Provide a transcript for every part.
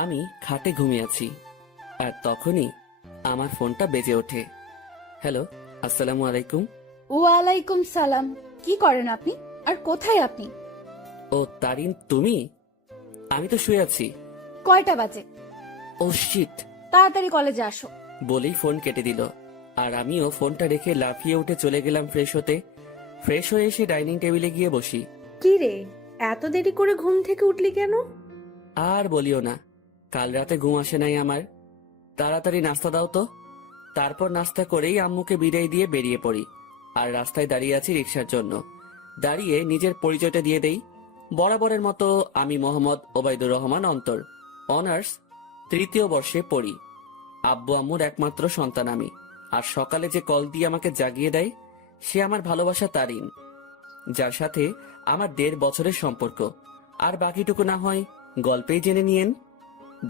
আমি খাটে ঘুমিয়ে আছি, আর তখনই আমার ফোনটা বেজে ওঠে। হ্যালো, আসসালামু আলাইকুম। ওয়ালাইকুম সালাম। কি করেন আপনি, আর কোথায় আপনি? ও তারিন, তুমি? আমি তো শুয়ে আছি। কয়টা বাজে? ও শিট! তাড়াতাড়ি কলেজে আসো। বলেই ফোন কেটে দিল, আর আমিও ফোনটা রেখে লাফিয়ে উঠে চলে গেলাম ফ্রেশ হতে। ফ্রেশ হয়ে এসে ডাইনিং টেবিলে গিয়ে বসি। কি রে, এত দেরি করে ঘুম থেকে উঠলি কেন? আর বলিও না, কাল রাতে ঘুম আসে নাই আমার। তাড়াতাড়ি নাস্তা দাও তো। তারপর নাস্তা করেই আম্মুকে বিদায় দিয়ে বেরিয়ে পড়ি, আর রাস্তায় দাঁড়িয়ে আছি রিক্সার জন্য। দাঁড়িয়ে নিজের পরিচয়টা দিয়ে দেই। বরাবরের মতো আমি মোহাম্মদ ওবায়দুর রহমান অন্তর, অনার্স 3য় বর্ষে পড়ি। আব্বু আম্মুর একমাত্র সন্তান আমি। আর সকালে যে কল দিয়ে আমাকে জাগিয়ে দেয়, সে আমার ভালোবাসা তারিন, যার সাথে আমার 1.5 বছরের সম্পর্ক। আর বাকিটুকু না হয় গল্পেই জেনে নিয়েন।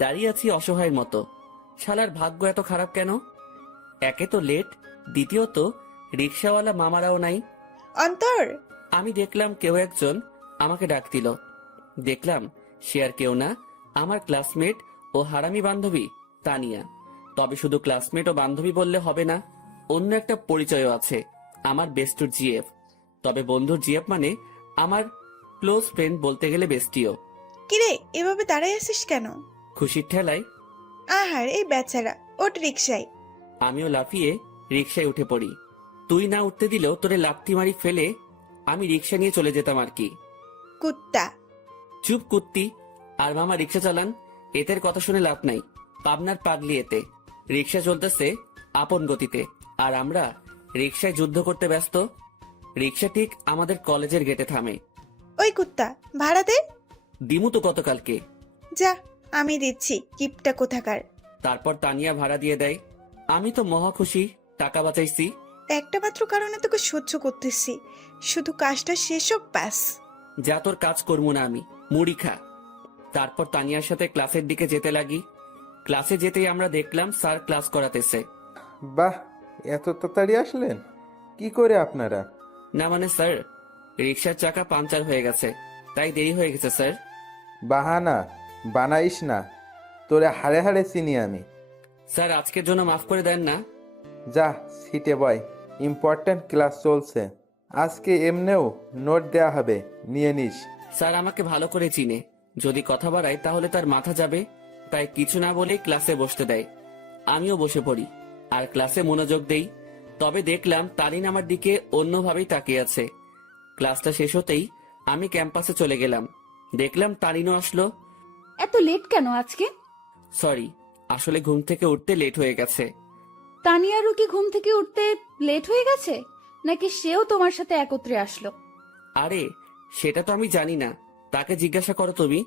দাঁড়িয়ে আছি অসহায়ের মতো। শালার ভাগ্য এত খারাপ কেন? একে তো লেট, দ্বিতীয়ত রিক্সাওয়ালা মামারাও নাই। অন্তর, আমি দেখলাম কেউ একজন আমাকে ডাক দিল। দেখলাম সে আর কেউ না, আমার ক্লাসমেট ও হারামি বান্ধবী তানিয়া। তবে শুধু ক্লাসমেট ও বান্ধবী বললে হবে না, অন্য একটা পরিচয়ও আছে, আমার বেস্টুর জিএফ। তবে বন্ধুর জিএফ মানে আমার ক্লোজ ফ্রেন্ড, বলতে গেলে বেস্টিও। কিরে এভাবে দাঁড়াই আছিস কেন? খুশির ঠেলায় আহার এই বেচারা, ওঠ রিক্সায়। আমিও লাফিয়ে রিক্সায় উঠে পড়ি। তুই না উঠতে দিলেও তোরে লাথি মারি ফেলে আমি রিক্সা নিয়ে চলে যেতাম আর কি। কুত্তা। চুপ কুত্তি। আর মামা রিক্সা চালান, এতের কথা শুনে লাভ নাই। পাবনার পাগলি এতে। রিক্সা চলতেছে আপন গতিতে, আর আমরা রিক্সায় যুদ্ধ করতে ব্যস্ত। রিক্সা ঠিক আমাদের কলেজের গেটে থামে। ওই কুত্তা, ভাড়া দে। দিমু তো গতকালকে। যা, আমি দিচ্ছি, কিপটা কোথাকার। তারপর তানিয়া ভাড়া দিয়ে দেয়। আমি তো মহা খুশি, টাকা বাঁচাইছি। একটা মাত্র কারণে তোকে সহ্য করতেছি, শুধু কাজটা শেষ হোক ব্যাস। যা, তোর কাজ করবো না আমি, মুড়ি খা। তারপর তানিয়ার সাথে ক্লাসের দিকে যেতে লাগি। ক্লাসে যেতেই আমরা দেখলাম স্যার ক্লাস করাতেছে। বাহ, এত তাড়াতাড়ি আসলেন? কি করে আপনারা? না মানে স্যার, রিক্সার চাকা পাংচার হয়ে গেছে, তাই দেরি হয়ে গেছে স্যার। বাহানা বানাইস না, তোরে হাড়ে হাড়ে চিনি আমি। স্যার আজকের জন্য মাফ করে দেন না। যা সিটে বয়, ইম্পর্ট্যান্ট ক্লাস চলছে। আজকে এমনেও নোট দেয়া হবে, নিয়ে নিস। স্যার আমাকে ভালো করে চিনে, যদি কথা বাড়ায় তাহলে তার মাথা যাবে, তাই কিছু না বলেই ক্লাসে বসতে দেয়। আমিও বসে পড়ি আর ক্লাসে মনোযোগ দেই। তবে দেখলাম তারিন আমার দিকে অন্যভাবেই তাকিয়ে আছে। ক্লাসটা শেষ হতেই আমি ক্যাম্পাসে চলে গেলাম। দেখলাম তারিনও আসলো। এত লেট কেন আজকে? সরি, আসলে ঘুম থেকে উঠতে লেট হয়ে গেছে। তানিয়ারও কি ঘুম থেকে উঠতে লেট হয়ে গেছে, নাকি সেও তোমার সাথে একত্রে আসলো? আরে সেটা তো আমি জানি না, তাকে জিজ্ঞাসা করো তুমি।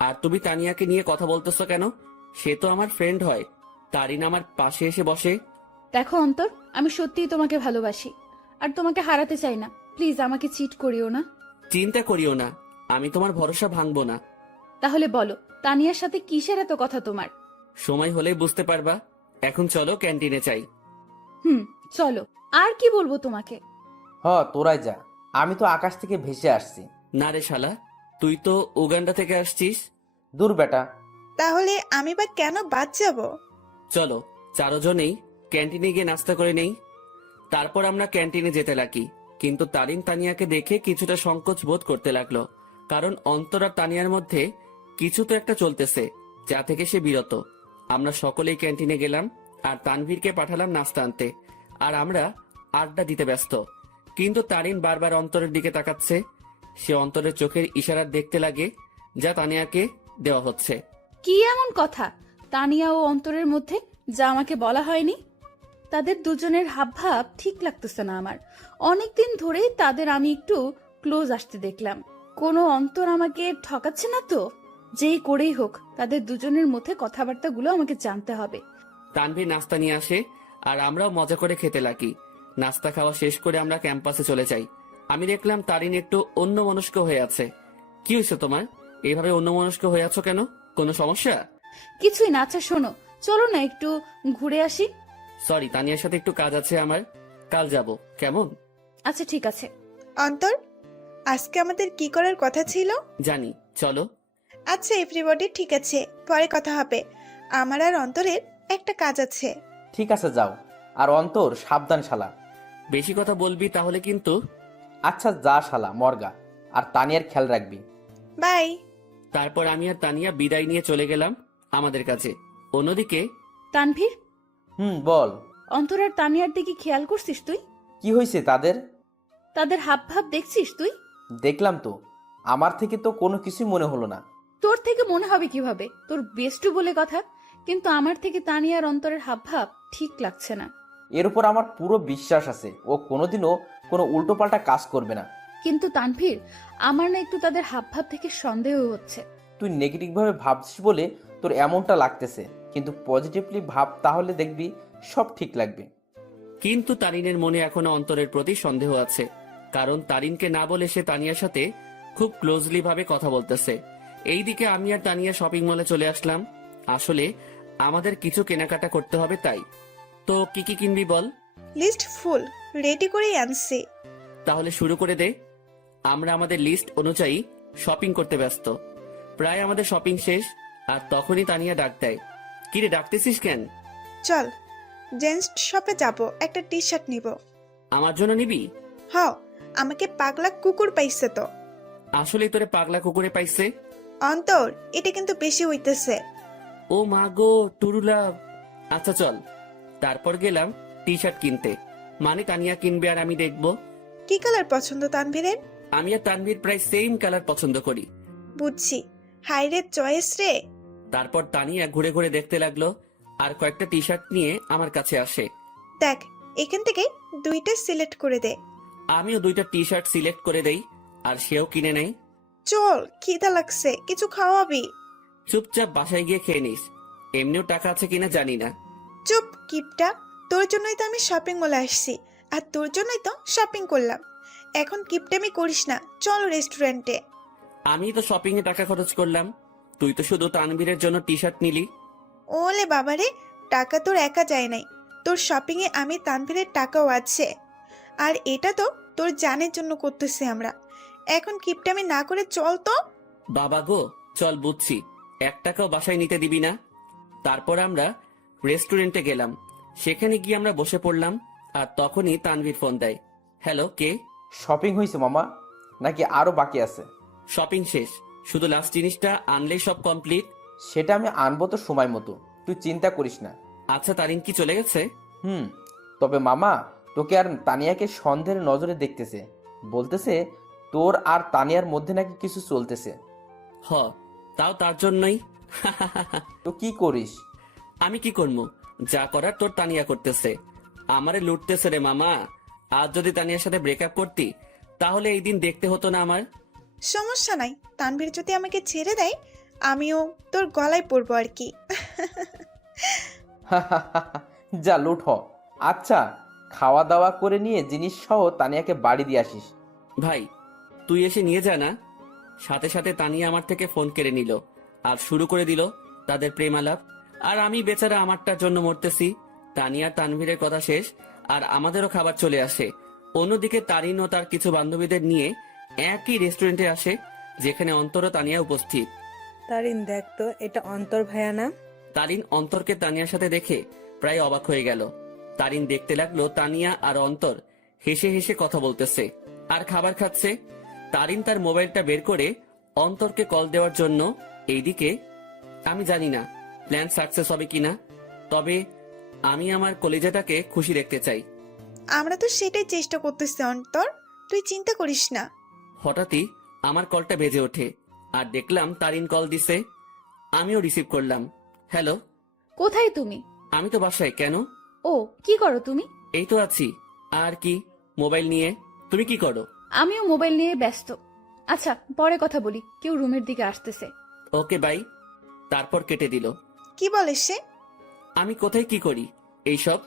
আর তুমি তানিয়াকে নিয়ে কথা বলতেছো কেন? সে তো আমার ফ্রেন্ড হয়। তারিন আমার পাশে এসে বসে। দেখো অন্তর, আমি সত্যিই তোমাকে ভালোবাসি, আর তোমাকে হারাতে চাই না। প্লিজ আমাকে চিট করিও না। চিন্তা করিও না, আমি তোমার ভরসা ভাঙবো না। তাহলে বলো, তানিয়ার সাথে কিসের এত কথা তোমার? সময় হলেই বুঝতে পারবা। এখন চলো ক্যান্টিনে চাই। চলো। আর কি বলবো তোমাকে? তোরাই যা, আমি তো আকাশ থেকে ভেসে আসছি। না রে শালা, তুই তো উগান্ডা থেকে আসছিস। দূর বেটা। তাহলে আমি বা কেন বাদ যাব? চলো চারজনেই ক্যান্টিনে গিয়ে নাস্তা করে নেই। তারপর আমরা ক্যান্টিনে যেতে লাগি, কিন্তু তারিন তানিয়াকে দেখে কিছুটা সংকোচ বোধ করতে লাগলো, কারণ অন্তর আর তানিয়ার মধ্যে কিছু তো একটা চলতেছে, যা থেকে সে বিরত। আমরা সকলেই ক্যান্টিনে গেলাম, আর তানভীরকে পাঠালাম নাস্তা আনতে, আর আমরা আড্ডা দিতে ব্যস্ত। কিন্তু তারিন বারবার অন্তরের দিকে তাকাচ্ছে। সে অন্তরের চোখের ইশারা দেখতে লাগে, যা তানিয়াকে দেওয়া হচ্ছে। কি এমন কথা তানিয়া ও অন্তরের মধ্যে, যা আমাকে বলা হয়নি? তাদের দুজনের হাবভাব ঠিক লাগতেছে না আমার। অনেকদিন ধরেই তাদের আমি একটু ক্লোজ আসতে দেখলাম। কোনো অন্তর আমাকে ঠকাচ্ছে না তো? যেই করেই হোক, তাদের দুজনের মধ্যে কথাবার্তাগুলো আমাকে জানতে হবে। তানভীর নাস্তা নিয়ে আসে, আর আমরাও মজা করে খেতে লাগি। নাস্তা খাওয়া শেষ করে আমরা ক্যাম্পাসে চলে যাই। আমি দেখলাম তারিন একটু অন্যমনস্ক হয়ে আছে। কি হয়েছে তোমার, এইভাবে অন্যমনস্ক হয়ে আছো কেন? কোনো সমস্যা? কিছুই না। আচ্ছা শোনো, চলো না একটু ঘুরে আসি। সরি, তানিয়ার সাথে একটু কাজ আছে আমার, কাল যাব, কেমন? আচ্ছা ঠিক আছে। অন্তর, আজকে আমাদের কি করার কথা ছিল? জানি, চলো। আচ্ছা এভরিবডি, ঠিক আছে, পরে কথা হবে। আমার আর অন্তরের একটা কাজ আছে। ঠিক আছে যাও। আর অন্তর সাবধান শালা। বেশি কথা বলবি তাহলে কিন্তু। আচ্ছা যা শালা মর্গা। আর তানিয়ার খেয়াল রাখবি। বাই। তারপর আমি আর তানিয়া বিদায় নিয়ে চলে গেলাম আমাদের কাছে। অন্যদিকে তানভীর, বল। অন্তর আর তানিয়ার দিকে খেয়াল করছিস তুই? কি হয়েছে তাদের? তাদের হাব ভাব দেখছিস তুই? দেখলাম তো। আমার থেকে তো কোনো কিছুই মনে হলো না। তোর থেকে মনে হবে কিভাবে? তোর বেস্টু বলে কথা। কিন্তু আমার থেকে তানিয়ার অন্তরের হাব ভাব ঠিক লাগছে না। এর উপর আমার পুরো বিশ্বাস আছে ও কোনোদিনও কোনো উল্টোপাল্টা কাজ করবে না। কিন্তু তানভীর, আমার না একটু তাদের হাব ভাব থেকে সন্দেহ হচ্ছে। তুই নেগেটিভভাবে ভাবছিস বলে তোর এমনটা লাগতেছে, কিন্তু পজিটিভলি ভাব, তাহলে দেখবি সব ঠিক লাগবে। কিন্তু তারিনের মনে এখনো অন্তরের প্রতি সন্দেহ আছে, কারণ তারিনকে না বলে সে তানিয়ার সাথে খুব ক্লোজলি ভাবে কথা বলতেছে। এইদিকে আমি আর তানিয়া শপিং মলে চলে আসলাম। আসলে আমাদের কিছু কেনাকাটা করতে হবে, তাই। তো কি কি কিনবি বল? লিস্ট ফুল রেডি করেই আনছি। তাহলে শুরু করে দে। আমরা আমাদের লিস্ট অনুযায়ী শপিং করতে ব্যস্ত। প্রায় আমাদের শপিং শেষ, আর তখনই তানিয়া ডাক দেয়। কিরে, ডাকতেছিস কেন? চল জেন্টস শপে যাব, একটা টি শার্ট নিব। আমার জন্য নিবি? হ, আমাকে পাগলা কুকুর পাইছে তো। আসলেই তোরে পাগলা কুকুরে পাইছে? অন্তর, এটা কিন্তু বেশি হইতেছে। ও মা গো, টুরুলা। আচ্ছা চল। তারপর গেলাম টি শার্ট কিনতে। মানে তানিয়া কিনবে আর আমি দেখবো। কি কালার পছন্দ তানভীরের? আমি আর তানভীর প্রায় সেম কালার পছন্দ করি। বুঝছি, হাইরে চয়েস রে। তারপর তানিয়া ঘুরে ঘুরে দেখতে লাগলো, আর কয়েকটা টি শার্ট নিয়ে আমার কাছে আসে। দেখ, এখান থেকে দুইটা সিলেক্ট করে দে। আমিও দুইটা টি শার্ট সিলেক্ট করে দেই, আর সেও কিনে নেয়। চল, খিদা লাগছে, কিছু খাওয়াবি? চুপচাপ বাসায় গিয়ে খেয়ে নিস। এমনিও টাকা আছে কিনা জানি না। চুপ কিপটা, তোর জন্যই তো আমি শপিং মলে আসছি, আর তোর জন্যই তো শপিং করলাম। এখন কিপটামি করিস না, চল রেস্টুরেন্টে। আমি তো শপিং এ টাকা খরচ করলাম, তুই তো শুধু তানভীরের জন্য টি শার্ট নিলি। ওলে বাবারে, টাকা তোর একা যায় নাই, তোর শপিং এ আমি তানভীরের টাকাও আছে। আর এটা তো তোর জানের জন্য করতেছি আমরা। এখন কিপটামি না করে চল তো। বাবা গো, চল বুঝছি, 1 টাকাও বাসায় নিতে দিবি না। তারপর আমরা রেস্টুরেন্টে গেলাম। সেখানে গিয়ে আমরা বসে পড়লাম, আর তখনই তানভীর ফোন দেয়। হ্যালো, কে? শপিং হয়েছে মামা, নাকি আরো বাকি আছে? শপিং শেষ, শুধু লাস্ট জিনিসটা আনলেই সব কমপ্লিট। সেটা আমি আনবো তো সময় মতো, তুই চিন্তা করিস না। আচ্ছা, তারিন কি চলে গেছে? তবে মামা, তোকে আর তানিয়াকে সন্দেহের নজরে দেখতেছে। বলতেছে তোর আর তানিয়ার মধ্যে নাকি কিছু চলতেছে। হ, তাও তার জন্যই। তো কি করিস? আমি কি করবো? যা করার তোর তানিয়া করতেছে। আমারে লুটতেছে রে মামা। আজ যদি তানিয়ার সাথে ব্রেকআপ করতি, তাহলে এই দিন দেখতে হতো না আমার। সমস্যা নাই, তানভীর যদি আমাকে ছেড়ে দেয়, আমিও তোর গলায় পড়বো আর কি। যা লুট হ। আচ্ছা, খাওয়া দাওয়া করে নিয়ে জিনিস সহ তানিয়াকে বাড়ি দিয়ে আসিস। ভাই, তুই এসে নিয়ে যা না। সাথে সাথে তানিয়া আমার থেকে ফোন কেড়ে নিল, আর শুরু করে দিল তাদের প্রেম আলাপ। আর আমি বেচারা আমারটার জন্য মরতেছি। তানিয়া তানভীরের কথা শেষ, আর আমাদেরও খাবার চলে আসে। অন্যদিকে তারিন ও তার কিছু বান্ধবীদের নিয়ে একই রেস্টুরেন্টে আসে, যেখানে অন্তর ও তানিয়া উপস্থিত। তারিন, দেখ তো, এটা অন্তর ভাইয়া না? তারিন অন্তরকে তানিয়ার সাথে দেখে প্রায় অবাক হয়ে গেল। তারিন দেখতে লাগলো তানিয়া আর অন্তর হেসে হেসে কথা বলতেছে আর খাবার খাচ্ছে। তারিন তার মোবাইলটা বের করে অন্তরকে কল দেওয়ার জন্য। এইদিকে আমি জানি না প্ল্যান সাকসেস হবে কিনা, তবে আমি আমার কলেজাটাকে খুশি দেখতে চাই। আমরা তো সেটাই চেষ্টা করতেছি অন্তর, তুই চিন্তা করিস না। হঠাৎই আমার কলটা বেজে ওঠে, আর দেখলাম তারিন কল দিছে। আমিও রিসিভ করলাম। হ্যালো। কোথায় তুমি? আমি তো বাসায়। কেন? ও, কি করো তুমি? এই তো আছি। আর কি, মোবাইল নিয়ে। তুমি কি করো? আমিও মোবাইল নিয়ে ব্যস্ত। আচ্ছা, পরে কথা বলি, কেউ রুমের দিকে আসতেছে। Okay bye. তারপর কেটে দিল। কি বলে সে? আমি কোথায় কি করি এইসব?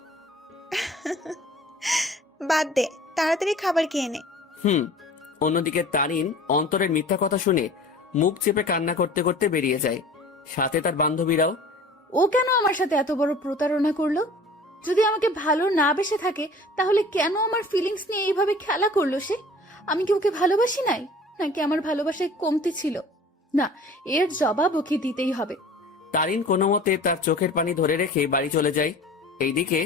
বাদ দে, তাড়াতাড়ি খাবার খেয়ে নে। অন্যদিকে তারিন অন্তরের মিথ্যা কথা শুনে মুখ চেপে কান্না করতে করতে বেরিয়ে যায়, সাথে তার বান্ধবীরাও। ও কেন আমার সাথে এত বড় প্রতারণা করলো? যদি আমাকে ভালো না বেসে থাকে, তাহলে কেন আমার ফিলিংস নিয়ে এইভাবে খেলা করলো সে? আমি কি ওকে ভালোবাসি নাই, নাকি আমার ভালোবাসায় কমতি ছিল? না, এর জবাব ওকে দিতেই হবে। তারিন কোনো মতে তার চোখের পানি ধরে রেখে বাড়ি চলে যায়। এইদিকে,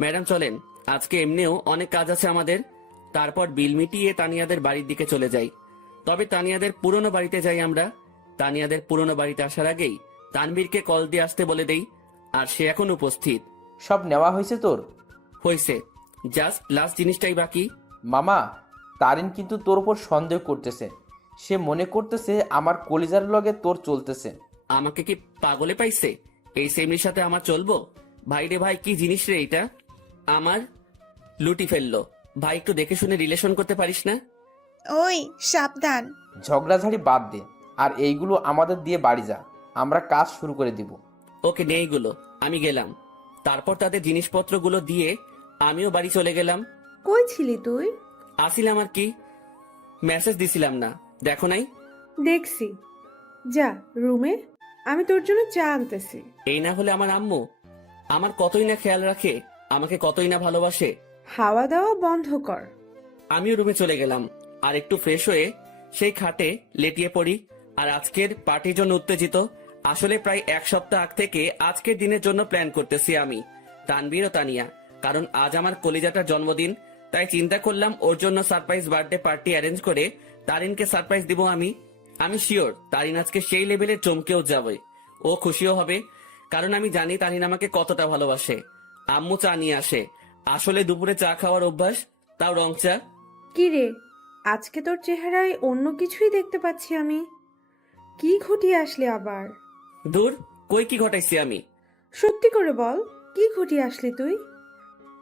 ম্যাডাম চলেন, আজকে এমনিও অনেক কাজ আছে আমাদের। তারপর বিল মিটিয়ে তানিয়াদের বাড়ির দিকে চলে যাই। তবে তানিয়াদের পুরনো বাড়িতে যাই আমরা। তানিয়াদের পুরনো বাড়িতে আসার আগেই তানবীরকে কল দিয়ে আসতে বলে দেই, আর সে এখন উপস্থিত। সব নেওয়া হয়েছে তোর? হয়েছে, জাস্ট লাস্ট জিনিসটাই বাকি। মামা, তারিন কিন্তু তোর উপর সন্দেহ করতেছে। সে মনে করতেছে আমার কলিজার লগে তোর চলতেছে। আমাকে কি পাগলে পাইছে? এই সেমরির সাথে আমার চলবো? ভাই রে ভাই, কি জিনিস রে এটা! আমার লুটি ফেললো। ভাই, একটু দেখে শুনে রিলেশন করতে পারিস না? ওই সাবধান। ঝগড়াঝাড়ি বাদ দে, আর এইগুলো আমাদের দিয়ে বাড়ি যা, আমরা কাজ শুরু করে দিব। ওকে, নেইগুলো, আমি গেলাম। তারপর তাদের জিনিসপত্রগুলো দিয়ে আমিও বাড়ি চলে গেলাম। কই ছিলি তুই? আসিলাম আর কি, মেসেজ দিছিলাম না, দেখো নাই? দেখছি। যা রুমে, আমি তোর জন্য চা আনতেছি। এই না হলে আমার আম্মু আমার কতই না খেয়াল রাখে, আমাকে কতই না ভালোবাসে। হাওয়া দাওয়া বন্ধ কর। আমিও রুমে চলে গেলাম, আর একটু ফ্রেশ হয়ে সেই খাটে লেটিয়ে পড়ি। আর আজকের পার্টির জন্য উত্তেজিত। আসলে প্রায় এক সপ্তাহ আগ থেকে আজকের দিনের জন্য প্ল্যান করতেছি আমি, তানবীর ও তানিয়া। কারণ আজ আমার কলিজাটার জন্মদিন, তাই চিন্তা করলাম ওর জন্য সারপ্রাইজ বার্থডে পার্টি অ্যারেঞ্জ করে তারিনকে সারপ্রাইজ দিব আমি শিওর তারিন আজকে সেই লেভেলে চমকেও যাবে। ও খুশিও হবে, কারণ আমি জানি তারিন আমাকে কতটা ভালোবাসে। আম্মু চা নিয়ে আসে। আসলে দুপুরে চা খাওয়ার অভ্যাস, তাও রং চা। কি রে, আজকে তোর চেহারায় অন্য কিছুই দেখতে পাচ্ছি আমি। কি ঘটিয়ে আসলি আবার? দূর, কই কি ঘটাইছি আমি? সত্যি করে বল, কি ঘটিয়ে আসলি তুই?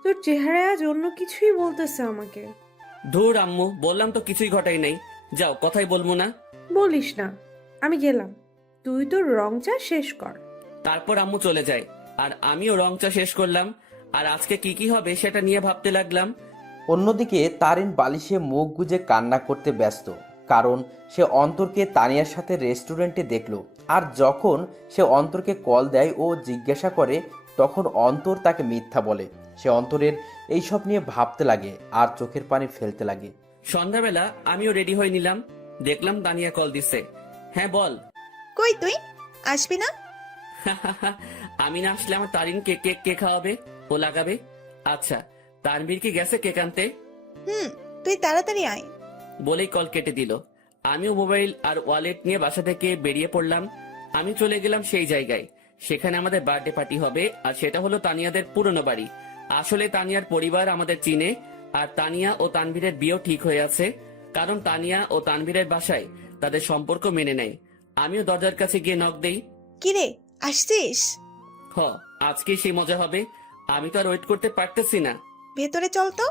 তোর চেহারায় আজ অন্য কিছুই বলতেছে আমাকে। ধুর আম্মু, বললাম তো কিছুই ঘটাই নাই। যাও, কথাই বলবো না। বলিস না, আমি গেলাম। তুই তোর রং চা শেষ কর। তারপর আম্মু চলে যায়, আর আমিও রং চা শেষ করলাম। আর আজকে কি কি হবে সেটা নিয়ে ভাবতে লাগলাম। অন্যদিকে তারিন বালিশে মুখ গুজে কান্না করতে ব্যস্ত, কারণ সে অন্তরকে তানিয়ার সাথে রেস্টুরেন্টে দেখলো। আর যখন সে অন্তরকে কল দেয় ও জিজ্ঞাসা করে, তখন অন্তর তাকে মিথ্যা বলে। সে অন্তরের এইসব নিয়ে ভাবতে লাগে আর চোখের পানি ফেলতে লাগে। সন্ধ্যাবেলা আমিও রেডি হয়ে নিলাম, দেখলাম তানিয়া কল দিছে। হ্যাঁ বল। কই তুই আসবি না? আমি না আসলে আমার তারিনকে কেক কে খাওয়াবে, ও লাগাবে। আচ্ছা, তানবীর কি গেছে কেক আনতে? তুই তাড়াতাড়ি আয়। বলেই কল কেটে দিল। আমিও মোবাইল আর ওয়ালেট নিয়ে বাসা থেকে বেরিয়ে পড়লাম। আমি চলে গেলাম সেই জায়গায়, সেখানে আমাদের বার্থডে পার্টি হবে। আর সেটা হলো তানিয়াদের পুরনো বাড়ি। আসলে তানিয়ার পরিবার আমাদের চিনে, আর তানিয়া ও তানভীরের বিয়েও ঠিক হয়ে আছে, কারণ তানিয়া ও তানভীরের বাসায় তাদের সম্পর্ক মেনে নেয়। আমিও দরজার কাছে গিয়ে নক দেই। কিরে, আসছিস? আজকে সেই মজা হবে। আমি তো আর ওয়েট করতে পারতেছি না। ভেতরে চল তো।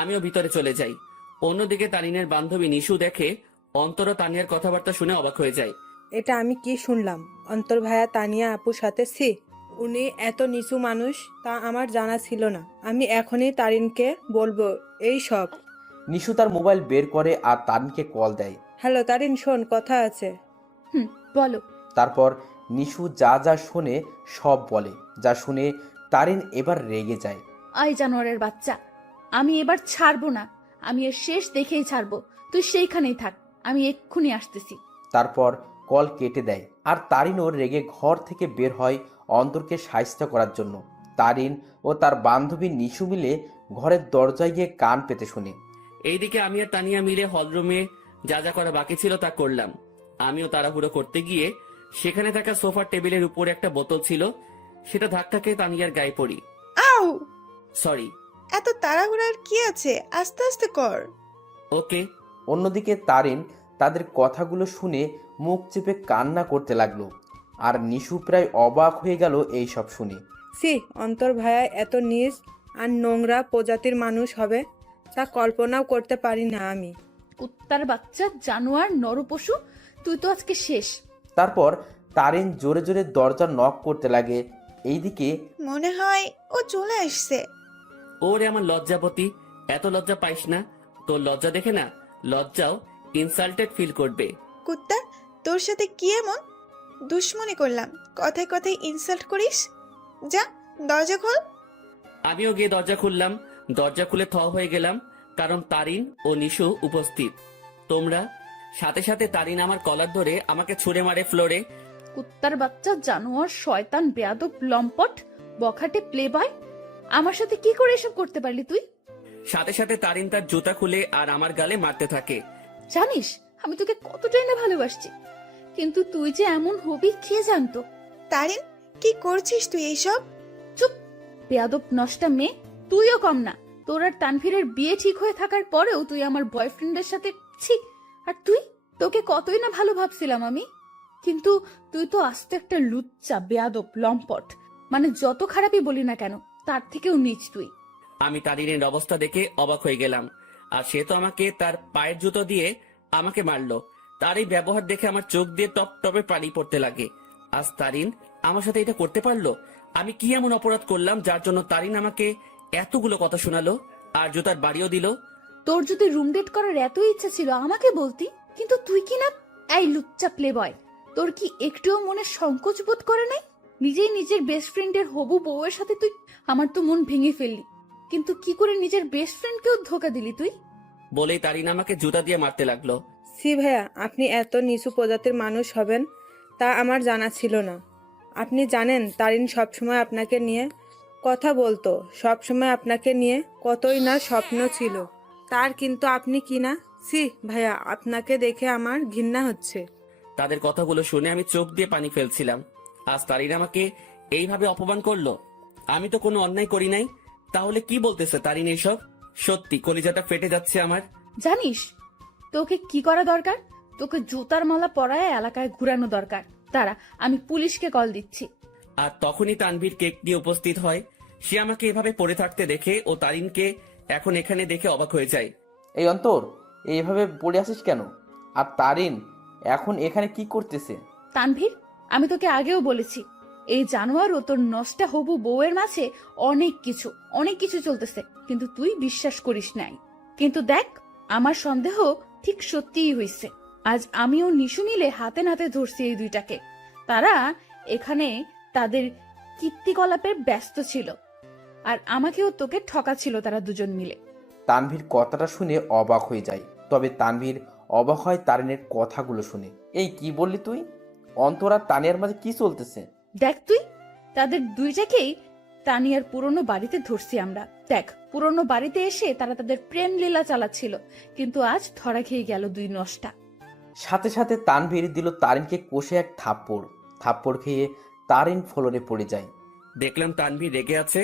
আমিও ভিতরে চলে যাই। অন্যদিকে তারিনের বান্ধবী নিশু দেখে অন্তর ও তানিয়ার কথাবার্তা শুনে অবাক হয়ে যায়। এটা আমি কি শুনলাম? অন্তর ভাইয়া তানিয়া আপুর সাথে উনি এত নিচু মানুষ তা আমার জানা ছিল না। আমি এখনই তারিনকে বলবো এই সব। নিশু তার মোবাইল বের করে আর তারিনকে কল দেয়। হ্যালো তারিন, শোন, কথা আছে। বলো। তারপর নিশু যা যা শোনে সব বলে। যা শুনে তারিন এবার রেগে যায়। আই জানোয়ারের বাচ্চা, আমি এবার ছাড়বো না। আমি এর শেষ দেখেই ছাড়বো। তুই সেইখানেই থাক, আমি এক্ষুনি আসতেছি। তারপর কল কেটে দেয়। আর তারিনও রেগে ঘর থেকে বের হয় অন্তরকে সাহায্য করার জন্য। তারিন ও তার বান্ধবী নিশু মিলে ঘরের দরজায় গিয়ে কান পেতে শুনে। এইদিকে আমি আর তানিয়া মিলে হলরুমে যা যা করা বাকি ছিল তা করলাম। আমিও তাড়াহুড়ো করতে গিয়ে সেখানে থাকা সোফার টেবিলের উপরে একটা বোতল ছিল, সেটা ধাক্কা খেয়ে তানিয়ার গায়ে পড়ি। আউ! সরি। এত তাড়াহুড়ার কি আছে, আস্তে আস্তে কর। ওকে। অন্যদিকে তারিন তাদের কথাগুলো শুনে মুখ চেপে কান্না করতে লাগলো। আর নিশু প্রায় অবাক হয়ে গেল এই সব শুনে। অন্তর ভাইয়া এত নীচ আর নোংরা প্রজাতির মানুষ হবে তা কল্পনাও করতে পারি না আমি। কুত্তার বাচ্চা, জানোয়ার, নরপশু, তুই তো আজকে শেষ। তারপর তারিন জোরে জোরে দরজা নক করতে লাগে। এইদিকে মনে হয় ও চলে আসছে। ওরে আমার লজ্জাপতি, এত লজ্জা পাইস না। তোর লজ্জা দেখে না লজ্জাও ইনসাল্টেড ফিল করবে। কুত্তা, তোর সাথে কি এমন দুশ্মনী করলাম, কথায় কথায় ইনসাল্ট করিস? যা দরজা খোল। আমিও গিয়ে দরজা খুললাম। দরজা খুলে থ হয়ে গেলাম, কারণ তারিন ও নিশু উপস্থিত। তোমরা সাথে সাথে তারিন আমার কলার ধরে আমাকে ছুঁড়ে মারে ফ্লোরে। কুত্তার বাচ্চা, জানোয়ার, শয়তান, বেয়াদব, লম্পট, বখাটে, প্লে বয়, আমার সাথে কি করে এসব করতে পারলি তুই? সাথে সাথে তারিন তার জুতা খুলে আর আমার গালে মারতে থাকে। জানিস আমি তোকে কতটাই না ভালোবাসছি, কিন্তু তুই যে এমন হবি কে জানতো? তারিন, কি করছিস তুই এইসব? চুপ, বেয়াদব নষ্টা মেয়ে। তুইও কম না। তোর আর তানভীরের বিয়ে ঠিক হয়ে থাকার পরেও তুই আমার বয়ফ্রেন্ডের সাথে ছি। আর তুই, তোকে কতই না ভালো ভাবছিলাম আমি, কিন্তু তুই তো আস্তে একটা লুচ্চা, বেয়াদব, লম্পট, মানে যত খারাপই বলি না কেন তার থেকেও নিচ তুই। আমি তারিনের অবস্থা দেখে অবাক হয়ে গেলাম। আর সে তো আমাকে তার পায়ের জুতো দিয়ে আমাকে মারলো। তার এই ব্যবহার দেখে আমার চোখ দিয়ে টপ টপে পানি পড়তে লাগে। আজ তারিন আমার সাথে এটা করতে পারলো? আমি কি এমন অপরাধ করলাম যার জন্য তারিন আমাকে এতগুলো কথা শোনালো আর জুতার বাড়িও দিল? তোর যদি রুম ডেট করার এত ইচ্ছা ছিল আমাকে বলতি, কিন্তু তুই কি না। এই লুচ্চা প্লে বয়, তোর কি একটুও মনে সংকোচ বোধ করে নাই? নিজেই নিজের বেস্ট ফ্রেন্ডের হবু বউয়ের সাথে তুই। আমার তো মন ভেঙে ফেললি, কিন্তু কি করে নিজের বেস্ট ফ্রেন্ডকেও ধোকা দিলি তুই? বলেই তারিন আমাকে জুতা দিয়ে মারতে লাগলো। সি ভাইয়া, আপনি এত নিচু প্রজাতির মানুষ হবেন তা আমার জানা ছিল না। আপনি জানেন তারিন সবসময় আপনাকে নিয়ে কথা বলতো, সবসময় আপনাকে নিয়ে কতই না স্বপ্ন ছিল তার, কিন্তু আপনি কি না। সি ভাইয়া, আপনাকে দেখে আমার ঘৃণা হচ্ছে। তাদের কথাগুলো শুনে আমি চোখ দিয়ে পানি ফেলছিলাম। আজ তারিন আমাকে এইভাবে অপমান করলো। আমি তো কোনো অন্যায় করি নাই, তাহলে কি বলতেছে তারিন এইসব? সত্যি কলিজাটা ফেটে যাচ্ছে আমার। জানিস তোকে কি করা দরকার? তোকে জুতার মালা পরায় এলাকায় ঘুরানো দরকার। দাঁড়া, আমি পুলিশকে কল দিচ্ছি। আর তখনই তানভীর কেক নিয়ে উপস্থিত হয়। সে আমাকে এভাবে পড়ে থাকতে দেখে ও তারিনকে এখন এখানে দেখে অবাক হয়ে যায়। এই অন্তর, এইভাবে পড়ে আসিস কেন? আর তারিন এখন এখানে কি করতেছে? তানভীর, আমি তোকে আগেও বলেছি এই জানোয়ার ও তোর নষ্টা হবু বউয়ের মাঝে অনেক কিছু চলতেছে, কিন্তু তুই বিশ্বাস করিস নাই। কিন্তু দেখ, আমার সন্দেহ ঠিক সত্যিই হইছে। আজ আমিও নিশু মিলে হাতে নাতে ধরছি এই দুইটাকে। তারা এখানে তাদের কীর্তিকলাপে ব্যস্ত ছিল, আর আমাকেও তোকে ঠকাছিল তারা দুজন মিলে। তানভীর কথাটা শুনে অবাক হয়ে যায়, তবে তানভীর অবাক হয় তারিনের কথাগুলো শুনে। এই কি বললি তুই? অন্তর আর তানিয়ার মাঝে কি চলতেছে? দেখ তুই, তাদের দুইটাকেই তানিয়ার পুরনো বাড়িতে ধরছি আমরা। দেখ, পুরনো বাড়িতে এসে তারা তাদের প্রেম লীলা চালাচ্ছিল, কিন্তু আজ ধরা খেয়ে গেল দুই নষ্টা। সাথে সাথে তানভীর দিল তারিনকে কষে এক থাপ্পড় খেয়ে তারিন ফ্লোরে পড়ে যায়। দেখলাম তানভীর রেগে আছে।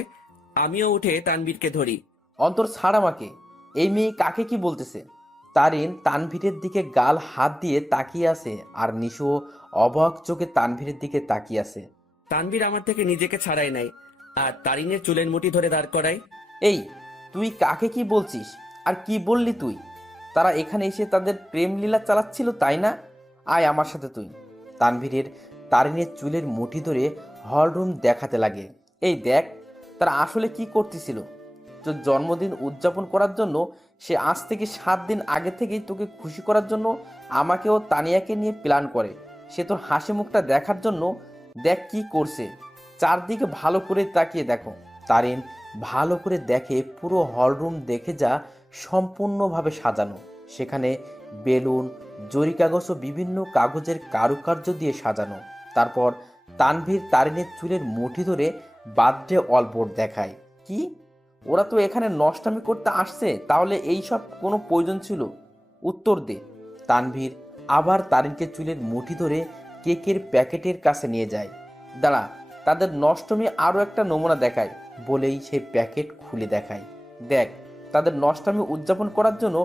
আমিও উঠে তানভীরকে ধরি। অন্তর, ছাড় আমাকে। এই মেয়ে কাকে কি বলতেছে? তারিন তানভীরের দিকে গাল হাত দিয়ে তাকিয়ে আছে, আর নিশু অবাক চোখে তানভীরের দিকে তাকিয়ে আছে। তানভীর আমার থেকে নিজেকে ছাড়াই নাই আর তারিনের চুলের মুঠি ধরে দাঁড় করায়। এই, তুই কাকে কি বলছিস? আর কি বললি তুই? তারা এখানে এসে তাদের প্রেম লীলা চালাচ্ছিল, তাই না? আয় আমার সাথে তুই। তারিনের চুলের মুঠি ধরে হলরুম দেখাতে লাগে। এই দেখ, তারা আসলে কি করতেছিল। তোর জন্মদিন উদযাপন করার জন্য সে আজ থেকে 7 দিন আগে থেকেই তোকে খুশি করার জন্য আমাকে ও তানিয়াকে নিয়ে প্ল্যান করে। সে তোর হাসি মুখটা দেখার জন্য দেখ কি করছে। চারদিকে ভালো করে তাকিয়ে দেখো। তারিন ভালো করে দেখে পুরো হলরুম দেখে যা সম্পূর্ণভাবে সাজানো। সেখানে বেলুন, জরি কাগজ ও বিভিন্ন কাগজের কারুকার্য দিয়ে সাজানো। তারপর তানভীর তারিনের চুলের মুঠি ধরে বার্থডে অলবোর্ড দেখায়। কি, ওরা তো এখানে নষ্টামি করতে আসছে, তাহলে এই সব কোনো প্রয়োজন ছিল? উত্তর দে। তানভীর আবার তারিনকে চুলের মুঠি ধরে কেকের প্যাকেটের কাছে নিয়ে যায়। দাঁড়া, তাদের নষ্টমী আরও একটা নমুনা দেখায় বলেই সেই প্যাকেট খুলে দেখায়। দেখ, তাদের নষ্টামি উদযাপন করার জন্য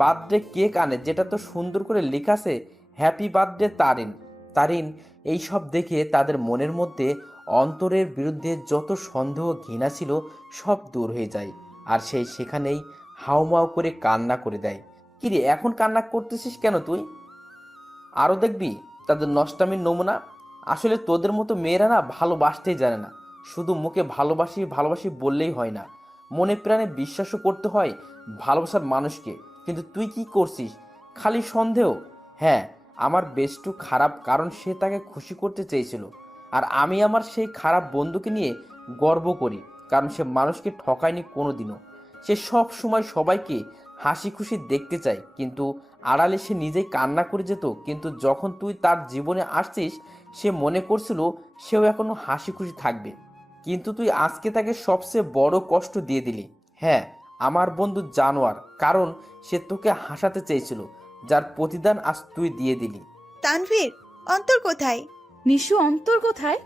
বার্থডে কেক আনে, যেটা তো সুন্দর করে লেখা আছে হ্যাপি বার্থডে তারিন। তারিন এই সব দেখে তাদের মনের মধ্যে অন্তরের বিরুদ্ধে যত সন্দেহ ঘৃণা ছিল সব দূর হয়ে যায়, আর সেই সেখানেই হাউমাউ করে কান্না করে দেয়। কিরে, এখন কান্না করতেছিস কেন তুই? আরও দেখবি তাদের নষ্টামির নমুনা। আসলে তোদের মতো মেয়েরা না ভালোবাসতেই জানে না। শুধু মুখে ভালোবাসি ভালোবাসি বললেই হয় না, মনে প্রাণে বিশ্বাসও করতে হয় ভালোবাসার মানুষকে। কিন্তু তুই কি করছিস? খালি সন্দেহ। হ্যাঁ, আমার বেস্টু খারাপ, কারণ সে তাকে খুশি করতে চেয়েছিল, আর আমি আমার সেই খারাপ বন্ধুকে নিয়ে গর্ব করি, কারণ সে মানুষকে ঠকায়নি কোনো দিনও। সে সব সময় সবাইকে হাসি খুশি দেখতে চায়, কিন্তু আড়ালে সে নিজেই কান্না করে যেত, কিন্তু যখন তুই তার জীবনে আসছিস সে মনে করছিল সেও এখনো হাসি খুশি থাকবে। কিন্তু তুই আজকে তাকে সবচেয়ে বড় কষ্ট দিয়ে দিলি। হ্যাঁ, আমার বন্ধু জানোয়ার, কারণ সে তোকে হাসাতে চেয়েছিল, যার প্রতিদান আজ তুই দিয়ে দিলি। তানভীর, অন্তর কোথায়? নিশু অন্তর কোথায়?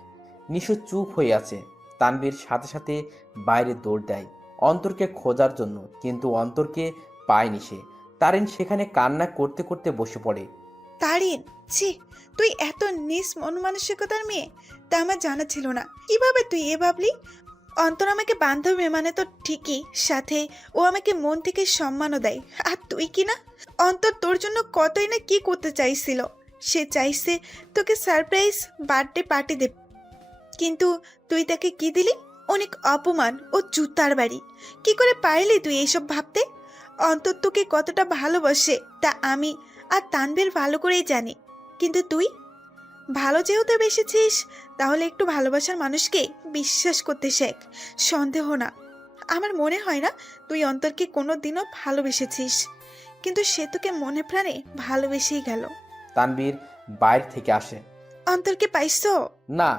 নিশো চুপ হয়ে আছে। তানভীর সাথে সাথে বাইরে দৌড় দেয় অন্তরকে খোঁজার জন্য, কিন্তু অন্তরকে পায়নি সে। তারিন সেখানে কান্না করতে করতে বসে পড়ে। তারিন, ছি, তুই এত নিস মন মানসিকতার মেয়ে, তা আমার জানা ছিল না। কিভাবে তুই এ ভাবলি? অন্তর আমাকে বান্ধবী মানে তো ঠিকই, সাথে ও আমাকে মন থেকে সম্মানও দেয়। আর তুই কি না, অন্তর তোর জন্য কতই না কি করতে চাইছিল। সে চাইছে তোকে সারপ্রাইজ বার্থডে পার্টি দেবে, কিন্তু তুই তাকে কি দিলি? অনেক অপমান ও জুতার বাড়ি। কি করে পারলি তুই এইসব ভাবতে? অন্তর তোকে কতটা ভালোবাসে তা আমি আর তানভীর ভালো করেই জানি, কিন্তু তুই ভালো যেহেতু বেসেছিস, তাহলে একটু ভালোবাসার মানুষকে বিশ্বাস করতে শেখ, সন্দেহ না। আমার মনে হয় না তুই অন্তরকে কোনো দিনও ভালোবেসেছিস, কিন্তু সে তোকে মনে প্রাণে ভালোবেসেই গেল। তানভীর বাইরে থেকে আসে। অন্তরকে পাইছো? না,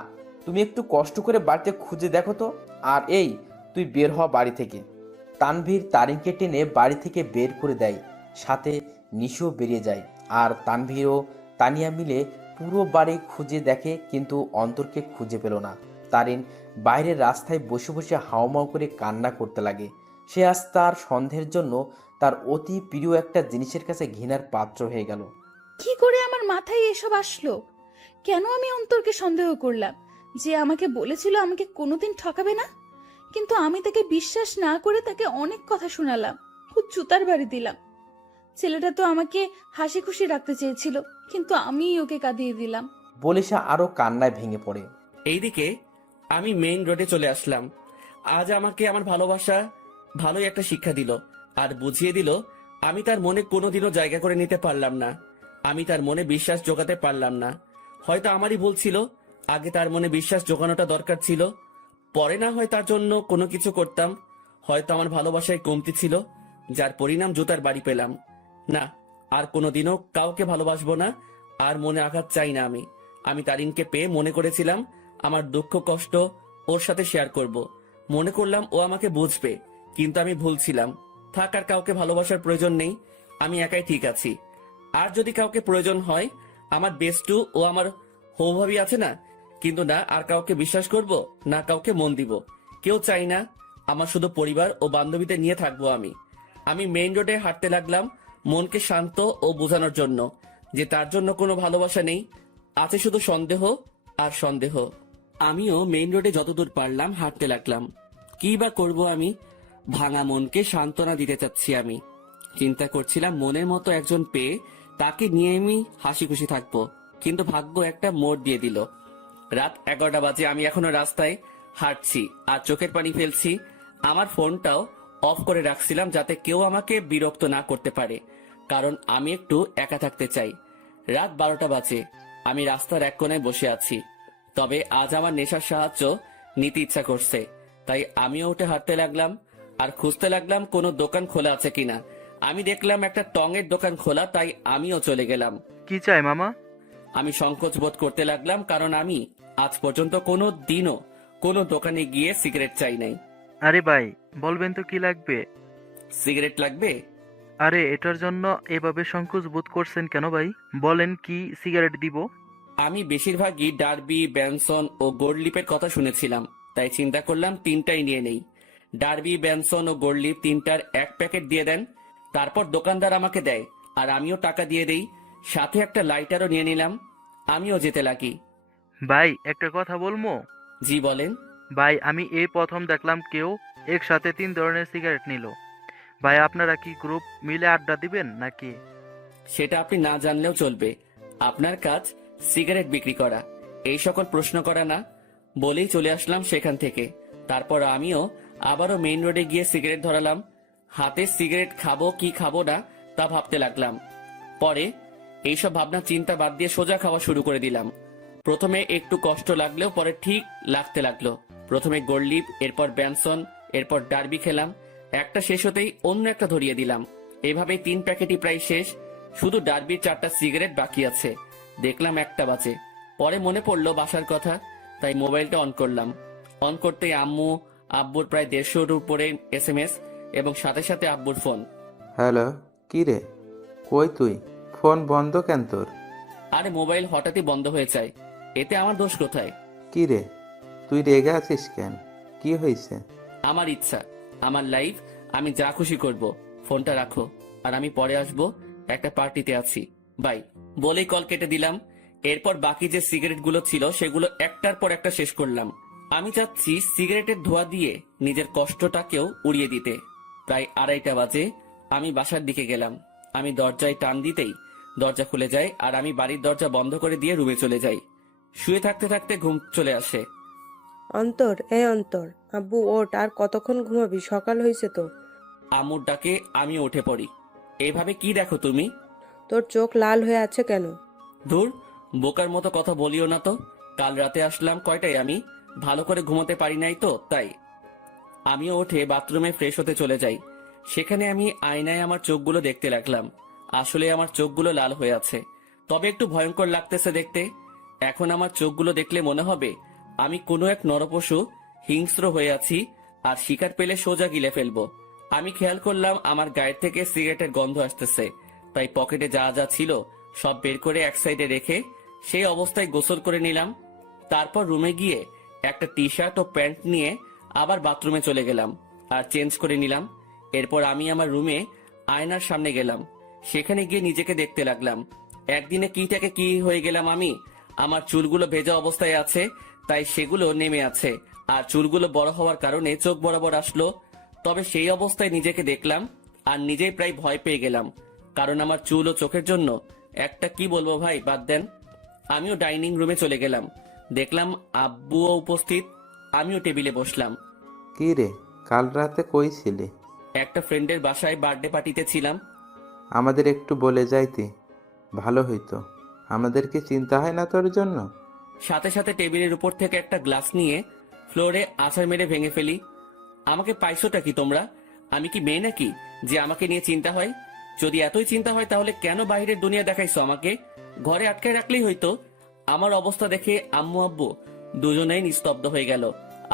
তুমি একটু কষ্ট করে বাড়িতে খুঁজে দেখো তো। আর এই, তুই বের হ বাড়ি থেকে। তানভীর তারিনকে টেনে বাড়ি থেকে বের করে দেয়, সাথে নিশিও বেরিয়ে যায়। আর তানভীর ও তানিয়া মিলে পুরো বাড়ি খুঁজে দেখে, কিন্তু অন্তরকে খুঁজে পেল না। তারিন বাইরের রাস্তায় বসে বসে হাওমাও করে কান্না করতে লাগে। সে আজ তার সন্দেহের জন্য তার অতি প্রিয় একটা জিনিসের কাছে ঘৃণার পাত্র হয়ে গেল। কি করে আমার মাথায় এসব আসলো? কেন আমি অন্তরকে সন্দেহ করলাম? যে আমাকে বলেছিল আমাকে কোনোদিন ঠকাবে না, কিন্তু আমি তাকে বিশ্বাস না করে তাকে অনেক কথা শোনালাম, খুব জুতার বাড়ি দিলাম। ছেলেটা তো আমাকে হাসি খুশি রাখতে চেয়েছিল, কিন্তু আমিই ওকে কাঁদিয়ে দিলাম। বলে সে আরো কান্নায় ভেঙে পড়ে। এইদিকে আমি মেইন রোডে চলে আসলাম। আজ আমাকে আমার ভালোবাসা ভালোই একটা শিক্ষা দিল, আর বুঝিয়ে দিল আমি তার মনে কোনোদিনও জায়গা করে নিতে পারলাম না। আমি তার মনে বিশ্বাস জোগাতে পারলাম না। হয়তো আমারই ভুল ছিল, আগে তার মনে বিশ্বাস জোগানোটা দরকার ছিল। পরে না হয় তার জন্য কোনো কিছু করতাম। হয়তো আমার ভালোবাসায় কমতি ছিল, যার পরিণাম জুতার বাড়ি পেলাম। না, আর কোনোদিনও কাউকে ভালোবাসবো না, আর মনে আঘাত চাই না। আমি তারিনকে পেয়ে মনে করেছিলাম আমার দুঃখ কষ্ট ওর সাথে শেয়ার করব। মনে করলাম ও আমাকে বুঝবে, কিন্তু আমি ভুল ছিলাম। থাক, আর কাউকে ভালোবাসার প্রয়োজন নেই, আমি একাই ঠিক আছি। আর যদি কাউকে প্রয়োজন হয়, আমার বেস্টু ও আমার হৌভাবি আছে না, কিন্তু না আর কাউকে বিশ্বাস করব, না কাউকে মন দিব। কেউ চাই না, আমার শুধু পরিবার ও বান্ধবীদের নিয়ে থাকবো আমি মেইন রোডে হাঁটতে লাগলাম, মনকে শান্ত ও বোঝানোর জন্য যে তার জন্য কোনো ভালোবাসা নেই, আছে শুধু সন্দেহ আর সন্দেহ। আমিও মেইন রোডে যতদূর পারলাম হাঁটতে লাগলাম। কি বা করবো আমি? ভাঙা মনকে সান্ত্বনা দিতে চাচ্ছি আমি। চিন্তা করছিলাম মনের মতো একজন পেয়ে তাকে নিয়ে আমি হাসি খুশি থাকবো, কিন্তু ভাগ্য একটা মোড় দিয়ে দিল। রাত 11টা বাজে, আমি এখনো রাস্তায় হাঁটছি আর চোখের পানি ফেলছি। আমার ফোনটাও অফ করে রাখছিলাম যাতে কেউ আমাকে বিরক্ত না করতে পারে, কারণ আমি একটু একা থাকতে চাই। রাত 12টা বাজে, আমি রাস্তার এক কোণায় বসে আছি। তবে আজ আমার নেশার সাহায্য নিতে ইচ্ছা করছে, তাই আমিও উঠে হাঁটতে লাগলাম আর খুঁজতে লাগলাম কোনো দোকান খোলা আছে কিনা। আমি দেখলাম একটা টঙের দোকান খোলা, তাই আমিও চলে গেলাম। কি চাই মামা? আমি সংকোচ বোধ করতে লাগলাম, কারণ আমি আজ পর্যন্ত কোনো দিনও কোনো দোকানে গিয়ে সিগারেট চাই নাই। আরে ভাই, বলবেন তো কি লাগবে? সিগারেট লাগবে? আরে এটার জন্য এভাবে সংকোচ বোধ করছেন কেন ভাই? বলেন কি সিগারেট দিব? আমি বেশিরভাগই ডার্বি, ব্যানসন ও গোল্ডলিপের কথা শুনেছিলাম, তাই চিন্তা করলাম তিনটাই নিয়ে নেই। ডার্বি, ব্যানসন ও গোল্ডলিপ তিনটার এক প্যাকেট দিয়ে দেন। তারপর দোকানদার আমাকে দেয় আর আমিও টাকা দিয়ে দেই। সাথে একটা লাইটারও নিয়ে নিলাম। আমিও যেতে লাগি। ভাই একটা কথা বলবো? জি বলেন। ভাই আমি এই প্রথম দেখলাম কেউ একসাথে 3 ধরনের সিগারেট নিল। ভাই আপনারা কি গ্রুপ মিলে আড্ডা দিবেন নাকি? সেটা আপনি না জানলেও চলবে। আপনার কাজ সিগারেট বিক্রি করা, এই সকল প্রশ্ন করা না। বলেই চলে আসলাম সেখান থেকে। তারপর আমিও আবারও মেইন রোডে গিয়ে সিগারেট ধরালাম। হাতে সিগারেট খাবো কি খাবো না তা ভাবতে লাগলাম। পরে এইসব ভাবনা চিন্তা বাদ দিয়ে সোজা খাওয়া শুরু করে দিলাম। প্রথমে একটু কষ্ট লাগলেও পরে ঠিক লাগতে লাগলো। প্রথমে গোল্ডলিপ, এরপর ব্যানসন, এরপর ডার্বি খেলাম। একটা শেষ হতেই অন্য একটা ধরিয়ে দিলাম। এভাবেই 3 প্যাকেটই প্রায় শেষ। শুধু ডার্বির 4টা সিগারেট বাকি আছে। দেখলাম 1টা বাজে। পরে মনে পড়লো বাসার কথা, তাই মোবাইলটা অন করলাম। অন করতেই আম্মু আব্বুর প্রায় 150-র উপরে SMS এবং সাথে সাথে আব্বুর ফোন। হ্যালো, কি রে? কই তুই? ফোন বন্ধ কেন তোর? আরে মোবাইল হঠাৎই বন্ধ হয়ে যায়, এতে আমার দোষ কোথায়? কি রে, তুই রেগে আছিস কেন? কি হয়েছে? আমার ইচ্ছা, আমার লাইফ, আমি যা খুশি করব। ফোনটা রাখো, আর আমি পরে আসবো, একটা পার্টিতে আছি, বাই বলেই কল কেটে দিলাম। এরপর বাকি যে সিগারেট গুলো ছিল সেগুলো একটার পর একটা শেষ করলাম। আমি চাচ্ছি সিগারেটের ধোঁয়া দিয়ে নিজের কষ্টটাকেও উড়িয়ে দিতে। প্রায় 2:30 বাজে আমি বাসার দিকে গেলাম। আমি দরজায় টান দিতেই দরজা খুলে যায়, আর আমি বাড়ির দরজা বন্ধ করে দিয়ে রুমে চলে যাই। শুয়ে থাকতে থাকতে ঘুম চলে আসে। অন্তর, অন্তর, আব্বু ওঠ, আর কতক্ষণ ঘুমাবি? সকাল হয়েছে তো। আম্মুর ডাকে আমি উঠে পড়ি। এইভাবে কি দেখো তুমি? তোর চোখ লাল হয়ে আছে কেন? ধুর, বোকার মতো কথা বলিও না তো। কাল রাতে আসলাম কয়টায়, আমি ভালো করে ঘুমোতে পারি নাই তো, তাই। আমিও উঠে বাথরুমে ফ্রেশ হতে চলে যাই। সেখানে আমি আয়নায় আমার চোখগুলো দেখতে লাগলাম। আসলে আমার চোখগুলো লাল হয়ে আছে, তবে একটু ভয়ঙ্কর লাগতেছে দেখতে। এখন আমার চোখগুলো দেখলে মনে হবে আমি কোনো এক নরপশু হিংস্র হয়ে আছি, আর শিকার পেলে সোজা গিলে ফেলবো। আমি খেয়াল করলাম আমার গায়ের থেকে সিগারেটের গন্ধ আসতেছে, তাই পকেটে যা যা ছিল সব বের করে এক সাইডে রেখে সেই অবস্থায় গোসল করে নিলাম। তারপর রুমে গিয়ে একটা টি শার্ট ও প্যান্ট নিয়ে আবার বাথরুমে চলে গেলাম আর চেঞ্জ করে নিলাম। এরপর আমি আমার রুমে আয়নার সামনে গেলাম। সেখানে গিয়ে নিজেকে দেখতে লাগলাম। একদিনে কি থেকে কি হয়ে গেলাম আমি। আমার চুলগুলো ভেজা অবস্থায় আছে, তাই সেগুলো নেমে আছে, আর চুলগুলো বড় হওয়ার কারণে চোখ বরাবর আসলো। তবে সেই অবস্থায় নিজেকে দেখলাম আর নিজেই প্রায় ভয় পেয়ে গেলাম, কারণ আমার চুল ও চোখের জন্য একটা কি বলবো ভাই, বাদ দেন। আমিও ডাইনিং রুমে চলে গেলাম। দেখলাম আব্বুও উপস্থিত। আমিও টেবিলে বসলাম। কি রে, কাল রাতে কই ছিলি? একটা ফ্রেন্ডের বাসায় বার্থডে পার্টিতে ছিলাম। আমাদের একটু বলে যাইতি, ভালো হইতো। আমাদের কি চিন্তা হয় না তোর জন্য? সাথে সাথে টেবিলের উপর থেকে একটা গ্লাস নিয়ে ফ্লোরে আছাড় মেরে ভেঙে ফেলি। আমাকে পাইছোটা কি তোমরা? আমি কি মেয়ে নাকি যে আমাকে নিয়ে চিন্তা হয়? যদি এতই চিন্তা হয় তাহলে কেন বাইরের দুনিয়া দেখাইছো আমাকে? ঘরে আটকায় রাখলেই হইতো। আমার অবস্থা দেখে আম্মু আব্বু দুজনেই নিস্তব্ধ হয়ে গেল,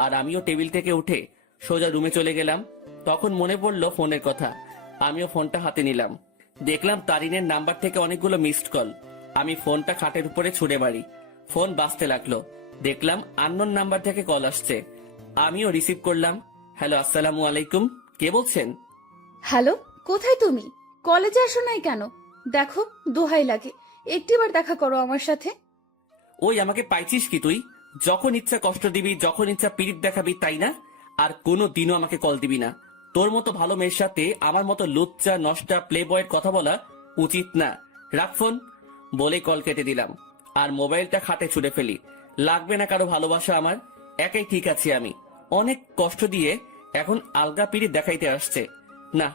আর আমিও টেবিল থেকে উঠে সোজা রুমে চলে গেলাম। তখন মনে পড়লো ফোনের কথা। আমিও ফোনটা হাতে নিলাম। দেখলাম তারিনের নাম্বার থেকে অনেকগুলো মিসড কল। আমি ফোনটা খাটের উপরে ছুঁড়ে মারি। ফোন বাজতে লাগলো। দেখলাম আননোন নাম্বার থেকে কল আসছে। আমিও রিসিভ করলাম। হ্যালো, আসসালামু আলাইকুম, কে বলছেন? হ্যালো, কোথায় তুমি? কলেজে আসো নাই কেন? দেখো, দোহাই লাগে, একটিবার দেখা করো আমার সাথে। ওই আমাকে পাইছিস কি তুই? যখন ইচ্ছা কষ্ট দিবি, যখন ইচ্ছা পিরিত দেখাবি, তাই না? আর কোনো দিনও আমাকে কল দিবি না। তোর মতো ভালো মেয়ের সাথে আমার মতো লুচ্চা নষ্টা প্লে বয়ের কথা বলা উচিত না। রাখ ফোন বলে কল কেটে দিলাম আর মোবাইলটা খাটে ছুঁড়ে ফেলি। লাগবে না কারো ভালোবাসা আমার, একাই ঠিক আছি আমি। অনেক কষ্ট দিয়ে এখন আলগা পিরিত দেখাইতে আসছে। না,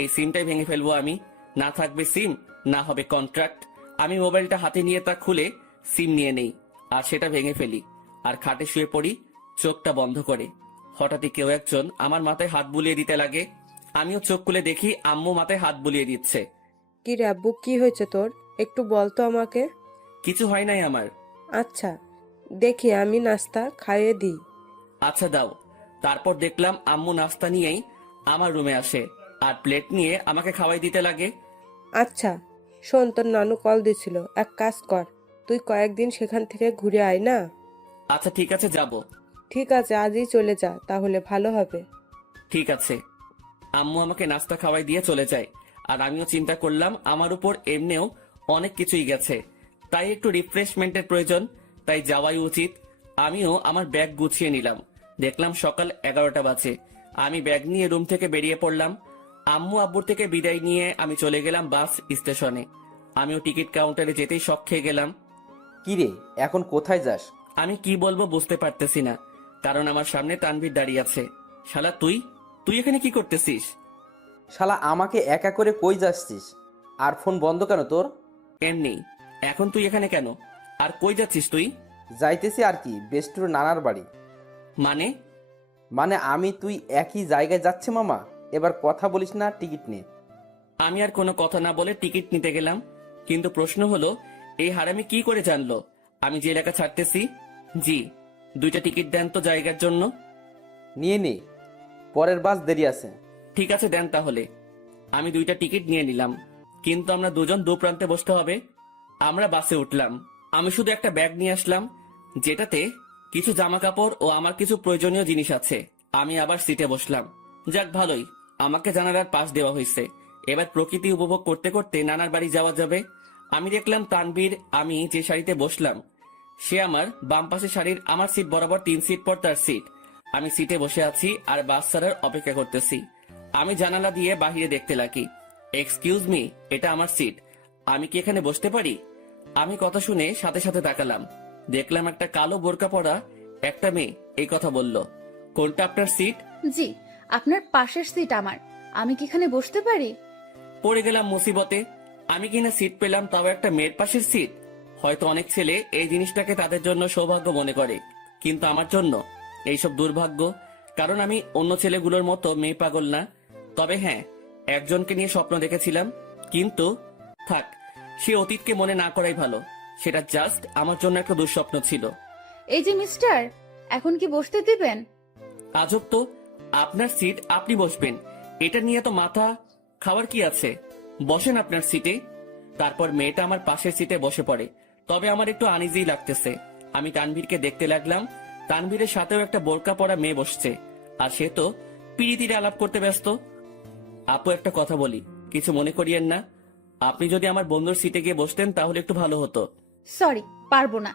এই সিমটাই ভেঙে ফেলবো আমি। না থাকবে সিম, না হবে কন্ট্রাক্ট। আমি মোবাইলটা হাতে নিয়ে তা খুলে সিম নিয়ে নেই আর সেটা ভেঙে ফেলি, আর খাটে শুয়ে পড়ি চোখটা বন্ধ করে। হঠাৎই কেউ একজন আমার মাথায় হাত বুলিয়ে দিতে লাগে। আমিও চোখ খুলে দেখি আম্মু মাথায় হাত বুলিয়ে দিচ্ছে। কি রে আব্বু, কি হয়েছে তোর? একটু বল তো আমাকে। কিছু হয় নাই আমার। আচ্ছা, দেখি আমি নাস্তা খাইয়ে দিই। আচ্ছা দাও। তারপর দেখলাম আম্মু নাস্তা নিয়েই আমার রুমে আসে আর প্লেট নিয়ে আমাকে খাওয়াই দিতে লাগে। আচ্ছা শোন, তোর নানু কল দিছিল, এক কাজ কর, তুই কয়েকদিন সেখান থেকে ঘুরে আয় না। আচ্ছা ঠিক আছে, যাব। ঠিক আছে, আজই চলে যা, তাহলে ভালো হবে। ঠিক আছে। আম্মু আমাকে নাস্তা খাওয়াই দিয়ে চলে যায়, আর আমিও চিন্তা করলাম আমার উপর এমনিও অনেক কিছুই গেছে, তাই একটু রিফ্রেশমেন্টের প্রয়োজন, তাই যাওয়াই উচিত। আমিও আমার ব্যাগ গুছিয়ে নিলাম। দেখলাম সকাল 11টা বাজে। আমি ব্যাগ নিয়ে রুম থেকে বেরিয়ে পড়লাম। আম্মু আব্বুর থেকে বিদায় নিয়ে আমি চলে গেলাম বাস স্টেশনে। আমিও টিকিট কাউন্টারে যেতেই শক খেয়ে গেলাম। কি রে, এখন কোথায় যাস? আমি কি বলবো বুঝতে পারতেছি না, কারণ আমার সামনে তানভীর দাঁড়িয়ে আছে। শালা তুই তুই এখানে কি করতেছিস? শালা আমাকে একা করে কই যাচ্ছিস? আর ফোন বন্ধ কেন তোর? এমনি। এখন তুই এখানে কেন? আর কই যাচ্ছিস তুই? যাইতেছি আর কি, বেস্টুর নানার বাড়ি। মানে? মানে আমি তুই একই জায়গায় যাচ্ছে মামা। এবার কথা বলিস না, টিকিট নে। আমি আর কোনো কথা না বলে টিকিট নিতে গেলাম, কিন্তু প্রশ্ন হলো এই হারামি কি করে জানলো আমি যে এলাকা ছাড়তেছি? জি, 2টা টিকিট দেন তো জায়গার জন্য। নিয়ে নে, পরের বাস দেরি আছে। ঠিক আছে দেন তাহলে। আমি 2টা টিকিট নিয়ে নিলাম, কিন্তু আমরা দুজন দু প্রান্তে বসতে হবে। আমরা বাসে উঠলাম। আমি শুধু একটা ব্যাগ নিয়ে আসলাম, যেটাতে কিছু জামা কাপড় ও আমার কিছু প্রয়োজনীয় জিনিস আছে। আমি আবার সিটে বসলাম। যাক ভালোই, আমাকে জানালার পাশ দেওয়া হয়েছে। এবার প্রকৃতি উপভোগ করতে করতে নানার বাড়ি যাওয়া যাবে। আমি দেখলাম তানভীর, আমি যে শাড়িতে বসলাম সে আমার বাম পাশের শাড়ির আমার সিট বরাবর 3 সিট পর তার সিট। আমি সিটে বসে আছি আর বাস ছাড়ার অপেক্ষা করতেছি। আমি জানালা দিয়ে বাহিরে দেখতে লাগি। এক্সকিউজ মি, এটা আমার সিট, আমি কি এখানে বসতে পারি? আমি কথা শুনে সাথে সাথে তাকালাম। দেখলাম একটা কালো বোরকা পরা একটা মেয়ে এই কথা বলল। কোনটা আপনার সিট? জি, আপনার পাশের সিট আমার। আমি কি এখানে বসতে পারি? পড়ে গেলাম মুসিবতে। আমি কিনা সিট পেলাম, তাও একটা মেয়ের পাশের সিট। হয়তো অনেক ছেলে এই জিনিসটাকে তাদের জন্য সৌভাগ্য মনে করে, কিন্তু আমার জন্য এইসব দুর্ভাগ্য। কারণ আমি অন্য ছেলেগুলোর মতো মেয়ে পাগল না। তবে হ্যাঁ, একজনকে নিয়ে স্বপ্ন দেখেছিলাম, কিন্তু থাক, সে অতীতকে মনে না করাই ভালো। সেটা জাস্ট আমার জন্য একটা দুঃস্বপ্ন ছিল। এই যে মিস্টার, এখন কি বসতে দিবেন? আজব তো, আপনার সিট আপনি বসবেন, এটা নিয়ে তো মাথা খাওয়ার কি আছে? বসেন আপনার সিটে। তারপর মেয়েটা আমার পাশের সিটে বসে পড়ে। তবে আমার একটু আনইজি লাগতেছে। আমি তানভীরকে দেখতে লাগলাম। তানভীরের সাথেও একটা বোরকা পরা মেয়ে বসছে, আর সে তো পিড়িতিরে আলাপ করতে ব্যস্ত। আপু, একটা কথা বলি, কিছু মনে করিয়েন না। আপনি যদি আমার বন্ধুর সিটে গিয়ে বসতেন তাহলে একটু ভালো হতো। সরি, পারবো না।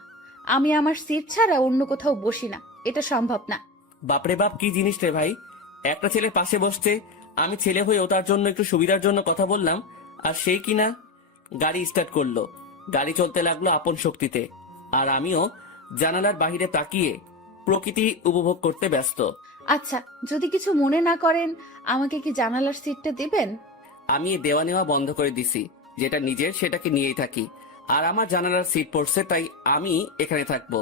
আমি আমার সিট ছাড়া অন্য কোথাও বসি না, এটা সম্ভব না। বাপরে বাপ, কি জিনিস রে ভাই! একটা ছেলে পাশে বসছে, আমি ছেলে হয়েও তার জন্য একটু সুবিধার জন্য কথা বললাম, আর সেই কিনা গাড়ি স্টার্ট করলো। গাড়ি চলতে লাগলো আপন শক্তিতে, আর আমিও জানালার বাহিরে তাকিয়ে প্রকৃতি উপভোগ করতে ব্যস্ত। আচ্ছা, যদি কিছু মনে না করেন, আমাকে কি জানালার সিটটা দিবেন? আমি এ দেওয়া নেওয়া বন্ধ করে দিছি। যেটা নিজের সেটাকে নিয়েই থাকি, আর আমার জানালার সিট পড়ছে তাই আমি এখানে থাকবো।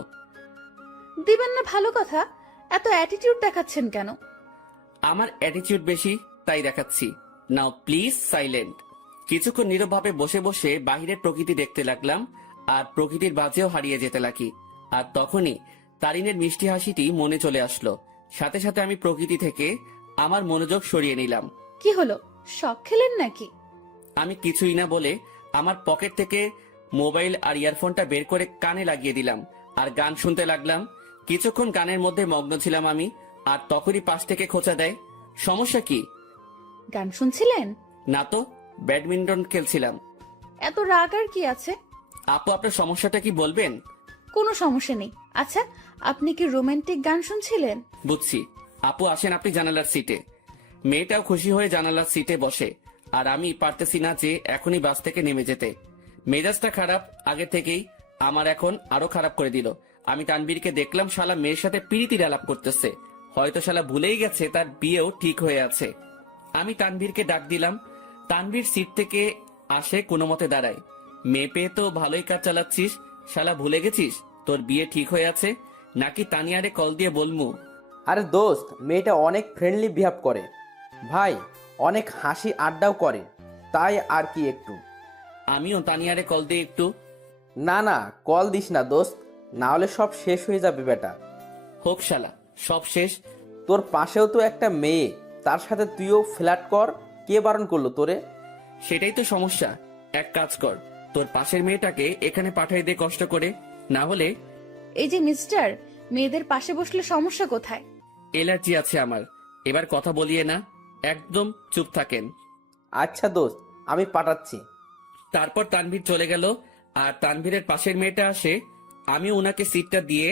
দিবেন না ভালো কথা, এত অ্যাটিটিউড দেখাচ্ছেন কেন? আমার অ্যাটিটিউড বেশি তাই দেখাচ্ছি। নাও প্লিজ সাইলেন্ট। কিছুক্ষণ নীরবভাবে বসে বসে বাহিরের প্রকৃতি দেখতে লাগলাম, আর প্রকৃতির বাজেও হারিয়ে যেতে লাগি। আর তখনই তারিনের মিষ্টি হাসিটি মনে চলে আসলো। সাথে সাথে আমি প্রকৃতি থেকে আমার মনোযোগ সরিয়ে নিলাম। কি হলো, শখ খেলেন নাকি? আমি কিছুই না বলে আমার পকেট থেকে মোবাইল আর ইয়ারফোনটা বের করে কানে লাগিয়ে দিলাম আর গান শুনতে লাগলাম। কিছুক্ষণ গানের মধ্যে মগ্ন ছিলাম আমি, আর তখনই পাশ থেকে খোঁচা দেয়। সমস্যা কি? গান শুনছিলেন? না তো, ব্যাডমিন্টন খেলছিলাম। এত রাগ আর কি আছে? আপু, আপনার সমস্যাটা কি বলবেন? কোনো সমস্যা নেই। আচ্ছা, আপনি কি রোমান্টিক গান শুনছিলেন? বুঝছি। আপু আসেন আপনি জানালার সিটে। মেয়েটাও খুশি হয়ে জানালার সিটে বসে, আর আমি পারতেছি না যে এখনই বাস থেকে নেমে যেতে। মেজাজটা খারাপ আগে থেকেই, আমার এখন আরো খারাপ করে দিল। আমি তানবীরকে দেখলাম শালা মেয়ের সাথে পিড়িতির আলাপ করতেছে। হয়তো শালা ভুলেই গেছে তার বিয়েও ঠিক হয়ে আছে। আমি তানবীরকে ডাক দিলাম। তানবীর সিট থেকে আসে কোনো মতে দাঁড়ায়। মেয়ে পেয়ে তো ভালোই কাজ চালাচ্ছিস, শালা ভুলে গেছিস তোর বিয়ে ঠিক হয়ে আছে? নাকি তানিয়ারে কল দিয়ে বলমু? আরে দোস্ত, মেয়েটা অনেক ফ্রেন্ডলি বিহেভ করে ভাই, অনেক হাসি আড্ডাও করে, তাই আর কি একটু। আমিও তানিয়ারে কল দিয়ে একটু। না না, কল দিস না দোস্ত, না হলে সব শেষ হয়ে যাবে বেটা। হোক শালা, সব শেষ। তোর পাশেও তো একটা মেয়ে, তার সাথে তুইও ফ্ল্যাট কর, কে বারণ করলো তোরে? সেটাই তো সমস্যা। এক কাজ কর, তোর পাশের মেয়েটাকে এখানে পাঠাই দে কষ্ট করে, না হলে। এই যে মিস্টার, মেয়েদের পাশে বসলে সমস্যা কোথায়? এলার্জি আছে আমার। এবার কথা বলিয়ে না, একদম চুপ থাকেন। আচ্ছা দোস্ত, আমি পাঠাচ্ছি। তারপর তানভীর চলে গেল, আর তানভীরের পাশের মেয়েটা আসে। আমি ওনাকে সিটটা দিয়ে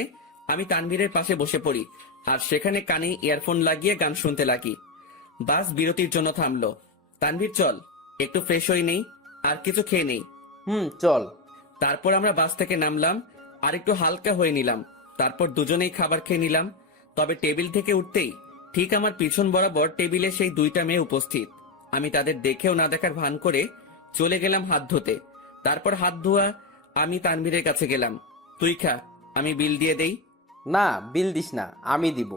আমি তানভীরের পাশে বসে পড়ি, আর সেখানে কানে ইয়ারফোন লাগিয়ে গান শুনতে লাগি। বাস বিরতির জন্য থামলো। তানভীর চল, একটু ফ্রেশ হয়ে নেই, আর কিছু খেয়ে নেই। চল। তারপর আমরা বাস থেকে নামলাম, আর একটু হালকা হয়ে নিলাম। তারপর দুজনেই খাবার খেয়ে নিলাম। তবে টেবিল থেকে উঠতেই ঠিক আমার পিছন বরাবর টেবিলে সেই 2টা মেয়ে উপস্থিত। আমি তাদের দেখেও না দেখার ভান করে চলে গেলাম হাত ধুতে। তারপর হাত ধোয়া আমি তানভীরের কাছে গেলাম। তুই খা, আমি বিল দিয়ে দেই। না, বিল দিস না, আমি দিব।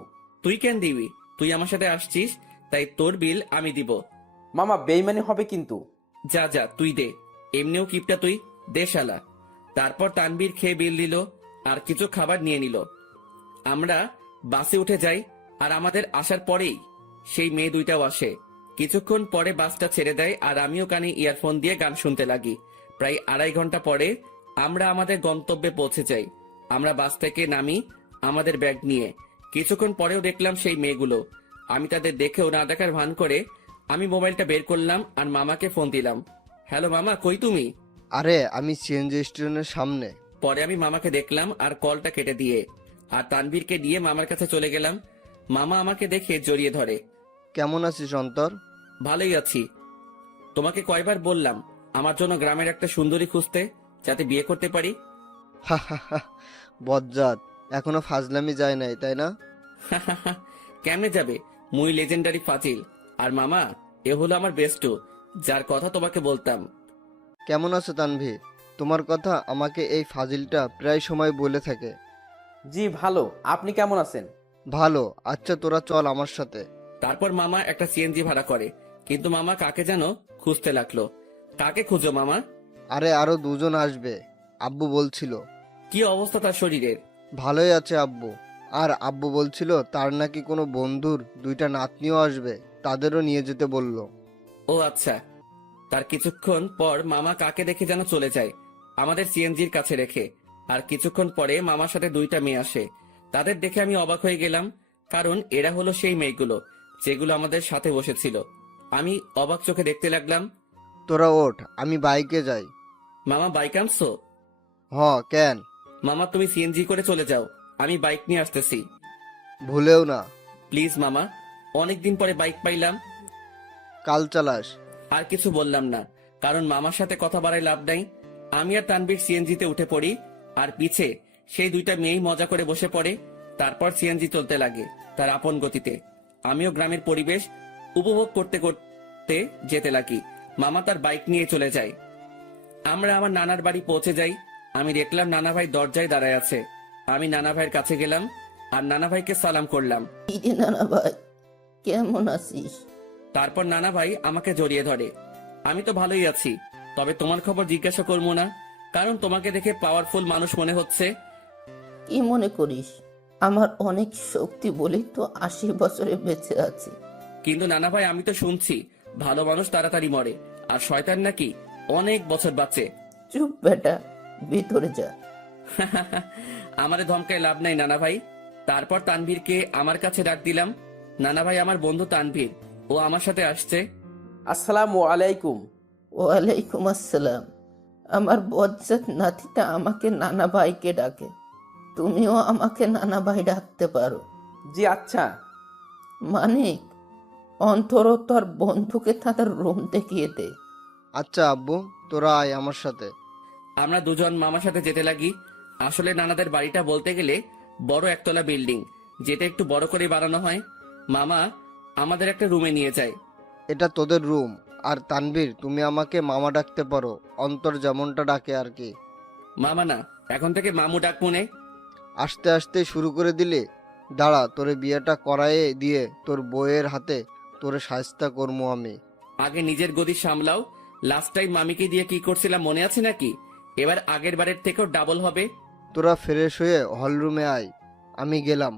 তুই কেন দিবি? তুই আমার সাথে আসছিস, তাই তোর বিল আমি দিব। মামা বেইমানি হবে কিন্তু। যা যা তুই দে, এমনিও কিপটা তুই, দে শালা। তারপর তানবীর খেয়ে বিল দিল আর কিছু খাবার নিয়ে নিল। আমরা বাসে উঠে যাই আর আমাদের আসার পরেই সেই মেয়ে দুইটাও আসে। কিছুক্ষণ পরে বাসটা ছেড়ে দেয় আর আমিও কানে ইয়ারফোন দিয়ে গান শুনতে লাগি। প্রায় 2.5 ঘন্টা পরে আমরা আমাদের গন্তব্যে পৌঁছে যাই। আমরা বাস থেকে নামি আমাদের ব্যাগ নিয়ে। কিছুক্ষণ পরেও দেখলাম সেই মেয়েগুলো। আমি তাদের দেখেও না দেখার ভান করে আমি মোবাইলটা বের করলাম আর মামাকে ফোন দিলাম। হ্যালো মামা, কই তুমি? আরে আমি সিএনজি স্টেশনের সামনে। পরে আমি মামাকে দেখলাম আর কলটা কেটে দিয়ে আর তানভীরকে দিয়ে মামার কাছে চলে গেলাম। মামা আমাকে দেখে জড়িয়ে ধরে। কেমন আছিস অন্তর? ভালোই আছি। তোমাকে কয়বার বললাম আমার জন্য গ্রামের একটা সুন্দরী খুঁজতে, যাতে বিয়ে করতে পারি? হা হা হা, বজ্জাত, এখনো ফাজলামি যায় নাই তাই না? কেমনে যাবে? মুই লেজেন্ডারি ফাজিল। আর মামা, এ হলো আমার বেস্টু, যার কথা তোমাকে বলতাম। কেমন আছো তানভি? তোমার কথা আমাকে এই ফাজিলটা প্রায় সময় বলে থাকে। জি ভালো, আপনি কেমন আছেন? ভালো। আচ্ছা তোরা চল আমার সাথে। তারপর মামা একটা সিএনজি ভাড়া করে, কিন্তু মামা কাকে যেন খুঁজতে লাগলো। কাকে খুঁজো মামা? আরে আরো দুজন আসবে, আব্বু বলছিল। কি অবস্থা তার শরীরের? ভালোই আছে আব্বু। আর আব্বু বলছিল তার নাকি কোনো বন্ধুর 2টা নাতনিও আসবে, তাদেরও নিয়ে যেতে বলল। ও আচ্ছা। তার কিছুক্ষণ পর মামা কাকে দেখে যেন চলে যায় আমাদের সিএনজির কাছে রেখে। আর কিছুক্ষণ পরে মামার সাথে 2টা মেয়ে আসে। তাদের দেখে আমি অবাক হয়ে গেলাম, কারণ এরা হলো সেই মেয়েগুলো যেগুলো আমাদের সাথে বসেছিল। আমি অবাক চোখে দেখতে লাগলাম। তোরা ওঠ, আমি বাইকে যাই। মামা বাইক আনছো? কেন? মামা তুমি সিএনজি করে চলে যাও, আমি বাইক নিয়ে আসতেছি। ভুলেও না। প্লিজ মামা, অনেকদিন পরে বাইক পাইলাম। কাল চালাস। আর কিছু বললাম না, কারণ মামার সাথে কথা বাড়ায় লাভ নাই। আমি আর তানবীর সিএনজিতে উঠে পড়ি আর পিছে সেই 2টা মেয়েই মজা করে বসে পড়ে। তারপর সিএনজি চলতে লাগে তার আপন গতিতে। আমিও গ্রামের পরিবেশ উপভোগ করতে করতে যেতে লাগি। মামা তার বাইক নিয়ে চলে যায়। আমরা আমার নানার বাড়ি পৌঁছে যাই। আমি দেখলাম নানা ভাই দরজায় দাঁড়ায় আছে। আমি নানা ভাইয়ের কাছে গেলাম আর নানা ভাইকে সালাম করলাম। নানা ভাই, কেমন আছিস? তারপর নানা ভাই আমাকে জড়িয়ে ধরে। আমি তো ভালোই আছি, তবে তোমার খবর জিজ্ঞাসা করবো না, কারণ তোমাকে দেখে পাওয়ারফুল মানুষ মনে হচ্ছে। কি মনে করিস? আমার অনেক শক্তি বলেই তো 80 বছরে বেঁচে আছি। কিন্তু নানা ভাই, আমি তো শুনছি ভালো মানুষ তাড়াতাড়ি মরে আর শয়তান নাকি অনেক বছর বাঁচে। চুপ বেটা, ভিতরে যা। আমাদের ধমকায় লাভ নাই নানা ভাই। তারপর তানভীরকে আমার কাছে ডাক দিলাম। নানা ভাই, আমার বন্ধু তানভীর, ও আমার সাথে আসছে। আসসালামু আলাইকুম। ওয়ালাইকুম আসসালাম। আমার বজ্জাত নাতিটা আমাকে নানা ভাইকে ডাকে, তুমিও আমাকে নানা ভাই ডাকতে পারো। জি আচ্ছা। মানিক, অন্তর তোর বন্ধুকে তাদের রুম দেখিয়ে দে। আচ্ছা আব্বু, তোরা আয় আমার সাথে। আমরা দুজন মামার সাথে যেতে লাগি। আসলে নানাদের বাড়িটা বলতে গেলে বড় একতলা বিল্ডিং, যেটা একটু বড় করে বানানো হয়। মামা আমাদের একটা রুমে নিয়ে যায়। এটা তোদের রুম। আর তানভীর, তুমি আমাকে মামা ডাকতে পারো, অন্তর যেমনটা ডাকে আর কি। মামা না, এখন থেকে মামু ডাক মনে। আস্তে আস্তে শুরু করে দিলে। দাঁড়া, তোরে বিয়েটা করায়ে দিয়ে তোর বউয়ের হাতে তোরে শায়েস্তা করবো আমি। আগে নিজের গদি সামলাও। লাস্ট টাইম মামিকে দিয়ে কি করছিলাম মনে আছে নাকি? এবার আগের বারের থেকেও ডাবল হবে। তোরা ফ্রেশ হয়ে হলরুমে আয়, আমি গেলাম।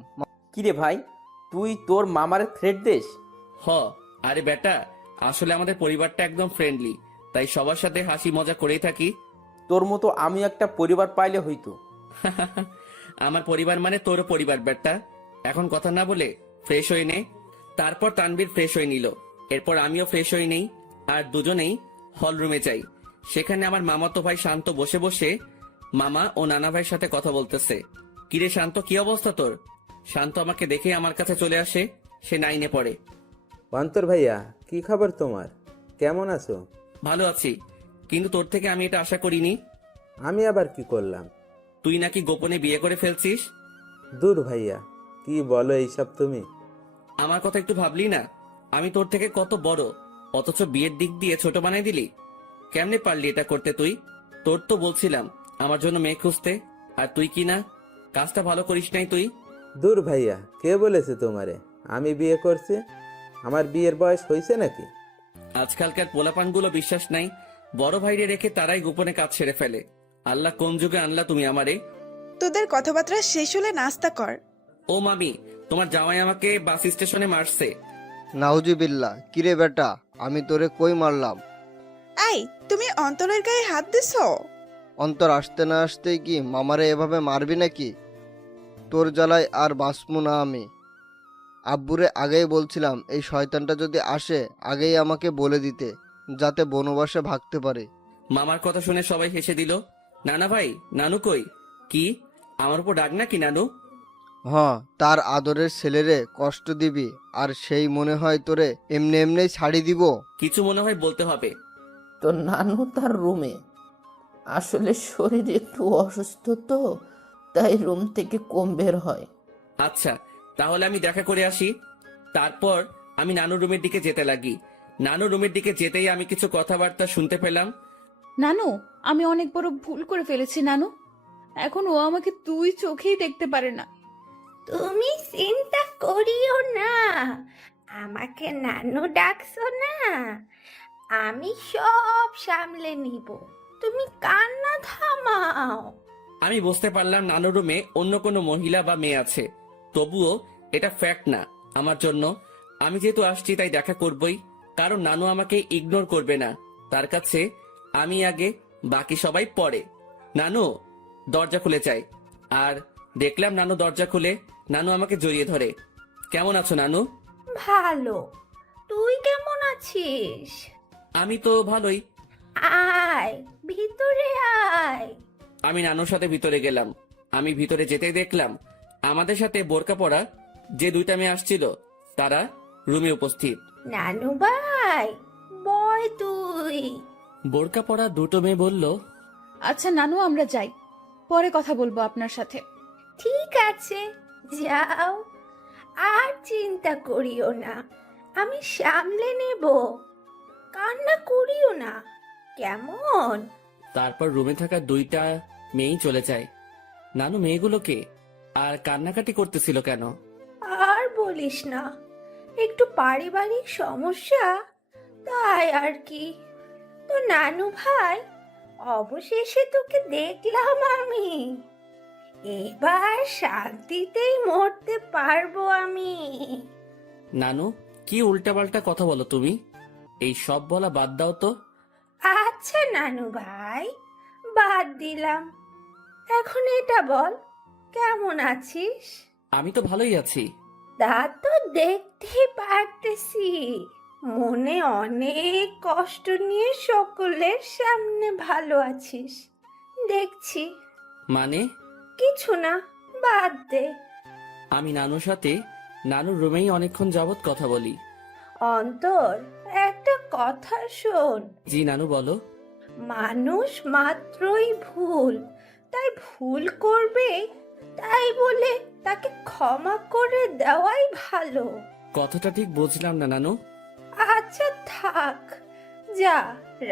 কিরে ভাই, তুই তোর মামার থ্রেট দেশ? আরে বেটা, আসলে আমাদের পরিবারটা একদম ফ্রেন্ডলি, তাই সবার সাথে হাসি মজা করেই থাকি। তোর মতো আমি একটা পরিবার পাইলে হইতো। আমার পরিবার মানে তোরও পরিবার বেটা। এখন কথা না বলে ফ্রেশ হয়ে নে। তারপর তানভীর ফ্রেশ হয়ে নিল। এরপর আমিও ফ্রেশ হয়ে নেই আর দুজনেই হল রুমে যাই। সেখানে আমার মামাতো ভাই শান্ত বসে বসে মামা ও নানা ভাইয়ের সাথে কথা বলতেছে। কিরে শান্ত, কি অবস্থা তোর? শান্ত আমাকে দেখে আমার কাছে চলে আসে। সে 9-এ পড়ে। অন্তর ভাইয়া, কি খবর তোমার? কেমন আছো? ভালো আছি, কিন্তু তোর থেকে আমি এটা আশা করিনি। আমি আবার কি করলাম? তুই নাকি গোপনে বিয়ে করে ফেলছিস। দূর ভাইয়া, কি বলো এইসব তুমি? আমার কথা একটু ভাবলি না? আমি তোর থেকে কত বড়, অথচ বিয়ের দিক দিয়ে ছোট বানাই দিলি। কেমনে পারলি এটা করতে তুই? তোর তো বলছিলাম আমার জন্য মেয়ে খুঁজতে, আর তুই কি না, কাজটা ভালো করিস নাই তুই। দূর ভাইয়া, কে বলেছে তোমারে আমি বিয়ে করছি? আমার বিয়ের বয়স হয়েছে নাকি? আজকালকার পোলাপানগুলো বিশ্বাস নাই, বড় ভাইরে রেখে তারাই গোপনে কাজ সেরে ফেলে। আল্লাহ কোন যুগে আনলা তুমি আমারে? তোদের কথাবার্তা শেষ হলে নাস্তা কর। ও মামি, তোমার জামাই আমাকে বাস স্টেশনে মারছে। নাউজুবিল্লাহ, কিরে বেটা, আমি তোরে কই মারলাম? এই, তুমি অন্তরের গায়ে হাত দিছো? অন্তর আসতে না আসতেই কি মামারে এভাবে মারবি নাকি? তোর জ্বালায় আর বাঁচমু না আমি। আব্বুরে আগেই বলছিলাম এই শয়তানটা যদি আসে আগেই আমাকে বলে দিতে, যাতে বনবাসে ভাগতে পারে। মামার কথা শুনে সবাই হেসে দিল। নানা ভাই, নানু কই? কি আমার উপর রাগ নাকি নানু? তার আদরের ছেলেরে কষ্ট দিবি আর সেই মনে হয় তোরে এমনি এমনি ছাড়ি দিব? কিছু মনে হয় বলতে হবে। তো নানু তার রুমে, আসলে শরীর একটু অসুস্থ তো, তাই রুম থেকে কম বের হয়। আচ্ছা, তাহলে আমি দেখা করে আসি। তারপর আমি নানুর রুমের দিকে যেতে লাগি। নানুর রুমের দিকে যেতেই আমি কিছু কথাবার্তা শুনতে পেলাম। নানু, আমি অনেক বড় ভুল করে ফেলেছি নানু। এখন ও আমাকে দুই চোখেই দেখতে পারে না। তুমি চিন্তা করিও না, আমাকে নানু ডাকছো না, আমি সব সামলে নিব, তুমি কান্না থামাও। আমি বুঝতে পারলাম নানুর রুমে অন্য কোনো মহিলা বা মেয়ে আছে, তবুও এটা ফ্যাক্ট না আমার জন্য। আমি যেহেতু আসছি তাই দেখা করবই, কারণ নানু আমাকে ইগনোর করবে না। তার কাছে আমি আগে, বাকি সবাই পরে। নানু, দরজা খুলে চাই। আর দেখলাম নানু দরজা খুলে নানু আমাকে জড়িয়ে ধরে। কেমন আছো নানু? ভালো, তুই কেমন আছিস? আমি তো ভালোই। আয় ভিতরে আয়। আমি নানুর সাথে ভিতরে গেলাম। আমি ভিতরে যেতেই দেখলাম আমাদের সাথে বোরকা পরা যে দুইটা মেয়ে আসছিল তারা রুমে উপস্থিত। নানু ভাই, বয় তুই। বোরকা পরা দুটো মেয়ে বলল, আচ্ছা নানু, আমরা যাই, পরে কথা বলবো আপনার সাথে। ঠিক আছে, যাও, আর চিন্তা করিও না, আমি সামলে নেব, কান্না করিও না, কেমন? তারপর রুমে থাকা দুইটা মেয়েই চলে যায়। নানু, মেয়েগুলোকে আর কান্নাকাটি করতেছিল কেন? আর বলিস না, একটু পারিবারিক সমস্যা, তাই আর কি। তো নানু ভাই, অবশেষে তোকে দেখলাম আমি, এবার শান্তিতেই মরতে পারবো আমি। নানু, কি উল্টাপাল্টা কথা বলো তুমি? এই সব বলা বাদ দাও তো। আচ্ছা নানু ভাই, বাদ দিলাম, এখন এটা বল, কেমন আছিস? আমি তো ভালোই আছি। তা তো দেখতেই পারতেছি, মনে অনেক কষ্ট নিয়ে সকলের সামনে ভালো আছিস দেখছি। মানে? কিছু না, বাদ দে। আমি নানুর সাথে নানুর রুমেই অনেকক্ষণ যাবৎ কথা বলি। অন্তর, একটা কথা শোন। জি নানু, বলো। মানুষ মাত্রই ভুল, তাই ভুল করবে, তাই বলে তাকে ক্ষমা করে দেওয়াই ভালো। কথাটা ঠিক বুঝলাম না নানু। আচ্ছা থাক, যা,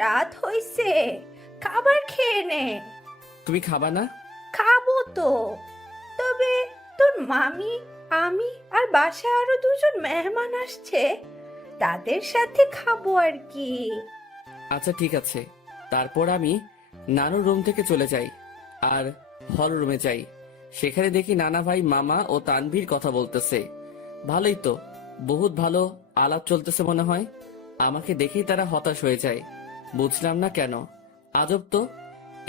রাত হইছে, খাবার খেয়ে নে। তুমি খাবা না? খাবো তো, তবে তোর মামি, আমি আর বাসায় আরো দুজন মেহমান আসছে, তাদের সাথে খাবো আর কি। আচ্ছা ঠিক আছে। তারপর আমি নানুর রুম থেকে চলে যাই আর হল রুমে যাই। সেখানে দেখি নানা ভাই, মামা ও তানভীর কথা বলতেছে। ভালোই তো, বহুত ভালো আলাপ চলতেছে মনে হয়। আমাকে দেখেই তারা হতাশ হয়ে যায়। বুঝলাম না কেন। আজব তো,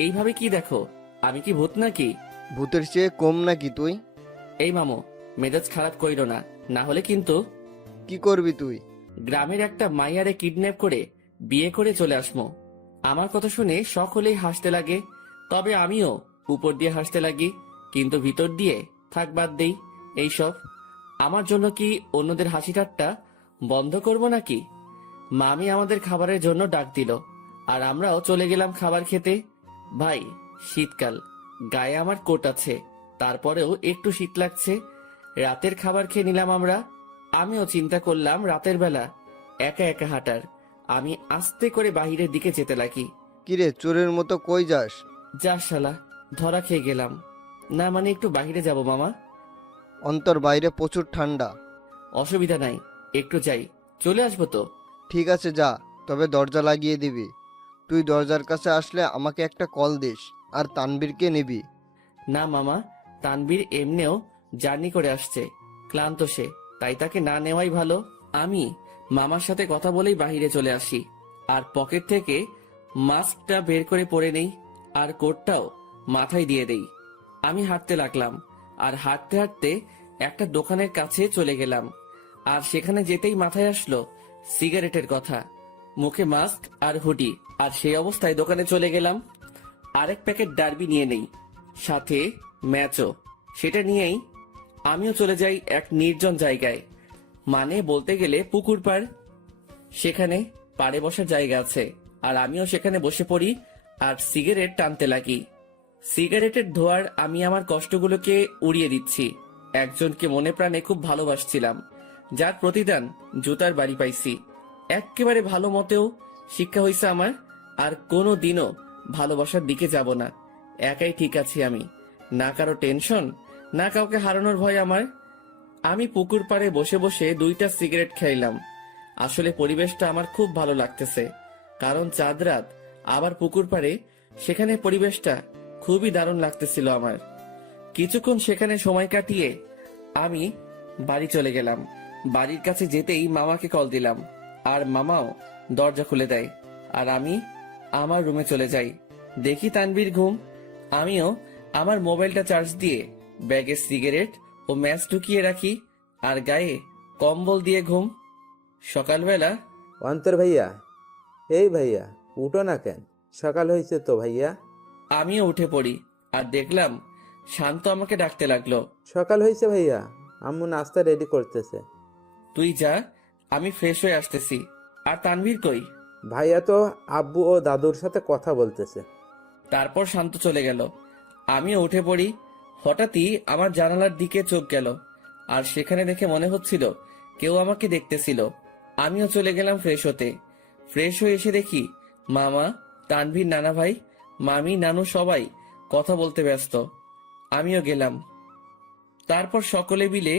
এইভাবে কি দেখো? আমি কি ভূত নাকি? ভূতের চেয়ে কম নাকি তুই? এই মামু, মেজাজ খারাপ কইরো না, না হলে কিন্তু। কি করবি তুই? গ্রামের একটা মাইয়ারে কিডন্যাপ করে বিয়ে করে চলে আসমো। আমার কথা শুনে সকলেই হাসতে লাগে, তবে আমিও উপর দিয়ে হাসতে লাগি, কিন্তু ভিতর দিয়ে থাক বাদ দেই এইসব। আমার জন্য কি অন্যদের হাসি ঠাট্টা বন্ধ করব নাকি? মামি আমাদের খাবারের জন্য ডাক দিল আর আমরাও চলে গেলাম খাবার খেতে। ভাই, শীতকাল, গায়ে আমার কোট আছে, তারপরেও একটু শীত লাগছে। রাতের খাবার খেয়ে নিলাম আমরা। আমিও চিন্তা করলাম রাতের বেলা একা একা হাঁটার। আমি আস্তে করে বাহিরের দিকে যেতে লাগি। কিরে, চোরের মতো কই যাস? যা শালা, ধরা খেয়ে গেলাম। না মানে একটু বাহিরে যাব মামা। অন্তর, বাইরে প্রচুর ঠান্ডা। অসুবিধা নাই, একটু যাই, চলে আসবো তো। ঠিক আছে, যা, তবে দরজা লাগিয়ে দিবি। তুই দরজার কাছে আসলে আমাকে একটা কল দিস, আর তানবীরকে নিবি। না মামা, তানবীর এমনিও জার্নি করে আসছে, ক্লান্ত সে, তাই তাকে না নেওয়াই ভালো। আমি মামার সাথে কথা বলেই বাহিরে চলে আসি, আর পকেট থেকে মাস্কটা বের করে পরে নেই, আর কোটটাও মাথায় দিয়ে দেই। আমি হাঁটতে লাগলাম, আর হাঁটতে হাঁটতে একটা দোকানের কাছে চলে গেলাম। আর সেখানে যেতেই মাথায় আসলো সিগারেটের কথা। মুখে মাস্ক আর হুডি, আর সেই অবস্থায় দোকানে চলে গেলাম। আরেক প্যাকেট ডার্বি নিয়ে নেই, সাথে ম্যাচও। সেটা নিয়েই আমিও চলে যাই এক নির্জন জায়গায়, মানে বলতে গেলে পুকুর পাড়। সেখানে পাড়ে বসার জায়গা আছে, আর আমিও সেখানে বসে পড়ি আর সিগারেট টানতে লাগি। সিগারেটের ধোঁয়ার আমি আমার কষ্টগুলোকে উড়িয়ে দিচ্ছি। একজনকে মনে প্রাণে খুব ভালোবাসছিলাম, যার প্রতিদান জুতার বাড়ি পাইছি। একেবারে ভালো মতেও শিক্ষা হয়েছে আমার, আর কোনো দিনও ভালোবাসার দিকে যাব না। একাই ঠিক আছি আমি, না কারো টেনশন, না কাউকে হারানোর ভয় আমার। আমি পুকুর পাড়ে বসে বসে 2টা সিগারেট খাইলাম। আসলে পরিবেশটা আমার খুব ভালো লাগতেছে, কারণ চাঁদ রাত, আবার পুকুর পাড়ে, সেখানে পরিবেশটা খুবই দারুণ লাগতেছিল আমার। কিছুক্ষণ সেখানে সময় কাটিয়ে আমি বাড়ি চলে গেলাম। বাড়ির কাছে যেতেই মামাকে কল দিলাম, আর মামাও দরজা খুলে দেয়, আর আমি আমার রুমে চলে যাই। দেখি তানবীর ঘুম। আমিও আমার মোবাইলটা চার্জ দিয়ে ব্যাগে সিগারেট ও ম্যাচ ঢুকিয়ে রাখি, আর গায়ে কম্বল দিয়ে ঘুম। সকালবেলা অন্তর ভাইয়া, এই ভাইয়া, উঠো না কেন? সকাল হয়েছে তো ভাইয়া। আমিও উঠে পড়ি, আর দেখলাম শান্ত আমাকে ডাকতে লাগলো। সকাল হয়েছে ভাইয়া, আম্মু নাস্তা রেডি করতেছে। তুই যা, আমি ফ্রেশ হয়ে আসতেছি। আর তানভীর কই? ভাইয়া তো আব্বু ও দাদুর সাথে কথা বলতেছে। তারপর শান্ত চলে গেল। আমিও উঠে পড়ি। হঠাৎই আমার জানালার দিকে চোখ গেল, আর সেখানে দেখে মনে হচ্ছিল কেউ আমাকে দেখতেছিল। আমিও চলে গেলাম ফ্রেশ হতে। ফ্রেশ হয়ে এসে দেখি মামা, তানভীর, নানা ভাই, মামি, নানু সবাই কথা বলতে ব্যস্ত। আমিও গেলাম। তারপর সকলে মিলে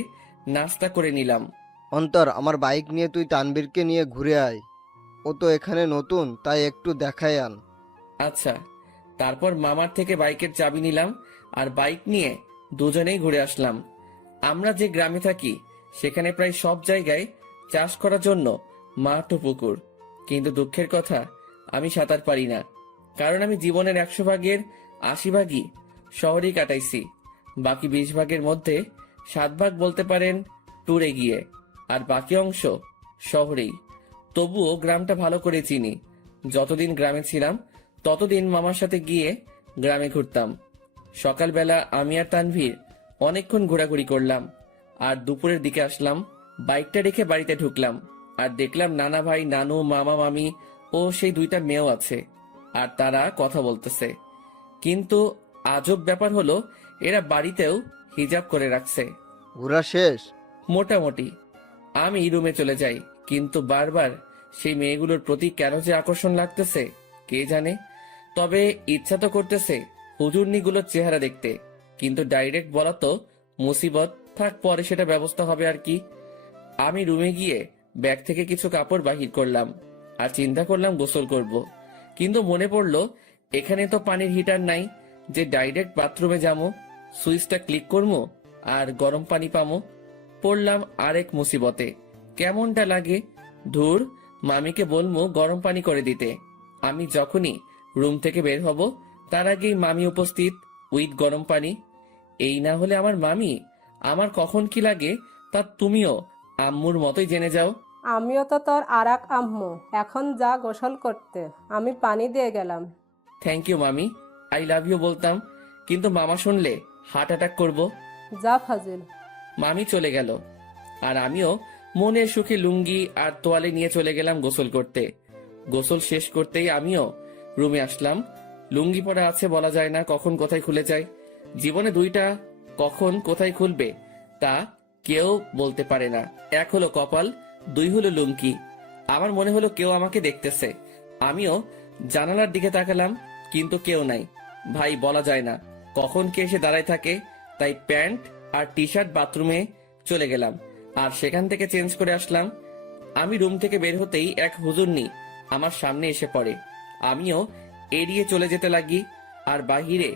নাস্তা করে নিলাম। অন্তর, আমার বাইক নিয়ে তুই তানবীরকে নিয়ে ঘুরে আয়। ও তো এখানে নতুন, তাই একটু দেখায় আন। আচ্ছা। তারপর মামার থেকে বাইকের চাবি নিলাম, আর বাইক নিয়ে দুজনেই ঘুরে আসলাম। আমরা যে গ্রামে থাকি সেখানে প্রায় সব জায়গায় চাষ করার জন্য মাঠ ও পুকুর, কিন্তু দুঃখের কথা, আমি সাঁতার পারি না। কারণ আমি জীবনের 100 ভাগের 80 ভাগই শহরেই কাটাইছি। বাকি 20 ভাগের মধ্যে 7 ভাগ বলতে পারেন ট্যুরে গিয়ে, আর বাকি অংশ শহরেই। তবুও গ্রামটা ভালো করে চিনি। যতদিন গ্রামে ছিলাম ততদিন মামার সাথে গিয়ে গ্রামে ঘুরতাম। সকালবেলা আমি আর তানভীর অনেকক্ষণ ঘোরাঘুরি করলাম, আর দুপুরের দিকে আসলাম। বাইকটা রেখে বাড়িতে ঢুকলাম, আর দেখলাম নানা ভাই, নানু, মামা, মামি ও সেই 2টা মেয়েও আছে, আর তারা কথা বলতেছে। কিন্তু আজব ব্যাপার হলো, এরা বাড়িতেও হিজাব করে রাখছে। ঘোরা শেষ? মোটামুটি। আমি রুমে চলে যাই, কিন্তু বারবার সেই মেয়েগুলোর প্রতি কেন যে আকর্ষণ লাগতেছে কে জানে। তবে ইচ্ছা তো করতেছে হুজুরনিগুলোর চেহারা দেখতে, কিন্তু ডাইরেক্ট বলা তো মুসিবত, থাক পরে সেটা ব্যবস্থা হবে আর কি। আমি রুমে গিয়ে ব্যাগ থেকে কিছু কাপড় বাহির করলাম, আর চিন্তা করলাম গোসল করব। কিন্তু মনে পড়লো এখানে তো পানির হিটার নাই যে ডাইরেক্ট বাথরুমে যাবো, সুইচটা ক্লিক করবো আর গরম পানি পামো। পড়লাম আরেক মুসিবতে। কেমনটা লাগে, ধুর, মামিকে বলবো গরম পানি করে দিতে। আমি যখনই রুম থেকে বের হব তার আগেই মামি উপস্থিত উইথ গরম পানি। এই না হলে আমার মামি, আমার কখন কি লাগে তা তুমিও আম্মুর মতোই জেনে যাও। আমিও তো তোর আরাক আম্মু, এখন যা গোসল করতে, আমি পানি দিয়ে গেলাম। থ্যাংক ইউ মামি, আই লাভ ইউ বলতাম, কিন্তু মামা শুনলে হার্ট অ্যাটাক করবো। যা ফাজিল। মামি চলে গেল, আর আমিও মনের সুখে লুঙ্গি আর তোয়ালে নিয়ে চলে গেলাম গোসল করতে। গোসল শেষ করতেই আমিও রুমে আসলাম। লুঙ্গি পরা আছে, বলা যায় না কখন কোথায় খুলে যায়। জীবনে 2টা কখন কোথায় খুলবে তা কেউ বলতে পারে না। 1 হলো কপাল, 2 হলো লুঙ্গি। আমার মনে হলো কেউ আমাকে দেখতেছে। আমিও জানালার দিকে তাকালাম, কিন্তু কেউ নাই। ভাই, বলা যায় না কখন কে এসে দাঁড়ায় থাকে, তাই প্যান্ট আর টি শার্ট বাথরুমে চলে গেলাম, আর সেখান থেকে চেঞ্জ করে আসলাম। আমি রুম থেকে বের হতেই এক হুজুরনি আমার সামনে এসে পড়ে। আমিও এড়িয়ে চলে যেতে লাগি। আর বাহিরে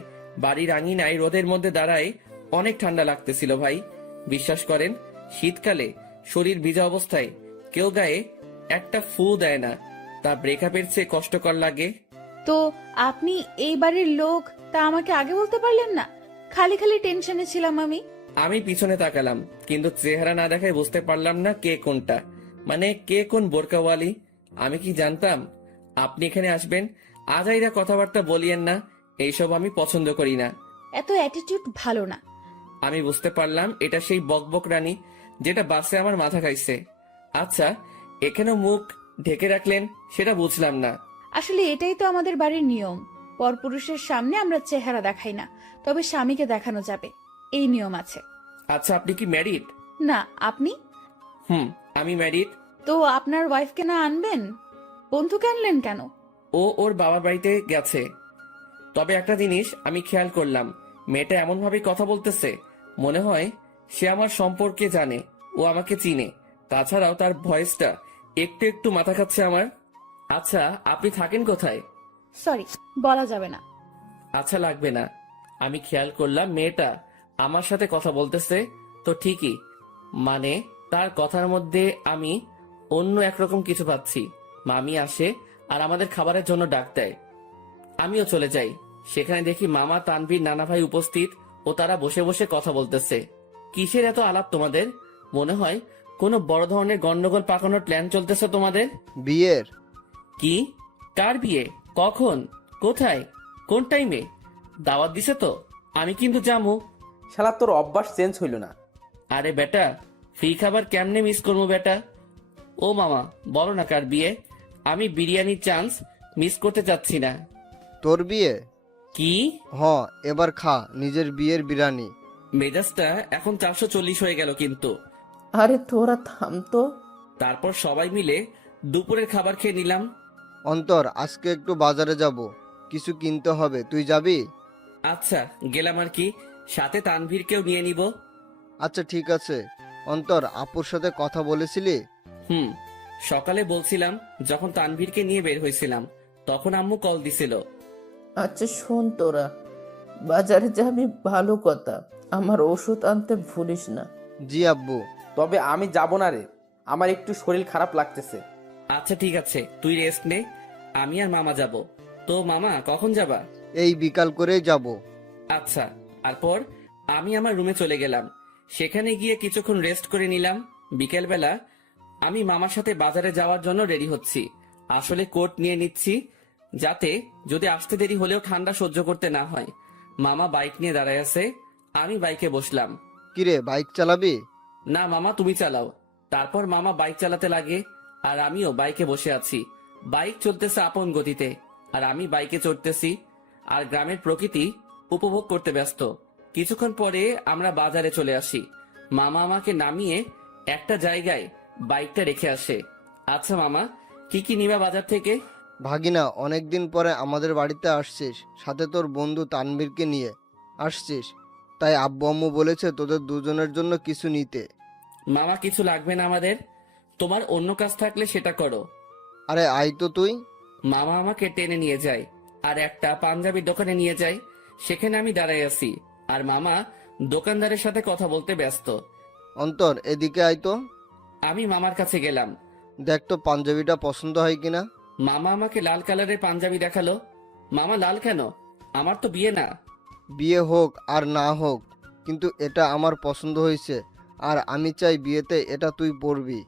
বাড়ির আঙিনায় রোদের মধ্যে দাঁড়ায় অনেক ঠান্ডা লাগতেছিল ভাই। বিশ্বাস করেন, শীতকালে শরীর ভিজা অবস্থায় কেউ গায়ে একটা ফু দেয় না, তা ব্রেকআপের চেয়ে কষ্টকর লাগে। তো আপনি এই বাড়ির লোক, তা আমাকে আগে বলতে পারলেন না? খালি খালি টেনশনে ছিলাম আমি। আমি পিছনে তাকালাম, কিন্তু চেহারা না দেখায় বুঝতে পারলাম না কে কোনটা, মানে কে কোন বোরকাওয়ালি। আমি কি জানতাম আপনি এখানে আসবেন? আজাইরা কথাবার্তা বলিয়েন না, এইসব আমি পছন্দ করি না। এত অ্যাটিটিউড ভালো না। আমি বুঝতে পারলাম এটা সেই বকবক রানী যেটা বাসে আমার মাথা খাইছে। আচ্ছা, এখানেও মুখ ঢেকে রাখলেন সেটা বুঝলাম না। আসলে এটাই তো আমাদের বাড়ির নিয়ম। পরপুরুষের সামনে আমরা চেহারা দেখাই না, তবে স্বামীকে দেখানো যাবে, এই নিয়ম আছে। আচ্ছা, আপনি কি ম্যারিড? না, আপনি? আমি ম্যারিড। তো আপনার ওয়াইফকে না আনবেন? বন্ধুকে আনলেন কেন? ও ওর বাবার বাড়িতে গেছে। তবে একটা জিনিস আমি খেয়াল করলাম, মেয়েটা এমন ভাবে কথা বলতেছে মনে হয় সে আমার সম্পর্কে জানে, ও আমাকে চিনে। তাছাড়াও তার ভয়েসটা একটু একটু মাথা খাচ্ছে আমার। আচ্ছা, আপনি থাকেন কোথায়? সরি, বলা যাবে না। আচ্ছা, লাগবে না। আমি খেয়াল করলাম মেয়েটা আমার সাথে কথা বলতেছে তো ঠিকই, মানে তার কথার মধ্যে আমি অন্য একরকম কিছু পাচ্ছি। মামি আসে আর আমাদের খাবারের জন্য ডাক দেয়। আমিও চলে যাই। সেখানে দেখি মামা, তানভীর, নানা ভাই উপস্থিত ও তারা বসে বসে কথা বলতেছে। কিসের এত আলাপ তোমাদের? মনে হয় কোনো বড় ধরনের গন্ডগোল পাকানোর প্ল্যান চলতেছে তোমাদের। বিয়ের? কি? কার বিয়ে? কখন? কোথায়? কোন টাইমে? দাওয়াত দিছে তো? আমি কিন্তু যাবো। শালা তোর অভ্যাস চেঞ্জ হইল না। আরে বেটা, ফ্রি খাবার কেমনে মিস করবো বেটা? ও মামা, বলো না কার বিয়ে? আমি বিরিয়ানির চান্স মিস করতে চাচ্ছি না। তোর বিয়ে? কি? এবার খা নিজের বিয়ের বিরিয়ানি। মেজাজটা এখন 440 হয়ে গেল কিন্তু। আরে তোরা থাম তো। তারপর সবাই মিলে দুপুরের খাবার খেয়ে নিলাম। অন্তর, আজকে একটু বাজারে যাব, কিছু কিনতে হবে, তুই যাবি? আচ্ছা, গেলাম আর কি, সাথে তানভীরকেও নিয়ে নিব। আচ্ছা ঠিক আছে। অন্তর, আপুর সাথে কথা বলেছিলি? সকালে বলছিলাম, যখন তানভীরকে নিয়ে বের হয়েছিলাম তখন আম্মু কল দিছিল। আচ্ছা শোন, তোরা বাজারে যাবি ভালো কথা, আমার ওষুধ আনতে ভুলিস না। জি আব্বু। তবে আমি যাব না রে, আমার একটু শরীর খারাপ লাগতেছে। আচ্ছা ঠিক আছে, তুই রেস্ট নে, আমি আর মামা যাব। তো মামা কখন যাবা? এই বিকাল করেই যাব। আচ্ছা। তারপর আমি আমার রুমে চলে গেলাম। সেখানে গিয়ে কিছুক্ষণ রেস্ট করে নিলাম। বিকেলবেলা আমি মামার সাথে বাজারে যাওয়ার জন্য রেডি হচ্ছি। আসলে কোট নিয়ে নিচ্ছি, যাতে যদি আসতে দেরি হলেও ঠান্ডা সহ্য করতে না হয়। মামা বাইক নিয়ে দাঁড়ায় আছে, আমি বাইকে বসলাম। কিরে, বাইক চালাবি? না মামা, তুমি চালাও। তারপর মামা বাইক চালাতে লাগে আর আমিও বাইকে বসে আছি। বাইক চলতেছে আপন গতিতে আর আমি বাইকে চড়তেছি আর গ্রামের প্রকৃতি উপভোগ করতে ব্যস্ত। কিছুক্ষণ পরে আমরা বাজারে চলে আসি। মামা আমাকে নামিয়ে একটা জায়গায় বাইকটা রেখে আসে। আচ্ছা মামা, কি কি নিবা বাজার থেকে? ভাগিনা, অনেকদিন পরে আমাদের বাড়িতে আসছিস, সাথে তোর বন্ধু তানভীরকে নিয়ে আসছিস, তাই আব্বু আম্মু বলেছে তোদের দুজনের জন্য কিছু নিতে। মামা, কিছু লাগবে না আমাদের, তোমার অন্য কাজ থাকলে সেটা করো। আরে আয় তো তুই। মামা আমাকে টেনে নিয়ে যায় আর একটা পাঞ্জাবির দোকানে নিয়ে যায়। সেখানে আমি দাঁড়াই আছি আর মামা দোকানদারের সাথে কথা বলতে ব্যস্ত। অন্তর, এদিকে আয় তো। আমি মামার কাছে গেলাম। দেখ তো পাঞ্জাবিটা পছন্দ হয় কিনা। মামা আমাকে লাল কালারের পাঞ্জাবি দেখালো। মামা, লাল কেন? আমার তো বিয়ে না। বিয়ে হোক আর না হোক, কিন্তু এটা আমার পছন্দ হয়েছে আর আমি চাই বিয়েতে এটা তুই পরবি।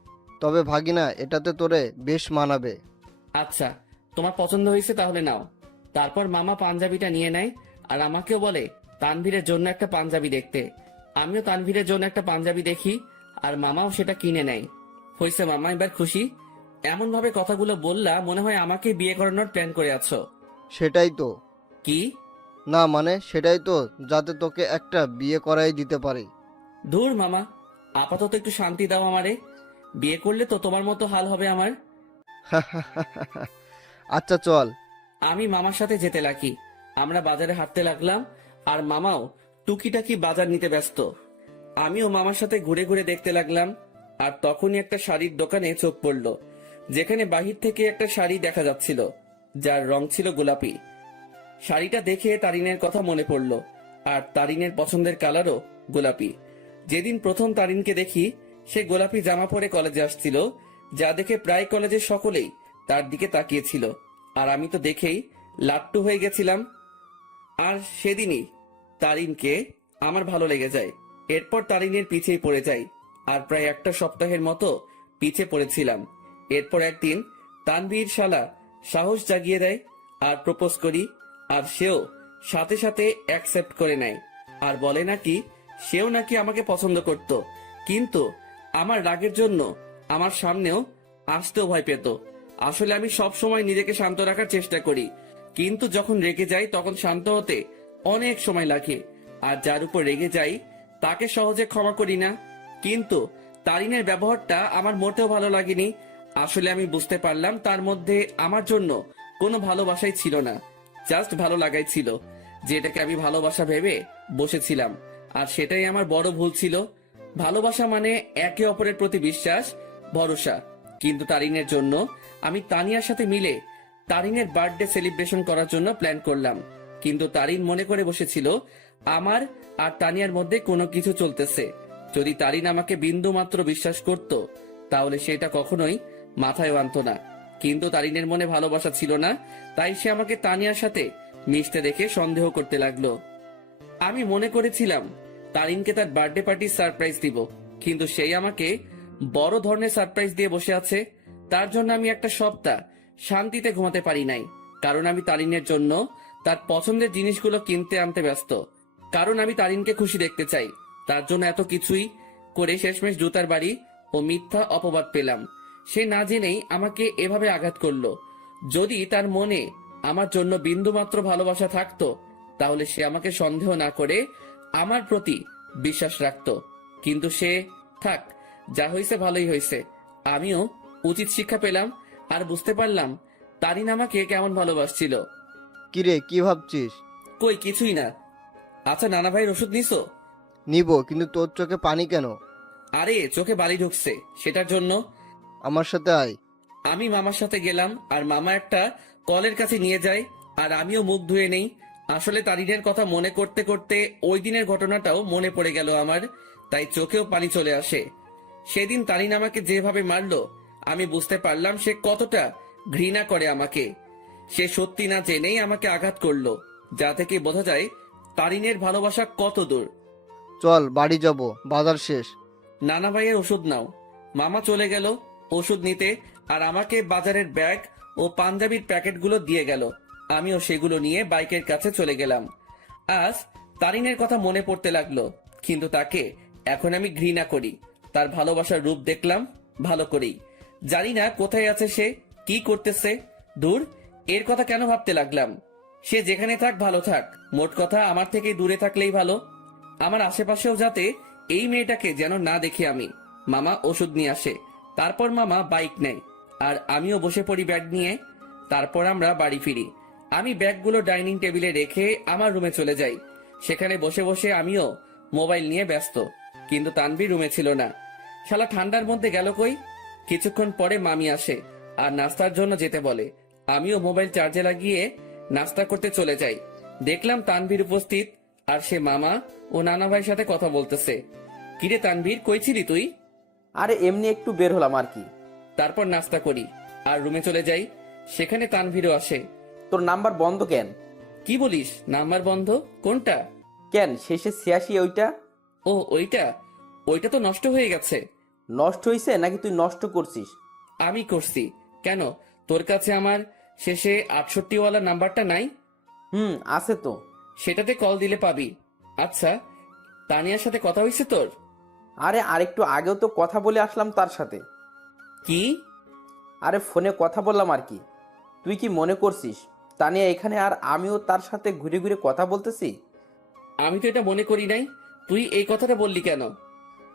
তবে ভাগিনা, এটাতে তোরে বেশ মানাবে। আচ্ছা, তোমার পছন্দ হয়েছে তাহলে নাও। তারপর মামা পাঞ্জাবিটা নিয়ে নেয় আর আমাকেও বলে তানভীরের জন্য একটা পাঞ্জাবি দেখতে। আমিও তানভীরের জন্য একটা পাঞ্জাবি দেখি আর মামাও সেটা কিনে নেয়। হয়েছে মামা, এবার খুশি? এমন ভাবে কথাগুলো বললা মনে হয় আমাকে বিয়ে করানোর প্ল্যান করে আছো। সেটাই তো। কি? না মানে সেটাই তো, যাতে তোকে একটা বিয়ে করাই দিতে পারি। ধুর মামা, আপাতত একটু শান্তি দাও আমারে। বিয়ে করলে তো তোমার মতো হাল হবে আমার। আচ্ছা চল। আমি মামার সাথে যেতে লাগি। আমরা বাজারে হাঁটতে লাগলাম আর মামাও টুকিটাকি বাজার নিতে ব্যস্ত। আমিও মামার সাথে ঘুরে ঘুরে দেখতে লাগলাম। আর তখনই একটা শাড়ির দোকানে চোখ পড়লো। যেখানে বাহির থেকে একটা শাড়ি দেখা যাচ্ছিল, যার রং ছিল গোলাপি। শাড়িটা দেখে তারিনের কথা মনে পড়ল, আর তারিনের পছন্দের কালারও গোলাপি। যেদিন প্রথম তারিনকে দেখি, সে গোলাপি জামা পরে কলেজে আসছিল, যা দেখে প্রায় কলেজের সকলেই তার দিকে তাকিয়েছিল, আর আমি তো দেখেই লাট্টু হয়ে গেছিলাম। আর সেদিনই তারিনকে আমার ভালো লেগে যায়। এরপর তারিনের পিছেই পড়ে যাই, আর প্রায় একটা সপ্তাহের মতো পিছে পড়েছিলাম। এরপর একদিন তানভীর শালা সাহস জাগিয়ে দেয় আর প্রপোজ করি, আর সেও সাথে সাথে অ্যাকসেপ্ট করে নেয়, আর বলে নাকি সেও নাকি আমাকে পছন্দ করত, কিন্তু আমার রাগের জন্য আমার সামনেও আসতেও ভয় পেত। আসলে আমি সব সময় নিজেকে শান্ত রাখার চেষ্টা করি, কিন্তু যখন রেগে যাই তখন শান্ত হতে অনেক সময় লাগে, আর যার উপর রেগে যাই তাকে সহজে ক্ষমা করি না। কিন্তু তারিনের ব্যবহারটা আমার মোটেও ভালো লাগেনি। আসলে আমি বুঝতে পারলাম তার মধ্যে আমার জন্য কোনো ভালোবাসাই ছিল না, জাস্ট ভালো লাগাই ছিল, যেটাকে আমি ভালোবাসা ভেবে বসেছিলাম। আর সেটাই আমার বড় ভুল ছিল। ভালোবাসা মানে একে অপরের প্রতি বিশ্বাস, ভরসা। কিন্তু তারিনের জন্য আমি তানিয়ার সাথে মিলে তারিনের বার্থডে সেলিব্রেশন করার জন্য প্ল্যান করলাম, কিন্তু তারিন মনে করে বসেছিল আমার আর তানিয়ার মধ্যে কোনো কিছু চলতেছে। যদি তারিন আমাকে বিন্দু মাত্র বিশ্বাস করত, তাহলে সেটা কখনোই মাথায় আনতো না। কিন্তু তারিনের মনে ভালোবাসা ছিল না, তাই সে আমাকে তানিয়ার সাথে মিশতে দেখে সন্দেহ করতে লাগলো। আমি মনে করেছিলাম তারিনকে তার বার্থডে পার্টির সারপ্রাইজ দিব, কিন্তু সেই আমাকে বড় ধরনের সারপ্রাইজ দিয়ে বসে আছে। তার জন্য আমি একটা সপ্তাহ শান্তিতে ঘুমাতে পারি নাই, কারণ আমি তারিনের জন্য তার পছন্দের জিনিসগুলো কিনতে আনতে ব্যস্ত, কারণ আমি তারিনকে খুশি দেখতে চাই। তার জন্য এত কিছুই করে শেষমেশ জুতার বাড়ি ও মিথ্যা অপবাদ পেলাম। সে না জেনেই আমাকে এভাবে আঘাত করলো। যদি তার মনে আমার জন্য বিন্দুমাত্র ভালোবাসা থাকতো, তাহলে সে আমাকে সন্দেহ না করে আমার প্রতি বিশ্বাস রাখতো। কিন্তু সে থাক, যা হয়েছে ভালোই হয়েছে। আমিও উচিত শিক্ষা পেলাম, আর বুঝতে পারলাম তারিন আমাকে কেমন ভালোবাসছিল। কিরে, কি ভাবছিস? কই কিছুই না। আচ্ছা, নানা ভাইয়ের ওষুধ নিছো? নিব, কিন্তু তোর চোখে পানি কেন? আরে চোখে বালি ঢুকছে, সেটার জন্য। আমার সাথে আয়। আমি মামার সাথে গেলাম, আর মামা একটা কলের কাছে নিয়ে যায়, আর আমিও মুখ ধুয়ে নেই। আসলে তারিনের কথা মনে করতে করতে ওই দিনের ঘটনাটাও মনে পড়ে গেল আমার, তাই চোখেও পানি চলে আসে। সেদিন তারিন আমাকে যেভাবে মারলো, আমি বুঝতে পারলাম সে কতটা ঘৃণা করে আমাকে। সে সত্যি না জেনেই আমাকে আঘাত করলো, যা থেকে বোঝা যায় তারিনের ভালোবাসা কত দূর। চল বাড়ি যাব, বাজার শেষ। নানা ভাইয়ের ওষুধ নাও। মামা চলে গেল ওষুধ নিতে, আর আমাকে বাজারের ব্যাগ ও পাঞ্জাবির প্যাকেটগুলো দিয়ে গেল। আমিও সেগুলো নিয়ে বাইকের কাছে চলে গেলাম। আজ তারিনের কথা মনে পড়তে লাগলো, কিন্তু তাকে এখন আমি ঘৃণা করি। তার ভালোবাসার রূপ দেখলাম ভালো করেই। জানি না কোথায় আছে সে, কি করতেছে। দূর, এর কথা কেন ভাবতে লাগলাম? সে যেখানে থাক ভালো থাক, মোট কথা আমার থেকে দূরে থাকলেই ভালো। আমার আশেপাশেও যাতে এই মেয়েটাকে যেন না দেখি আমি। মামা ওষুধ নিয়ে আসে, তারপর মামা বাইক নেয়, আর আমিও বসে পড়ি ব্যাগ নিয়ে। তারপর আমরা বাড়ি ফিরি। আমি ব্যাগগুলো ডাইনিং টেবিলে রেখে আমার রুমে চলে যাই। সেখানে বসে বসে আমিও মোবাইল নিয়ে ব্যস্ত, কিন্তু তানভীর রুমে ছিল না। শালা ঠান্ডার মধ্যে গেল কই? কিছুক্ষণ পরে মামি আসে আর নাস্তার জন্য যেতে বলে। আমিও মোবাইল চার্জে লাগিয়ে নাস্তা করতে চলে যাই। দেখলাম তানভীর উপস্থিত, আর সে মামা ও নানা ভাইয়ের সাথে কথা বলতেছে। কিরে তানভীর, কই ছিলি তুই? আরে এমনি একটু বের হলাম আর কি। তারপর নাস্তা করি আর রুমে চলে যাই। সেখানে তানভীরও আসে। তোর নাম্বার বন্ধ কেন? কি বলিস, নাম্বার বন্ধ? কোনটা? কেন, শেষে 86 ওইটা? ও ওইটা? ওইটা তো নষ্ট হয়ে গেছে। নষ্ট হয়েছে নাকি তুই নষ্ট করছিস? আমি করছি। কেন, তোর কাছে আমার শেষে 68 ওয়ালা নাম্বারটা নাই? আছে তো। সেটাতে কল দিলে পাবি। আচ্ছা, তানিয়ার সাথে কথা হয়েছে তোর? আরে আরেকটু আগেও তো কথা বলে আসলাম তার সাথে। কি? আরে ফোনে কথা বললাম আর কি। তুই কি মনে করছিস তানিয়া এখানে আর আমিও তার সাথে ঘুরে ঘুরে কথা বলতেছি? আমি তো এটা মনে করি নাই। তুই এই কথাটা বললি কেন?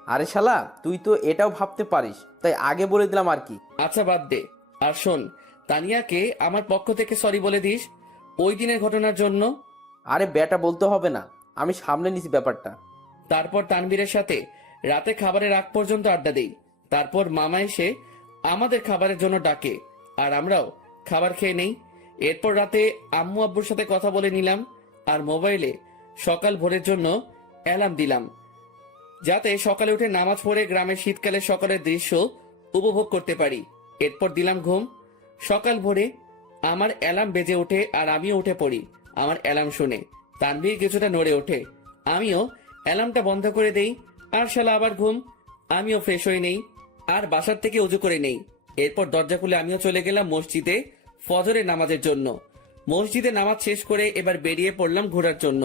আরে শালা, তুই তো এটাও ভাবতে পারিস, তাই আগে বলে দিলাম আর কি। আচ্ছা বাদ দে। আর শোন, তানিয়াকে আমার পক্ষ থেকে সরি বলে দিস ওই দিনের ঘটনার জন্য। আরে বেটা বলতে হবে না, আমি সামলে নিছি ব্যাপারটা। তারপর তানভীরের সাথে রাতে খাবারের আগ পর্যন্ত আড্ডা দেই। তারপর মামা এসে আমাদের খাবারের জন্য ডাকে আর আমরাও খাবার খেয়ে নেই। এরপর রাতে আম্মু আব্বুর সাথে কথা বলে নিলাম আর মোবাইলে সকাল ভোরের জন্য অ্যালার্ম দিলাম, যাতে সকালে উঠে নামাজ পড়ে গ্রামের শীতকালে সকালের দৃশ্য উপভোগ করতে পারি। এরপর দিলাম ঘুম। সকাল ভোরে আমার অ্যালার্ম বেজে ওঠে আর আমিও উঠে পড়ি। আমার অ্যালার্ম শুনে তানভীর কিছুটা নড়ে ওঠে, আমিও অ্যালার্মটা বন্ধ করে দেই আর শালা আবার ঘুম। আমিও ফ্রেশ হয়ে নেই আর বাসার থেকে উজু করে নেই। এরপর দরজা খুলে আমিও চলে গেলাম মসজিদে ফজরের নামাজের জন্য। মসজিদে নামাজ শেষ করে এবার বেরিয়ে পড়লাম ঘোরার জন্য।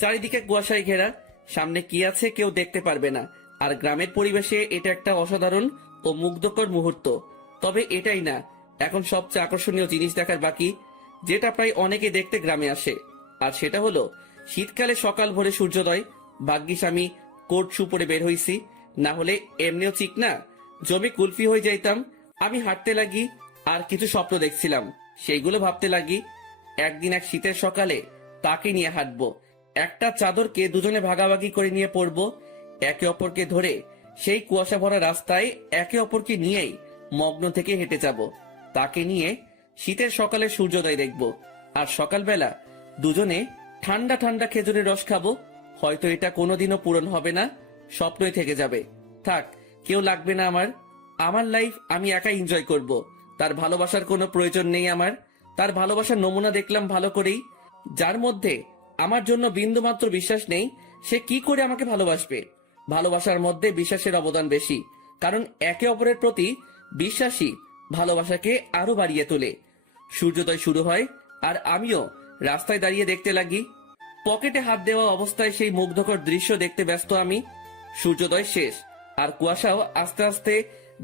চারিদিকে কুয়াশায় ঘেরা, সামনে কি আছে কেউ দেখতে পারবে না। আর গ্রামের পরিবেশে এটা একটা অসাধারণ ও মুগ্ধকর মুহূর্ত। তবে এটাই না, এখন সবচেয়ে আকর্ষণীয় জিনিস দেখার বাকি, যেটা প্রায় অনেকে দেখতে গ্রামে আসে। আর সেটা হলো শীতকালে সকাল ভোরে সূর্যোদয়। ভাগ্যিস আমি কোট শু পরে বের হইছি, না হলে এমনিও চিকনা জমি কুলফি হয়ে যাইতাম। আমি হাঁটতে লাগি আর কিছু স্বপ্ন দেখছিলাম, সেইগুলো ভাবতে লাগি। একদিন এক শীতের সকালে তাকে নিয়ে হাঁটবো, একটা চাদরকে দুজনে ভাগাভাগি করে নিয়ে পড়বো, একে অপরকে ধরে সেই কুয়াশা ভরা রাস্তায় একে অপরকে নিয়েই মগ্ন থেকে হেঁটে যাব। তাকে নিয়ে শীতের সকালে সূর্যোদয় দেখব আর সকালবেলা দুজনে ঠান্ডা ঠান্ডা খেজুরের রস খাবো। হয়তো এটা কোনোদিনও পূরণ হবে না, স্বপ্নই থেকে যাবে। থাক, কেউ লাগবে না আমার। আমার লাইফ আমি একা এনজয় করব। তার ভালোবাসার কোনো প্রয়োজন নেই আমার। তার ভালোবাসার নমুনা দেখলাম ভালো করেই, যার মধ্যে আমার জন্য বিন্দুমাত্র বিশ্বাস নেই, সে কি করে আমাকে ভালোবাসবে? ভালোবাসার মধ্যে বিশ্বাসের অবদান বেশি, কারণ একে অপরের প্রতি বিশ্বাসী ভালোবাসাকে আরো বাড়িয়ে তোলে। সূর্যোদয় শুরু হয় আর আমিও রাস্তায় দাঁড়িয়ে দেখতে লাগি। পকেটে হাত দেওয়া অবস্থায় সেই মুগ্ধকর দৃশ্য দেখতে ব্যস্ত আমি। সূর্যোদয় শেষ আর কুয়াশাও আস্তে আস্তে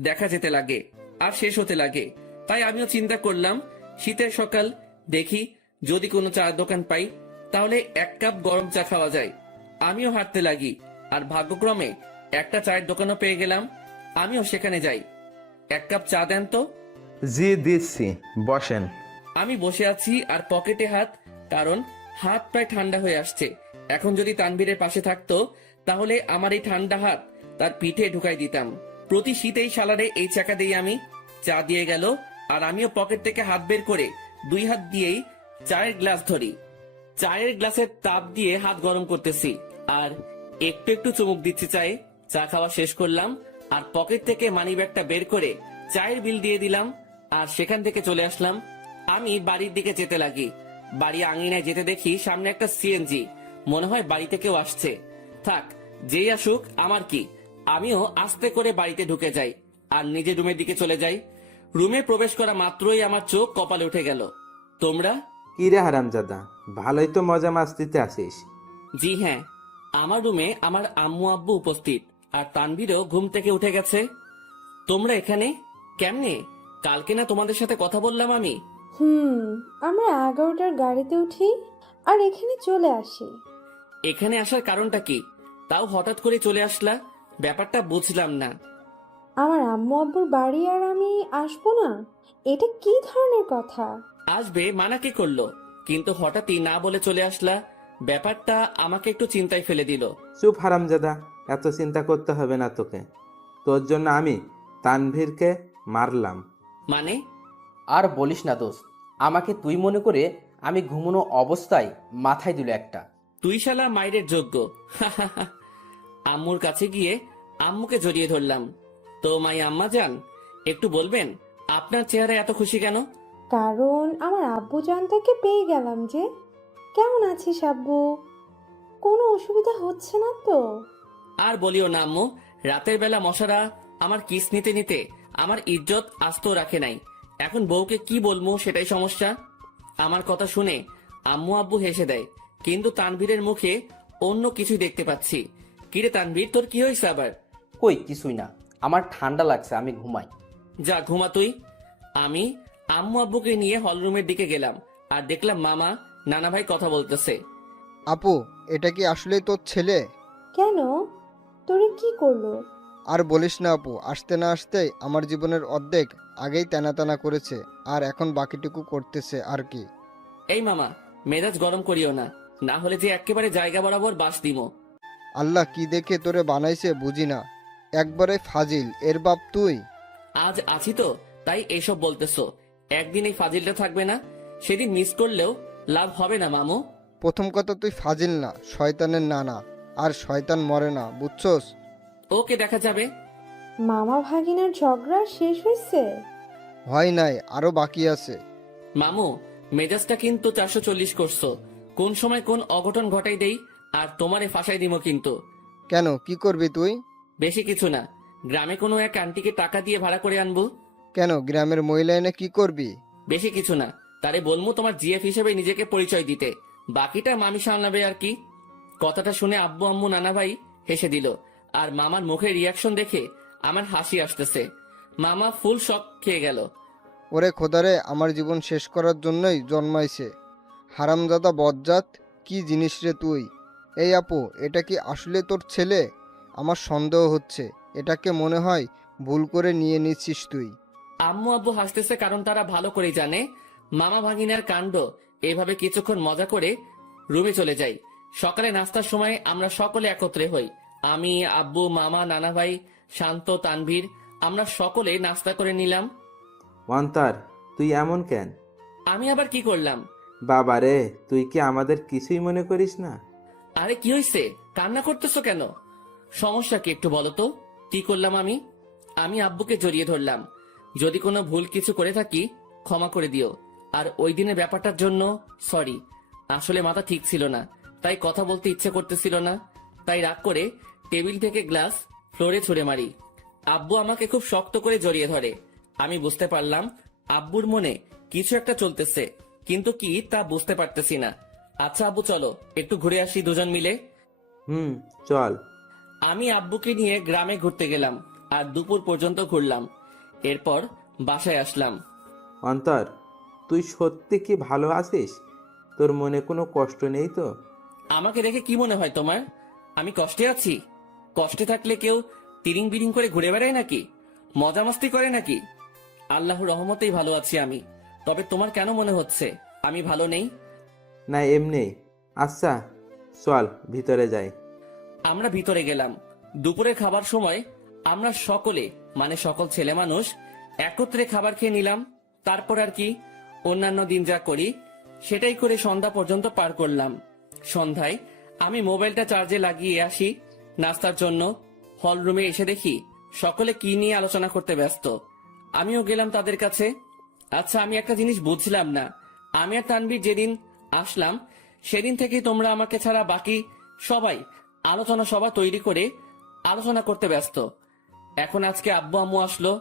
দেখা যেতে লাগে আর শেষ হতে লাগে। তাই আমিও চিন্তা করলাম, শীতের সকাল, দেখি যদি কোনো চায়ের দোকান পাই তাহলে এক কাপ গরম চা খাওয়া যায়। আমিও হাঁটতে লাগি আর ভাগ্যক্রমে একটা চায়ের দোকানও পেয়ে গেলাম। আমিও সেখানে যাই। এক কাপ চা দেন তো। জি দিচ্ছি, বসেন। আমি বসে আছি আর পকেটে হাত, কারণ হাত প্রায় ঠান্ডা হয়ে আসছে। এখন যদি তানভীরের পাশে থাকতো তাহলে আমার এই ঠান্ডা হাত তার পিঠে ঢুকাই দিতাম। প্রতি শীতেই শালারে এই চাকা দিয়ে আমি। চা দিয়ে গেল আর আমিও পকেট থেকে হাত বের করে দুই হাত দিয়েই চায়ের গ্লাস ধরি। চায়ের গ্লাসের তাপ দিয়ে হাত গরম করতেছি আর একটু একটু চুমুক দিচ্ছি চায়ে। চা খাওয়া শেষ করলাম আর পকেট থেকে মানি ব্যাগটা বের করে চায়ের বিল দিয়ে দিলাম আর সেখান থেকে চলে আসলাম। আমি বাড়ির দিকে যেতে লাগি। বাড়ি আঙিনায় যেতে দেখি সামনে একটা সিএনজি। মনে হয় বাড়িতে কেউ আসছে। থাক, যেই আসুক আমার কি। আমিও আস্তে করে বাড়িতে ঢুকে যাই আর নিজের রুমের দিকে চলে যাই। রুমে প্রবেশ করা মাত্রই আমার চোখ কপালে উঠে গেল। তোমরা? কি রে হারামজাদা, ভালোই তো মজা মাস্তিতে আসিস। জি হ্যাঁ, আমার রুমে আমার আম্মু আব্বু উপস্থিত আর তানভীরও ঘুম থেকে উঠে গেছে। তোমরা এখানে কেমনে? কালকে না তোমাদের সাথে কথা বললাম আমি? আমরা 11টার গাড়িতে উঠি আর এখানে চলে আসি। এখানে আসার কারণটা কি? তাও হঠাৎ করে চলে আসলা, ব্যাপারটা বুঝলাম না। আমার আম্মু আব্বুর বাড়ি আর আমি আসবো না, এটা কি ধরনের কথা? আসবে মানা কে করলো? কিন্তু হঠাৎই না বলে চলে আসলা, ব্যাপারটা আমাকে একটু চিন্তায় ফেলে দিল। চুপ হারামজাদা, এত চিন্তা করতে হবে না তোকে। তোর জন্য আমি তানভীরকে মারলাম। মানে? আর বলিস না দোস্ত, আমাকে তুই মনে করে আমি ঘুমানো অবস্থায় মাথায় দিল একটা। তুই শালা মাইরের যোগ্য। আম্মুর কাছে গিয়ে আম্মুকে জড়িয়ে ধরলাম। তো মাই আম্মা যান, একটু বলবেন আপনার চেহারা এত খুশি কেন? কারণ আমার আব্বু জানটাকে পেয়ে গেলাম যে। কেমন আছিস আব্বু? কোনো অসুবিধা হচ্ছে না তো? আর বলিও না আম্মু, রাতের বেলা মশারা আমার কিস নিতে নিতে আমার ইজ্জত আস্ত রাখে নাই। এখন বউকে কি বলবো সেটাই সমস্যা। আমার কথা শুনে আম্মু আব্বু হেসে দেয়, কিন্তু তানভীরের মুখে অন্য কিছুই দেখতে পাচ্ছি। কিরে তানভীর, তোর কি হয়েছে আবার? কই কিছুই না, আমার ঠান্ডা লাগছে, আমি ঘুমাই। যা ঘুমা তুই। আমি আম্মু আব্বুকে নিয়ে হলরুমের দিকে গেলাম আর দেখলাম মামা নানা ভাই কথা বলতেছে। আপু, এটা কি আসলেই তোর ছেলে? কেন? তোরে কি করলো? আর বলিস না আপু, আসতে না আসতেই আমার জীবনের অর্ধেক আগেই টানা করেছে আর এখন বাকিটুকু করতেছে আর কি। এই মামা, মেজাজ গরম করিও না, না হলে যে একেবারে জায়গা বরাবর বাস দিমো। আল্লাহ কি দেখে তোরে বানাইছে বুঝি না, একবারে ফাজিল, এর বাপ তুই। আজ আছি তো তাই এসব বলতেছো। একদিন এই ফাজিলটা থাকবে না, সেদিন মিস করলেও লাভ হবে না মামু। প্রথম কথা, তুই ফাজিল না, শয়তানের নানা। আর শয়তান মরে না, বুঝছস? ওকে, দেখা যাবে। মামা ভাগিনার ঝগড়া শেষ হয়েছে? হয় নাই, আরো বাকি আছে। মামু, মেজাজটা কিন্তু 440 করছো। কোন সময় কোন অঘটন ঘটাই দেই আর তোমারে ফাঁসাই দিমো কিন্তু। কেন, কি করবি তুই? বেশি কিছু না, গ্রামে কোনো এক আন্টিকে টাকা দিয়ে ভাড়া করে আনবো। কেন, গ্রামের মহিলা এনে কি করবি? বেশি কিছু না, তারে বলবো তোমার জিএফ হিসেবে নিজেকে পরিচয় দিতে, বাকিটা মামি সামলাবে আর কি। কথাটা শুনে আব্বু আম্মু নানা ভাই হেসে দিল, আর মামার মুখের রিয়াকশন দেখে আমার হাসি আসতেছে। মামা ফুল শক খেয়ে গেল। ওরে খোদারে, আমার জীবন শেষ করার জন্যই জন্মাইছে। হারামজাদা বজ্জাত, কি জিনিস রে তুই? এই আপু, এটা কি আসলে তোর ছেলে? আমার সন্দেহ হচ্ছে, এটাকে মনে হয় ভুল করে নিয়ে নিচ্ছিস তুই। আম্মু আব্বু হাসতেছে কারণ তারা ভালো করে জানে মামা ভাগিনার কাণ্ড। এভাবে কিছুক্ষণ মজা করে রুমে চলে যাই। সকালে নাস্তার সময় আমরা সকলে একত্রে হই। আমি, আব্বু, মামা, নানা ভাই, শান্ত, তানভীর, আমরা সকলে নাস্তা করে নিলাম। অন্তর, তুই এমন কেন? আমি আবার কি করলাম? বাবা রে, তুই কি আমাদের কিছুই মনে করিস না? আরে কি হয়েছে, কান্না করতেছো কেন? সমস্যা কি একটু বলো তো, কি করলাম আমি? আমি আব্বুকে জড়িয়ে ধরলাম। যদি কোনো ভুল কিছু করে থাকি ক্ষমা করে দিও। আর ওই দিনের ব্যাপারটার জন্য সরি। আসলে মাথা ঠিক ছিল না, তাই কথা বলতে ইচ্ছে করতেছিল না। তাই রাগ করে টেবিল থেকে গ্লাস ফ্লোরে ছুঁড়ে মারি। আব্বু আমাকে খুব শক্ত করে জড়িয়ে ধরে। আমি বুঝতে পারলাম আব্বুর মনে কিছু একটা চলতেছে, কিন্তু কি তা বুঝতে পারতেছি না। আচ্ছা আব্বু, চলো একটু ঘুরে আসি দুজন মিলে। চল। আমি আব্বুকে নিয়ে গ্রামে ঘুরতে গেলাম আর দুপুর পর্যন্ত ঘুরলাম। এরপর বাসায় আসলাম। অন্তর, তুই সত্যি কি ভালো আছিস? তোর মনে কোনো কষ্ট নেই তো? আমাকে দেখে কি মনে হয় তোমার আমি কষ্টে আছি? কষ্টে থাকলে কেউ তিরিং বিরিং করে ঘুরে বেড়ায় নাকি? মজা মাস্তি করে নাকি? আল্লাহর রহমতেই ভালো আছি আমি। তবে তোমার কেন মনে হচ্ছে আমি ভালো নেই? না, এমনি। আচ্ছা চল ভিতরে যাই। আমরা ভিতরে গেলাম। দুপুরে খাবার সময় আমরা সকলে মানে সকল ছেলে মানুষ একত্রে খাবার খেয়ে নিলাম। তারপর আর কি, অন্যান্য দিন যা করি সেটাই করে সন্ধ্যা পর্যন্ত পার করলাম। সন্ধ্যায় আমি মোবাইলটা চার্জে লাগিয়ে আসি নাস্তার জন্য। হল রুমে এসে দেখি সকলে কি নিয়ে আলোচনা করতে ব্যস্ত। আমিও গেলাম তাদের কাছে। আচ্ছা, আমি একটা জিনিস বুঝলাম না। আমি আর তানভীর যেদিন আসলাম সেদিন থেকে তোমরা আমাকে ছাড়া বাকি সবাই আলোচনা সভা তৈরি করে আলোচনা করতে ব্যস্ত। এখন আজকে আব্বু আম্মু আসলো,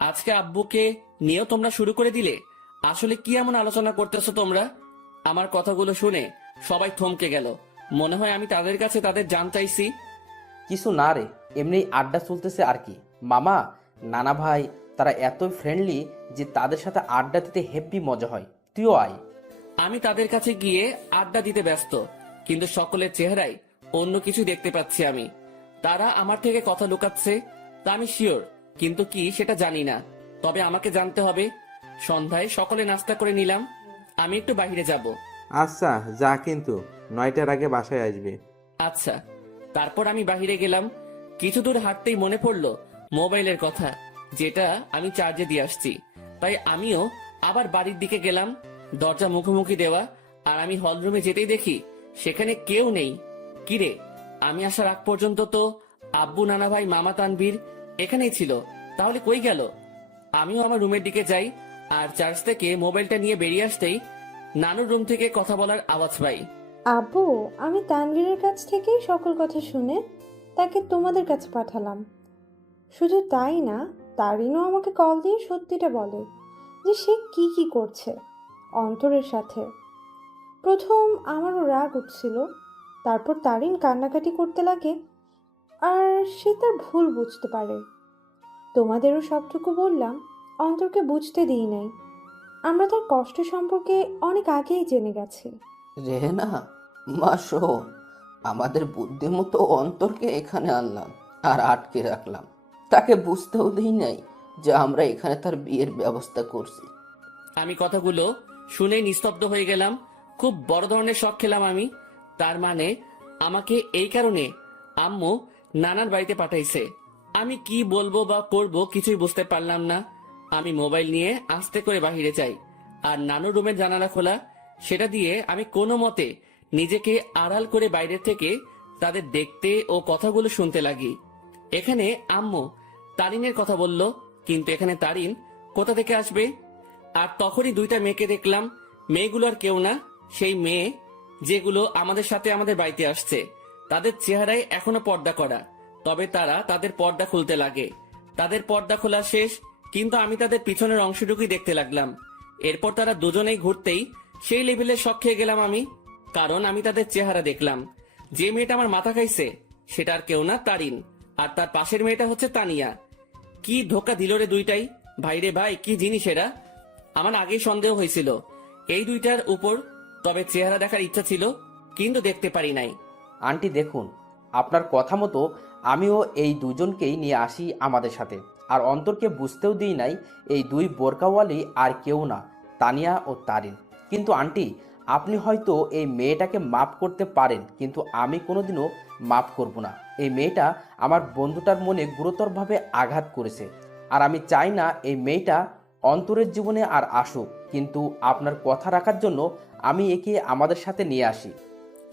আজকে আব্বুকে নিয়েও তোমরা শুরু করে দিলে। আসলে কি এমন আলোচনা করতেছো তোমরা? আমার কথাগুলো শুনে সবাই থমকে গেল। মনে হয় আমি তাদের কাছে তাদের জান চাইছি। কিছু না রে, এমনি আড্ডা চলতেছে আর কি। মামা, নানা ভাই তারা এত ফ্রেন্ডলি যে তাদের সাথে আড্ডা দিতে হেব্বি মজা হয়। তুইও আয়। আমি তাদের কাছে গিয়ে আড্ডা দিতে ব্যস্ত, কিন্তু সকলের চেহারায় অন্য কিছু দেখতে পাচ্ছি আমি। তারা আমার থেকে কথা লুকাচ্ছে তা আমি শিওর, কিন্তু কি সেটা জানি না। তবে আমাকে জানতে হবে। সন্ধ্যায় সকলে নাস্তা করে নিলাম। আমি একটু বাইরে যাব। আচ্ছা যা, কিন্তু 9টার আগে বাসায় আসবে। আচ্ছা। তারপর আমি বাইরে গেলাম। কিছু দূর হাঁটতেই মনে পড়লো মোবাইলের কথা, যেটা আমি চার্জে দিয়ে আসছি। তাই আমিও আবার বাড়ির দিকে গেলাম। দরজা মুখোমুখি দেওয়া, আর আমি হলরুমে যেতেই দেখি সেখানে কেউ নেই। কিরে, আমি আসার আগ পর্যন্ত তো আব্বু, নানা ভাই, মামা, তানভীর এখানেই ছিল, তাহলে কই গেল? আমিও আমার রুমের দিকে যাই, আর চার্জ থেকে মোবাইলটা নিয়ে বেরিয়ে আসতেই নানুর রুম থেকে কথা বলার আওয়াজ পাই। আব্বু, আমি তানভীরের কাছ থেকেই সকল কথা শুনে তাকে তোমাদের কাছে পাঠালাম। শুধু তাই না, তারিনও আমাকে কল দিয়ে সত্যিটা বলে যে সে কি কি করছে অন্তরের সাথে। প্রথম আমারও রাগ উঠছিল, তারপর তারিন কান্নাকাটি করতে লাগে আর সে তার ভুল বুঝতে পারে। তোমাদেরও সবটুকু বললাম, অন্তরকে বুঝতে দিই নাই। আমরা তার কষ্ট সম্পর্কে অনেক আগেই জেনে গেছি। রেহেনা, মা শোন, আমাদের বুদ্ধিমতো অন্তরকে এখানে আনলাম আর আটকে রাখলাম। তাকে বুঝতেও দিই নাই যে আমরা এখানে তার বিয়ের ব্যবস্থা করছি। আমি কথাগুলো শুনে নিস্তব্ধ হয়ে গেলাম। খুব বড় ধরনের শখ খেলাম আমি। তার মানে আমাকে এই কারণে আম্মু নানার বাড়িতে পাঠাইছে। আমি কি বলবো বা করব কিছুই বুঝতে পারলাম না। আমি মোবাইল নিয়ে আস্তে করে বাহিরে যাই, আর নানুর রুমের জানালা খোলা, সেটা দিয়ে আমি কোনো মতে নিজেকে আড়াল করে বাইরে থেকে তাদের দেখতে ও কথাগুলো শুনতে লাগি। এখানে আম্মু তারিনের কথা বলল, কিন্তু এখানে তারিন কোথা থেকে আসবে? আর তখনই দুইটা মেয়েকে দেখলাম। মেয়েগুলো আর কেউ না, সেই মেয়ে যেগুলো আমাদের সাথে আমাদের বাড়িতে আসছে। তাদের চেহারায় এখনো পর্দা করা, তবে তারা তাদের পর্দা খুলতে লাগে। তাদের পর্দা খোলা শেষ, কিন্তু আমি তাদের পিছনের অংশটুকুই দেখতে লাগলাম। এরপর তারা দুজনেই ঘুরতেই সেই লেভেলে শক খেয়ে গেলাম আমি, কারণ আমি তাদের চেহারা দেখলাম। যে মেয়েটা আমার মাথা খাইছে সেটা আর কেউ না, তারিন। আর তার পাশের মেয়েটা হচ্ছে তানিয়া। কি ধোকা দিল রে দুইটাই! ভাইরে ভাই, কি জিনিস এরা! আমার আগেই সন্দেহ হয়েছিল এই দুইটার উপর, তবে চেহারা দেখার ইচ্ছা ছিল, কিন্তু দেখতে পারি নাই। আন্টি দেখুন, আপনার কথা মতো আমিও এই দুজনকেই নিয়ে আসি আমাদের সাথে, আর অন্তরকে বুঝতেও দিই নাই এই দুই বোরকাওয়ালি আর কেউ না, তানিয়া ও তারিন। কিন্তু আন্টি, আপনি হয়তো এই মেয়েটাকে মাফ করতে পারেন, কিন্তু আমি কোনোদিনও মাফ করব না। এই মেয়েটা আমার বন্ধুটার মনে গুরুতরভাবে আঘাত করেছে, আর আমি চাই না এই মেয়েটা অন্তরের জীবনে আর আসুক। কিন্তু আপনার কথা রাখার জন্য আমি একে আমাদের সাথে নিয়ে আসি।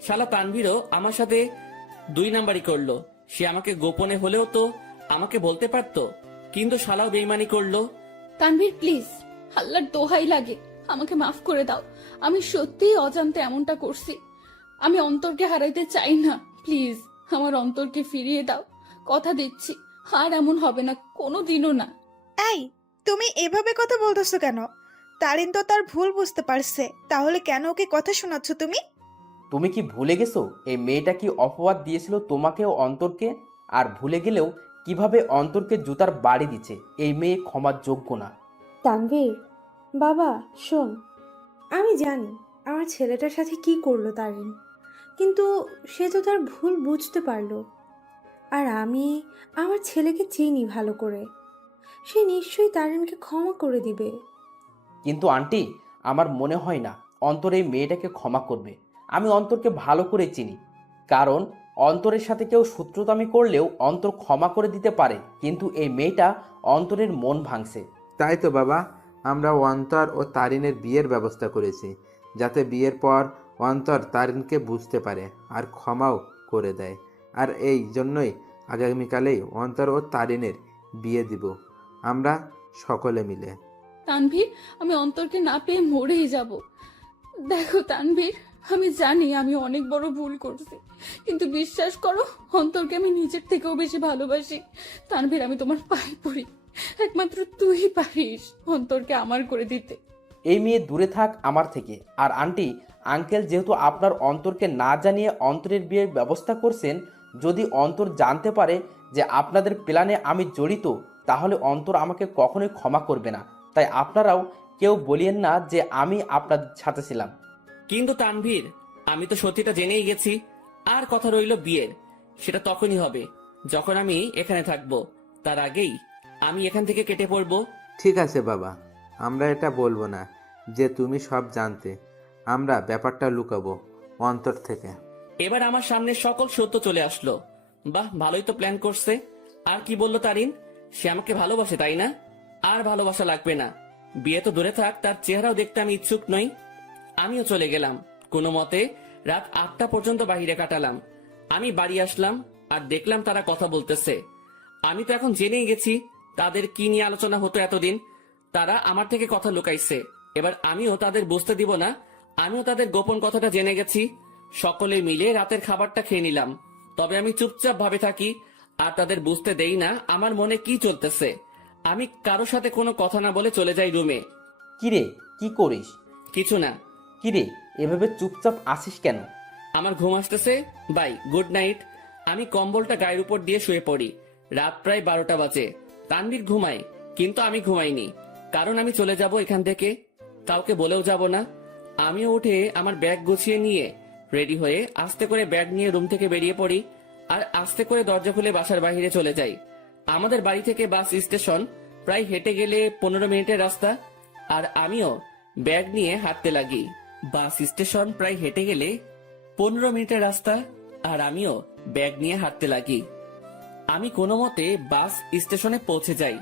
শালা তানভীরও আমার সাথে 2 নাম্বারই করলো। সে আমাকে গোপনে হলেও তো আমাকে বলতে পারতো, কিন্তু শালাও বেইমানি করলো। তানভীর প্লিজ, আল্লাহর দোহাই লাগে, আমাকে মাফ করে দাও। আমি সত্যিই অজান্তে এমনটা করছি। আমি অন্তরকে হারাইতে চাই না। প্লিজ আমার অন্তরকে ফিরিয়ে দাও। কথা দিচ্ছি আর এমন হবে না, কোনোদিনও না। এই, তুমি এভাবে কথা বলতেছো কেন? তারিন তো তার ভুল বুঝতে পারছে, তাহলে কেন ওকে কথা শোনাচ্ছ তুমি? তুমি কি ভুলে গেছো এই মেয়েটা কি অপবাদ দিয়েছিল তোমাকে ও অন্তরকে? আর ভুলে গেলেও কিভাবে অন্তরকে জুতার বাড়ি দিচ্ছে। এই মেয়ে ক্ষমার যোগ্য না। তানভীর, বাবা শোন, আমি জানি আমার ছেলেটার সাথে কি করলো তারিন, কিন্তু সে তো তার ভুল বুঝতে পারলো। আর আমি আমার ছেলেকে চিনি ভালো করে, সে নিশ্চয়ই তারিনকে ক্ষমা করে দিবে। কিন্তু আন্টি, আমার মনে হয় না অন্তর এই মেয়েটাকে ক্ষমা করবে। আমি অন্তরকে ভালো করে চিনি, কারণ অন্তরের সাথে কেউ শত্রুতামি করলেও অন্তর ক্ষমা করে দিতে পারে, কিন্তু এই মেয়েটা অন্তরের মন ভাঙছে। তাই তো বাবা, আমরা অন্তর ও তারিনের বিয়ের ব্যবস্থা করেছি, যাতে বিয়ের পর অন্তর তারিনকে বুঝতে পারে আর ক্ষমাও করে দেয়। আর এই জন্যই আগামীকালেই অন্তর ও তারিনের বিয়ে দিব আমরা সকলে মিলে। তানভীর, আমি অন্তরকে না পেয়ে মরেই যাব। দেখো তানভীর, আমি জানি আমি অনেক বড় ভুল করছি, কিন্তু বিশ্বাস করো অন্তরকে আমি নিজের থেকেও বেশি ভালোবাসি। তানভীর, আমি তোমার পায়ে পড়ি, একমাত্র তুই পারিস অন্তরকে আমার করে দিতে। এই মেয়ে দূরে থাক আমার থেকে। আর আন্টি আঙ্কেল যেহেতু আপনার অন্তরকে না জানিয়ে অন্তরের বিয়ের ব্যবস্থা করছেন, যদি অন্তর জানতে পারে যে আপনাদের প্ল্যানে আমি জড়িত, তাহলে অন্তর আমাকে কখনোই ক্ষমা করবে না। তাই আপনারাও কেউ বলিয়েন না যে আমি আপনাদের সাথে ছিলাম। কিন্তু তানভীর, আমি তো সত্যিটা জেনেই গেছি। আর কথা রইল বিয়ের, সেটা তখনই হবে যখন আমি এখানে থাকবো। তার আগেই আমি এখান থেকে কেটে পড়বো। ঠিক আছে বাবা, আমরা এটা বলবো না যে তুমি সব জানতে। আমরা ব্যাপারটা লুকাবো অন্তর থেকে। এবার আমার সামনে সকল সত্য চলে আসলো। বাহ, ভালোই তো প্ল্যান করছে। আর কি বললো তারিন? সে আমাকে ভালোবাসে, তাই না? আর ভালোবাসা লাগবে না, বিয়ে তো দূরে থাক, তার চেহারাও দেখতে আমি ইচ্ছুক নই। আমিও চলে গেলাম। কোনো মতে রাত 8টা পর্যন্ত বাহিরে কাটালাম। আমি বাড়ি আসলাম আর দেখলাম তারা কথা বলতেছে। আমি তো এখন জেনেই গেছি তাদের কি নিয়ে আলোচনা হতো এতদিন। তারা আমার থেকে কথা লুকাইছে, এবার আমিও তাদের বুঝতে দিব না আমিও তাদের গোপন কথাটা জেনে গেছি। সকলে মিলে রাতের খাবারটা খেয়ে নিলাম, তবে আমি চুপচাপ ভাবে থাকি আর তাদের বুঝতে দেই না আমার মনে কি চলতেছে। আমি কারোর সাথে কোনো কথা না বলে চলে যাই রুমে। কিরে, কি করিস? কিছু না। কিরে, এভাবে চুপচাপ আসিস কেন? আমার ঘুম আসতেছে। Bye, good night. আমি কম্বলটা গায়ের উপর দিয়ে শুয়ে পড়ি। রাত প্রায় 12টা বাজে। তানভীর ঘুমায়, কিন্তু আমি ঘুমাইনি, কারণ আমি চলে যাব এখান থেকে, কাউকে বলেও যাব না। আমিও উঠে আমার ব্যাগ গুছিয়ে নিয়ে রেডি হয়ে আস্তে করে ব্যাগ নিয়ে রুম থেকে বেরিয়ে পড়ি আর আস্তে করে দরজা খুলে বাসার বাইরে চলে যাই। আমাদের বাড়ি থেকে বাস স্টেশন প্রায় হেঁটে গেলে 15 মিনিটের রাস্তা, আর আমিও ব্যাগ নিয়ে হাঁটতে লাগি। বাস স্টেশন প্রায় হেঁটে গেলে 15 মিনিটের রাস্তা, আর আমিও ব্যাগ নিয়ে হাঁটতে লাগি। আমি কোনো মতে বাস স্টেশনে পৌঁছে যাই।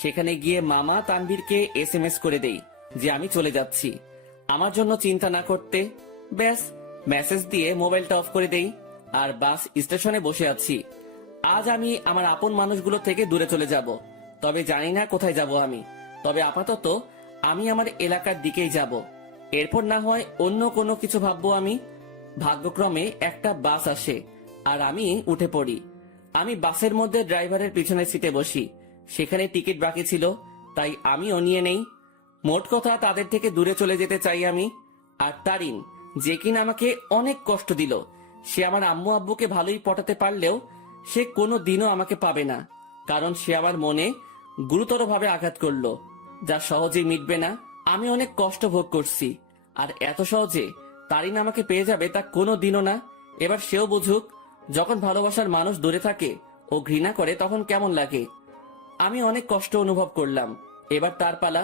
সেখানে গিয়ে মামা তানভীরকে SMS করে দেই যে আমি চলে যাচ্ছি, আমার জন্য চিন্তা না করতে। ব্যাস, মেসেজ দিয়ে মোবাইলটা অফ করে দেই আর বাস স্টেশনে বসে আছি। আজ আমি আমার আপন মানুষগুলো থেকে দূরে চলে যাব, তবে জানি না কোথায় যাব আমি। তবে আপাতত আমি আমার এলাকার দিকেই যাব, এরপর না হয় অন্য কোনো কিছু ভাববো আমি। ভাগ্যক্রমে একটা বাস আসে আর আমি উঠে পড়ি। আমি বাসের মধ্যে ড্রাইভারের পিছনের সিটে বসি। সেখানে টিকিট বাকি ছিল, তাই আমিও নিয়ে নেই। মোট কথা, তাদের থেকে দূরে চলে যেতে চাই আমি। আর তারিন, যে কিনা আমাকে অনেক কষ্ট দিল, সে আমার আম্মু আব্বুকে ভালোই পটাতে পারলেও সে কোনো দিনও আমাকে পাবে না, কারণ সে আমার মনে গুরুতরভাবে আঘাত করলো, যা সহজেই মিটবে না। আমি অনেক কষ্ট ভোগ করছি, আর এত সহজে তারিন আমাকে পেয়ে যাবে তা কোনো দিনও না। এবার সেও বুঝুক, যখন ভালোবাসার মানুষ দূরে থাকে ও ঘৃণা করে তখন কেমন লাগে। আমি অনেক কষ্ট অনুভব করলাম, এবার তার পালা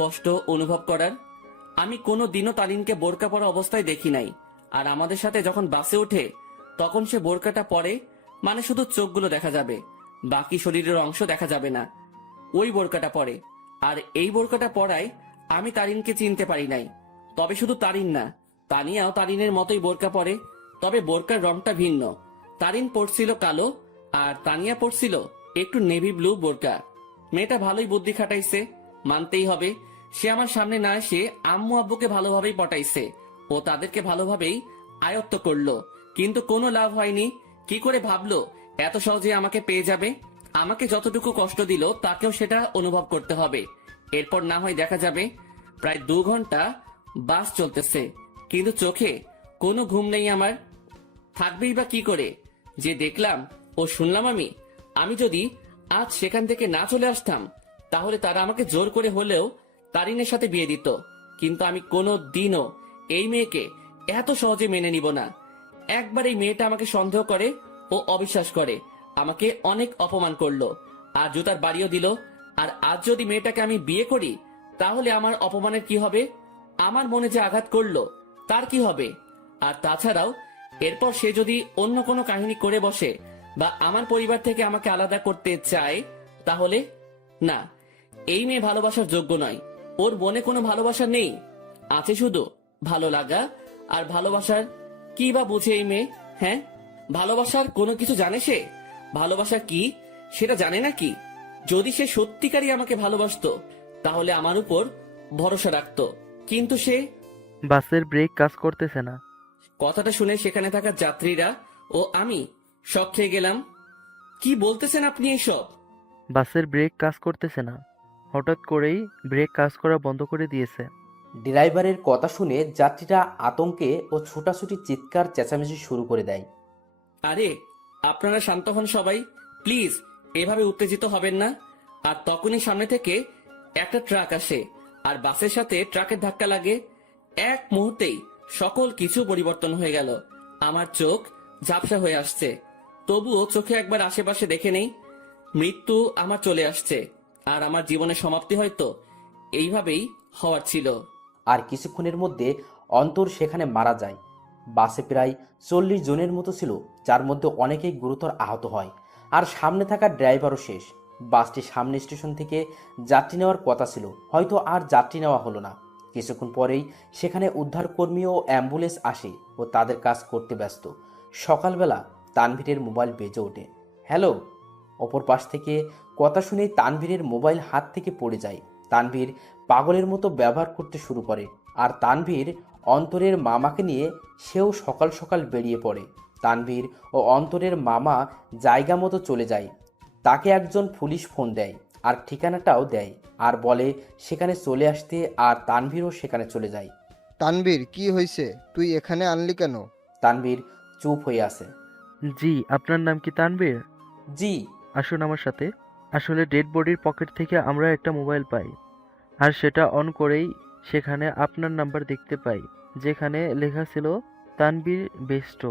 কষ্ট অনুভব করার। আমি কোনো দিনও তারিনকে বোরকা পরা অবস্থায় দেখি নাই, আর আমাদের সাথে যখন বাসে ওঠে তখন সে বোরকাটা পরে, মানে শুধু চোখগুলো দেখা যাবে, বাকি শরীরের অংশ দেখা যাবে না। ওই বোরকাটা পরে, আর এই বোরকাটা পরায় আমি তারিনকে চিনতে পারি নাই। তবে শুধু তারিন না, তানিয়াও তারিনের মতোই বোরকা পরে, তবে বোরকার রংটা ভিন্ন। তারিন পরছিল কালো আর তানিয়া পরছিল একটু নেভি ব্লু বোরকা। মেয়েটা ভালোই বুদ্ধি খাটাইছে, মানতেই হবে। সে আমার সামনে না এসে আম্মু আব্বুকে ভালোভাবেই পটাইছে ও তাদেরকে ভালোভাবেই আয়ত্ত করলো, কিন্তু কোনো লাভ হয়নি। কি করে ভাবলো এত সহজে আমাকে পেয়ে যাবে? আমাকে যতটুকু কষ্ট দিল তাকেও সেটা অনুভব করতে হবে, এরপর না হয় দেখা যাবে। প্রায় 2 ঘন্টা বাস চলতেছে, কিন্তু চোখে কোনো ঘুম নেই আমার। থাকবেই বা কি করে? যে দেখলাম ও শুনলাম আমি যদি আজ সেখান থেকে না চলে আসতাম, তাহলে তারা আমাকে জোর করে হলেও তারিনের সাথে বিয়ে দিত। কিন্তু আমি কোনো দিনও এই মেয়েকে এত সহজে মেনে নিব না। একবার এই মেয়েটা আমাকে সন্দেহ করে ও অবিশ্বাস করে, আমাকে অনেক অপমান করলো আর জুতার বাড়িও দিল। আর আজ যদি মেয়েটাকে আমি বিয়ে করি, তাহলে আমার অপমানের কি হবে? আমার মনে যে আঘাত করলো তার কি হবে? আর তাছাড়াও এরপর সে যদি অন্য কোনো কাহিনী করে বসে বা আমার পরিবার থেকে আমাকে আলাদা করতে চায়, তাহলে না, এই মেয়ে ভালোবাসার যোগ্য নয়। ওর মনে কোনো ভালোবাসা নেই, আছে শুধু ভালো লাগা। আর ভালোবাসার কি বা বুঝে এই মেয়ে? হ্যাঁ, ভালোবাসার কোনো কিছু জানে সে? ভালোবাসা কি সেটা জানে নাকি? যদি সে সত্যিকারই আমাকে ভালোবাসতো তাহলে আমার উপর ভরসা রাখতো, কিন্তু সে। বাসের ব্রেক কাজ করতেছে না। কথাটা শুনে সেখানে থাকা যাত্রীরা ও আমি শক খেয়ে গেলাম। কি বলতেছেন আপনি এসব? বাসের ব্রেক কাজ করতেছে না, হঠাৎ করেই ব্রেক কাজ করা বন্ধ করে দিয়েছে। ড্রাইভারের কথা শুনে যাত্রীরা আতঙ্কে ও ছোটাছুটি চিৎকার চেঁচামেচি শুরু করে দেয়। আরে আপনারা শান্ত হন সবাই, প্লিজ এভাবে উত্তেজিত হবেন না। আর তখনই সামনে থেকে একটা ট্রাক আসে আর বাসের সাথে ট্রাকের ধাক্কা লাগে। এক মুহূর্তেই সকল কিছু পরিবর্তন হয়ে গেল। আমার চোখ ঝাপসা হয়ে আসছে, তবুও চোখে একবার আশেপাশে দেখে নেই। মৃত্যু আমার চলে আসছে, আর আমার জীবনের সমাপ্তি হয়তো এইভাবেই হওয়ার ছিল। আর কিছুক্ষণের মধ্যে অন্তর সেখানে মারা যায়। বাসে প্রায় 40 জনের মতো ছিল, যার মধ্যে অনেকেই গুরুতর আহত হয়। আর সামনে থাকা ড্রাইভারও শেষ। বাসটি সামনে স্টেশন থেকে যাত্রী নেওয়ার কথা ছিল, হয়তো আর যাত্রী নেওয়া হলো না। কিছুক্ষণ পরেই সেখানে উদ্ধারকর্মী ও অ্যাম্বুলেন্স আসে ও তাদের কাজ করতে ব্যস্ত। সকালবেলা তানভীরের মোবাইল বেজে ওঠে। হ্যালো। অপর পাশ থেকে কথা শুনেই তানভীরের মোবাইল হাত থেকে পড়ে যায়। তানভীর পাগলের মতো ব্যবহার করতে শুরু করে, আর তানভীর অন্তরের মামাকে নিয়ে সেও সকাল সকাল বেরিয়ে পড়ে। তানভীর ও অন্তরের মামা জায়গা মতো চলে যায়। তাকে একজন পুলিশ ফোন দেয় আর ঠিকানাটাও দেয়, আর বলে সেখানে চলে আসতে, আর তানভীরও সেখানে চলে যায়। তানভীর, কি হয়েছে? তুই এখানে আনলি কেন? তানভীর চুপ হয়ে আছে। জি, আপনার নাম কি তানভীর? জি। আসুন আমার সাথে। আসলে ডেড বডির পকেট থেকে আমরা একটা মোবাইল পাই, আর সেটা অন করেই সেখানে আপনার নাম্বার দেখতে পাই, যেখানে লেখা ছিল তানভীর বেস্ট।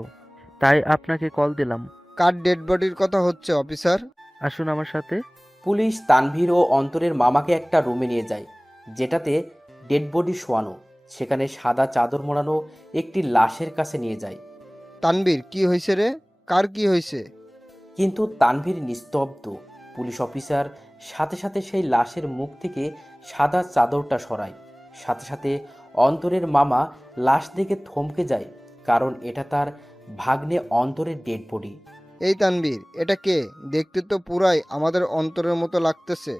তাই আপনাকে কল দিলাম। কার ডেড বডির কথা হচ্ছে অফিসার? আসুন আমার সাথে। পুলিশ তানভীর ও অন্তরের মামাকে একটা রুমে নিয়ে যায়, যেটাতে ডেড বডি শোয়ানো। সেখানে সাদা চাদর মোড়ানো একটি লাশের কাছে নিয়ে যায়। তানভীর, কি হয়েছে রে? কার কি হয়েছে? কিন্তু তানভীর নিস্তব্ধ। পুলিশ অফিসার সাথে সাথে সেই লাশের মুখ থেকে সাদা চাদরটা সরায়। সাথে সাথে অন্তরের মামা লাশ দেখে থমকে যায়, কারণ এটা তার ভাগ্নে অন্তরের ডেড বডি। এই তানবীর, এটা কে? দেখতে তো পুরাই আমাদের অন্তরের মতো লাগতেছে।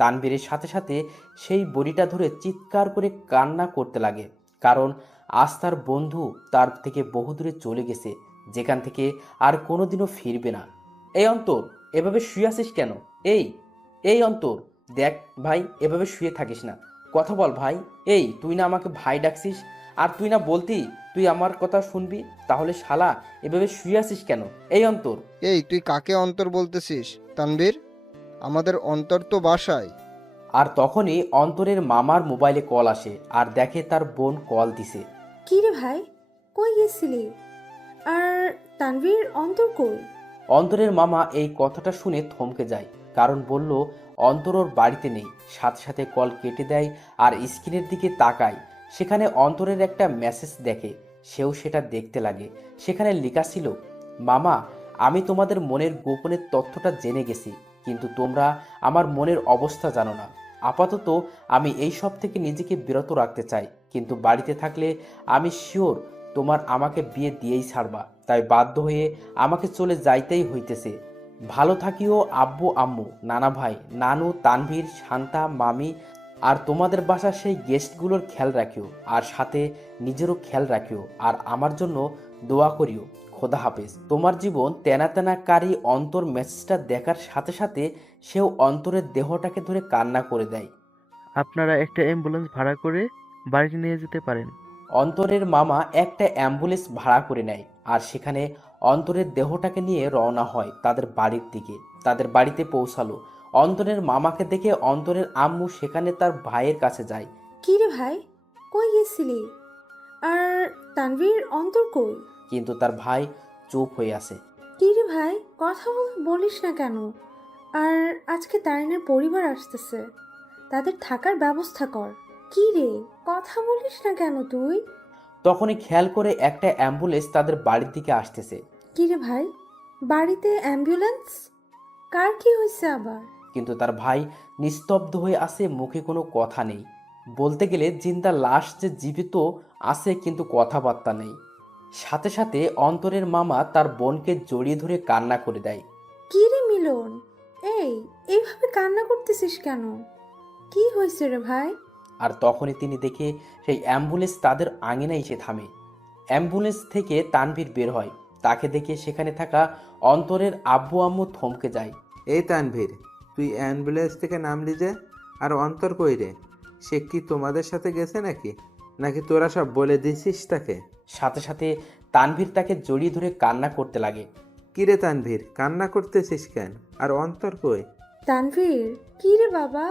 তানভীরের সাথে সাথে সেই বডিটা ধরে চিৎকার করে কান্না করতে লাগে, কারণ আজ তার বন্ধু তার থেকে বহু দূরে চলে গেছে, যেখান থেকে আর কোনোদিনও ফিরবে না। এই অন্তর, এভাবে শুয়ে আছিস কেন? এই এই অন্তর, দেখ ভাই, এভাবে শুয়ে থাকিস না, কথা বল ভাই। এই তুই না আমাকে ভাই ডাকছিস, আর তুই না বলতি তুই আমার কথা শুনবি, তাহলে শালা এভাবে শুয়ে আছিস কেন? এই অন্তর। এই তুই কাকে অন্তর বলতেছিস তানবীর? আমাদের অন্তর তো বাসায়। আর তখনই অন্তরের মামার মোবাইলে কল আসে, আর দেখে তার বোন কল দিছে। কি রে ভাই, কই গেছিলি? আর তানভীর, অন্তর কই? অন্তরের মামা এই কথাটা শুনে থমকে যায়, কারণ বলল অন্তর ওর বাড়িতে নেই। সাথে সাথে কল কেটে দেয় আর স্ক্রিনের দিকে তাকায়। সেখানে অন্তরের একটা মেসেজ দেখে, সেও সেটা দেখতে লাগে। সেখানে লেখা ছিল, মামা, আমি তোমাদের মনের গোপনের তথ্যটা জেনে গেছি, কিন্তু তোমরা আমার মনের অবস্থা জানো না। আপাতত আমি এই সব থেকে নিজেকে বিরত রাখতে চাই, কিন্তু বাড়িতে থাকলে আমি শিওর তোমার আমাকে বিয়ে দিয়েই ছাড়বা, তাই বাধ্য হয়ে আমাকে চলে যাইতেই হইতেছে। ভালো থাকিও আব্বু আম্মু, নানা ভাই, নানু, তানভীর, শান্তা, মামি, আর তোমাদের বাসার সেই গেস্টগুলোর খেয়াল রাখিও, আর সাথে নিজেরও খেয়াল রাখিও, আর আমার জন্য দোয়া করিও। খোদা হাফেজ। তোমার জীবন তেনা তেনা কারি। অন্তর মেসেজটা দেখার সাথে সাথে সেও অন্তরের দেহটাকে ধরে কান্না করে দেয়। আপনারা একটা অ্যাম্বুলেন্স ভাড়া করে বাড়িতে নিয়ে যেতে পারেন। অন্তরের মামা একটা অ্যাম্বুলেন্স ভাড়া করে নেয়, আর সেখানে অন্তরের দেহটাকে নিয়ে রওনা হয় তাদের বাড়ির দিকে। তাদের বাড়িতে পৌঁছালো। অন্তরের মামাকে দেখে অন্তরের আম্মু সেখানে তার ভাইয়ের কাছে যায়। কি রে ভাই, কই গেছিলি? আর তানভীর, অন্তর কই? কিন্তু তার ভাই চুপ হয়ে আছে। কি রে ভাই, কথা বলিস না কেন? আর আজকে তারিনের পরিবার আসতেছে, তাদের থাকার ব্যবস্থা কর। কি রে, কথা বলিস না কেন তুই? তখনই খেয়াল করে একটা অ্যাম্বুলেন্স তাদের বাড়ির দিকে আসতেছে। কি রে ভাই, বাড়িতে অ্যাম্বুলেন্স? কার কি হয়েছে আবার? কিন্তু তার ভাই নিস্তব্ধ হয়ে আছে, মুখে কোনো কথা নেই। বলতে গেলে জিন্দা লাশ যে জীবিত আছে, কিন্তু কথাবার্তা নেই। সাথে সাথে অন্তরের মামা তার বোনকে জড়িয়ে ধরে কান্না করে দেয়। কি রে মিলন, এইভাবে কান্না করতেছিস কেন? কি হয়েছে রে ভাই? আর তখনই তিনি দেখে সেই অ্যাম্বুলেন্স তাদের আঙিনায় এসে থামে। অ্যাম্বুলেন্স থেকে তানভীর বের হয়। তাকে দেখে সেখানে থাকা অন্তরের আব্বু আম্মু থমকে যায়। এই তানভীর, তুই অ্যাম্বুলেন্স থেকে নামলি যে? আর অন্তর কই রে? সে কি তোমাদের সাথে গেছে নাকি? নাকি তোরা সব বলে দিছিস তাকে? সাথে সাথে তানভীর তাকে জড়িয়ে ধরে কান্না করতে লাগে। কি রে তানভীর, কান্না করতেছিস কেন? আর অন্তর কই? তানভীর, কি রে বাবা,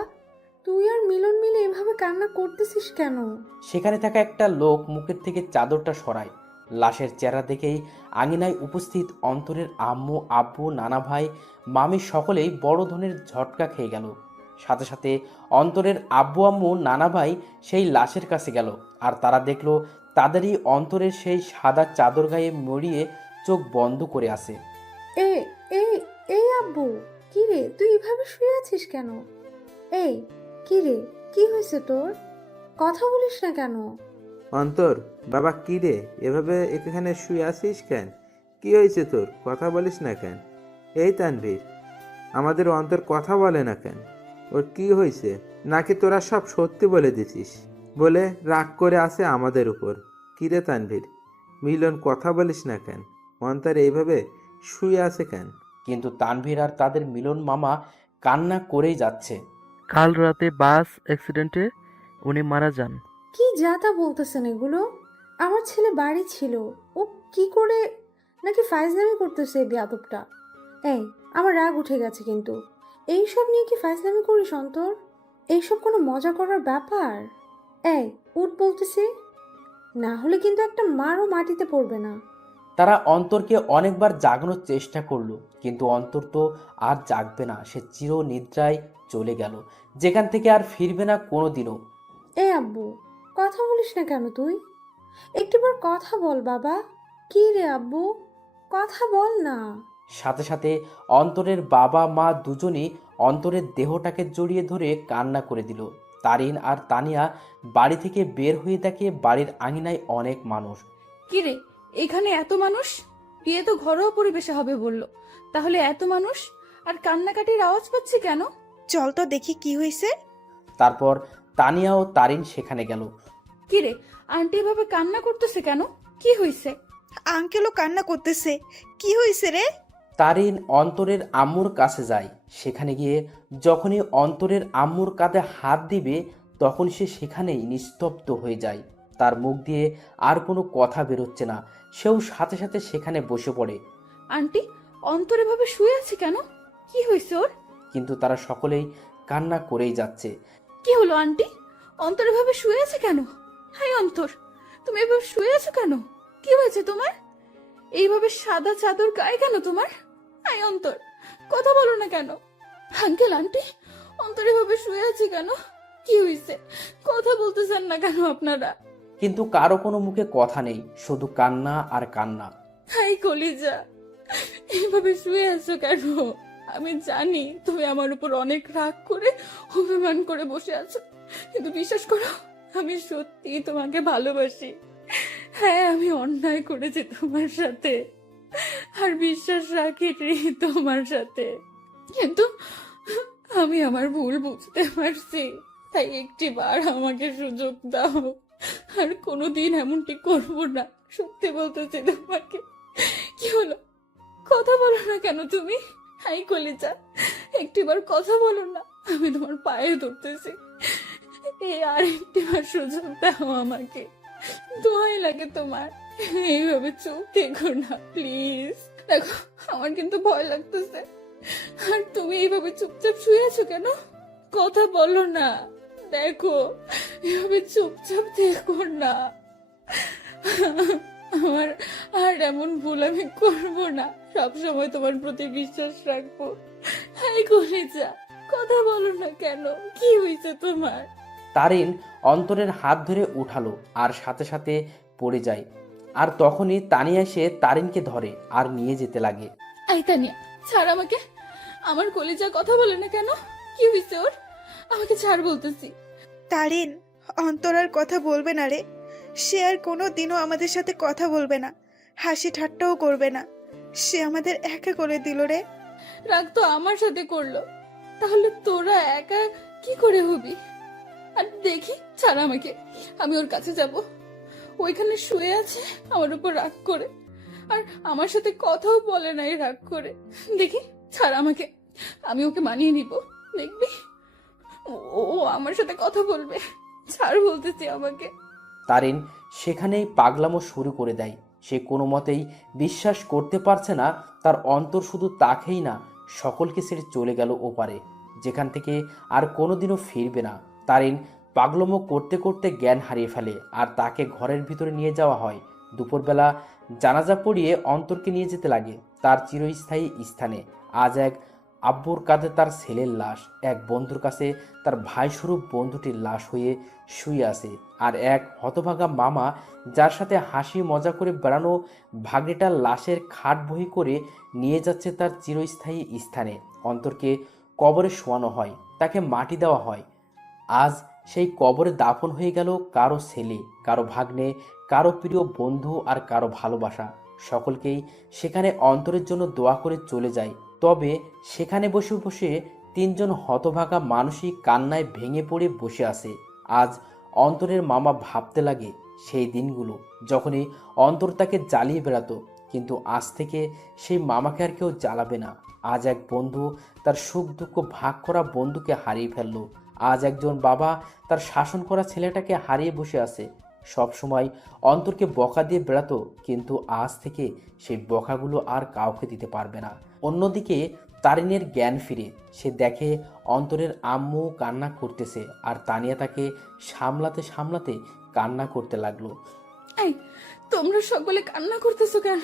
তুই আর মিলন মিলে এভাবে কান্না করতেছিস কেন? সেখানে থাকা একটা লোক মুখের থেকে চাদরটা সরায়। লাশের চেহারা দেখেই আঙিনায় উপস্থিত অন্তরের আম্মু, আব্বু, নানা ভাই, মামি সকলেই বড় ধরনের ঝটকা খেয়ে গেল। সাথে সাথে অন্তরের আব্বু আম্মু, নানা ভাই সেই লাশের কাছে গেল, আর তারা দেখলো তাদেরই অন্তরের সেই সাদা চাদর গায়ে মরিয়ে চোখ বন্ধ করে আছে। এ এই এই আব্বু, কি রে, তুই এভাবে শুয়ে আছিস কেন? এই, কি রে, কি হয়েছে তোর? কথা বলিস না কেন? অন্তর, বাবা, কি রে, এভাবে এখানে শুয়ে আছিস কেন? কি হয়েছে তোর? কথা বলিস না কেন? এই তানভীর, আমাদের অন্তর কথা বলে না কেন? ওর কি হয়েছে? নাকি তোরা সব সত্যি বলে দিছিস বলে রাগ করে আছে আমাদের উপর? কি রে তানভীর, মিলন, কথা বলিস না কেন? অন্তর এইভাবে শুয়ে আছে কেন? কিন্তু তানভীর আর তাদের মিলন মামা কান্না করেই যাচ্ছে। কাল রাতে বাস অ্যাক্সিডেন্টে উনি মারা যান। কি যাতা বলতেছেন এগুলো? আমার ছেলে বাড়ি ছিল, ও কি করে? নাকি ফাইজলামি করতেছে এই বেয়াদবটা? এই, আমার রাগ উঠে গেছে কিন্তু। এইসব নিয়ে কি ফাইজলামি করিস অন্তর? এইসব কোনো মজা করার ব্যাপার? এই, উঠ বলতেছি, না হলে কিন্তু একটা মারও মাটিতে পড়বে না। তারা অন্তরকে অনেকবার জাগানোর চেষ্টা করলো, কিন্তু অন্তর তো আর জাগবে না। সে চির নিদ্রায় চলে গেল, যেখান থেকে আর ফিরবে না কোনোদিনও। এ আব্বু, কথা বলিস না কেন তুই? একটিবার কথা বল বাবা। কি রে আব্বু, কথা বল না। সাথে সাথে অন্তরের বাবা মা দুজনই অন্তরের দেহটাকে জড়িয়ে ধরে কান্না করে দিল। তারিন আর তানিয়া বাড়ি থেকে বের হয়ে দেখে বাড়ির আঙিনায় অনেক মানুষ। কিরে, এখানে এত মানুষ? বিয়ে তো ঘরোয়া পরিবেশে হবে বললো, তাহলে এত মানুষ আর কান্নাকাটির আওয়াজ পাচ্ছি কেন? চল তো দেখি কি হয়েছে। তারপর তানিয়া ও তারিন সেখানে গেল। কিরে, আন্টি এভাবে কান্না করতেছে কেন? কি হয়েছে? আঙ্কেলও কান্না করতেছে। কি হয়েছে রে? তারিন অন্তরের আম্মুর কাছে যায়। সেখানে গিয়ে যখনই অন্তরের আম্মুর কাঁধে হাত দিবে তখন সে সেখানেই নিস্তব্ধ হয়ে যায়। তার মুখ দিয়ে আর কোনো কথা বেরোচ্ছে না। সেও সাথে সাথে সেখানে বসে পড়ে। আন্টি, অন্তর এভাবে শুয়ে আছে কেন? কি হয়েছে ওর? কিন্তু তারা সকলেই কান্না করেই যাচ্ছে। কি হলো আন্টি? অন্তর এভাবে শুয়ে আছে কেন? হাই অন্তর, তুমি এভাবে শুয়ে আছো কেন? কি হয়েছে তোমার? এইভাবে সাদা চাদর গায়ে কেন তোমার? হাই অন্তর, কথা বলো না কেন? আঙ্কেল আন্টি, অন্তর এভাবে শুয়ে আছে কেন? কি হয়েছে? কথা বলতেছেন না কেন আপনারা? কিন্তু কারো কোনো মুখে কথা নেই, শুধু কান্না আর কান্না। হাই কলিজা, এইভাবে শুয়ে আছো কেন? আমি জানি তুমি আমার উপর অনেক রাগ করে অভিমান করে বসে আছো, কিন্তু বিশ্বাস করো, আমি সত্যি তোমাকে ভালোবাসি। হ্যাঁ, আমি অন্যায় করেছি তোমার সাথে, আর বিশ্বাস রাখি তোমার সাথে, কিন্তু আমি আমার ভুল বুঝতে পারছি। তাই একটিবার আমাকে সুযোগ দাও, আর কোনোদিন এমনটি করব না। সত্যি বলতেছি তোমাকে। কি হলো, কথা বলো না কেন তুমি? হাই কলিজা, একটিবার কথা বলো না, আমি তোমার পায়ে ধরতেছি। এই আর একটিবার সুযোগ দাও আমাকে, দোহাই লাগে তোমার। এইভাবে চুপ থেকো না প্লিজ। দেখো, আমার কিন্তু ভয় লাগতেছে। আর তুমি এইভাবে চুপচাপ শুয়ে আছো কেন? কথা বলো না। দেখো, এভাবে চুপচাপ থেকো না। আমার আর এমন ভুল আমি করবো না। সবসময় তোমার প্রতি বিশ্বাস রাখবো। হাই কলিজা, কথা বলো না কেন? কি হয়েছে তোমার? তারিন অন্তরের হাত ধরে উঠালো আর সাথে সাথে পড়ে যায়। আর তখনই তানিয়া এসে তারিনকে ধরে আর নিয়ে যেতে লাগে। আই তানিয়া, ছাড় আমাকে। আমার কলিজা কথা বলে না কেন? কি হয়েছে ওর? আমাকে ছাড় বলতেছি। তারিন, অন্তর আর কথা বলবে না রে। সে আর কোনো দিনও আমাদের সাথে কথা বলবে না, হাসি ঠাট্টাও করবে না। সে আমাদের একা করে দিল রে। রাগ তো আমার সাথে করলো, তাহলে তোরা একা কি করে হবি? আর দেখি, ছাড় আমাকে, আমি ওর কাছে যাব। ওইখানে শুয়ে আছে আমার উপর রাগ করে, আর আমার সাথে কথাও বলে নাই রাগ করে। দেখি, ছাড় আমাকে, আমি ওকে মানিয়ে নিব। দেখবি, ও ও আমার সাথে কথা বলবে। ছাড় বলতেছি আমাকে। তারিন সেখানেই পাগলামো শুরু করে দেয়। সে কোনো মতেই বিশ্বাস করতে পারছে না তার অন্তর শুধু তাকেই না, সকলকে ছেড়ে চলে গেল ওপারে, যেখান থেকে আর কোনোদিনও ফিরবে না। তারিন পাগলামো করতে করতে জ্ঞান হারিয়ে ফেলে আর তাকে ঘরের ভিতরে নিয়ে যাওয়া হয়। দুপুরবেলা জানাজা পড়িয়ে অন্তরকে নিয়ে যেতে লাগে তার চিরস্থায়ী স্থানে। আজ এক আব্বুর কাঁধে তার ছেলের লাশ, এক বন্ধুর কাছে তার ভাইস্বরূপ বন্ধুটির লাশ হয়ে শুয়ে আছে, আর এক হতভাগা মামা যার সাথে হাসি মজা করে বেড়ানো ভাগ্নেটার লাশের খাট বহি করে নিয়ে যাচ্ছে তার চিরস্থায়ী স্থানে। অন্তরকে কবরে শোয়ানো হয়, তাকে মাটি দেওয়া হয়। আজ সেই কবরে দাফন হয়ে গেল কারো ছেলে, কারো ভাগ্নে, কারো প্রিয় বন্ধু আর কারো ভালোবাসা। সকলকেই সেখানে অন্তরের জন্য দোয়া করে চলে যায়। তবে সেখানে বসে বসে তিনজন হতভাগা মানসিক কান্নায় ভেঙে পড়ে বসে আছে। আজ অন্তরের মামা ভাবতে লাগে সেই দিনগুলো যখনই অন্তর তাকে জ্বালিয়ে বেড়াতো, কিন্তু আজ থেকে সেই মামাকে আর কেউ জ্বালাবে না। আজ এক বন্ধু তার সুখ দুঃখ ভাগ করা বন্ধুকে হারিয়ে ফেললো। আজ একজন বাবা তার শাসন করা ছেলেটাকে হারিয়ে বসে আছে। সব সময় অন্তরকে বকা দিয়ে বেড়াতো, কিন্তু আজ থেকে সেই বকাগুলো আর কাউকে দিতে পারবে না। অন্যদিকে তারিনের জ্ঞান ফিরে সে দেখে অন্তরের আম্মু কান্না করতেছে, আর তানিয়া তাকে সামলাতে সামলাতে কান্না করতে লাগলো। এই, তোমরা সকলে কান্না করতেছো কেন?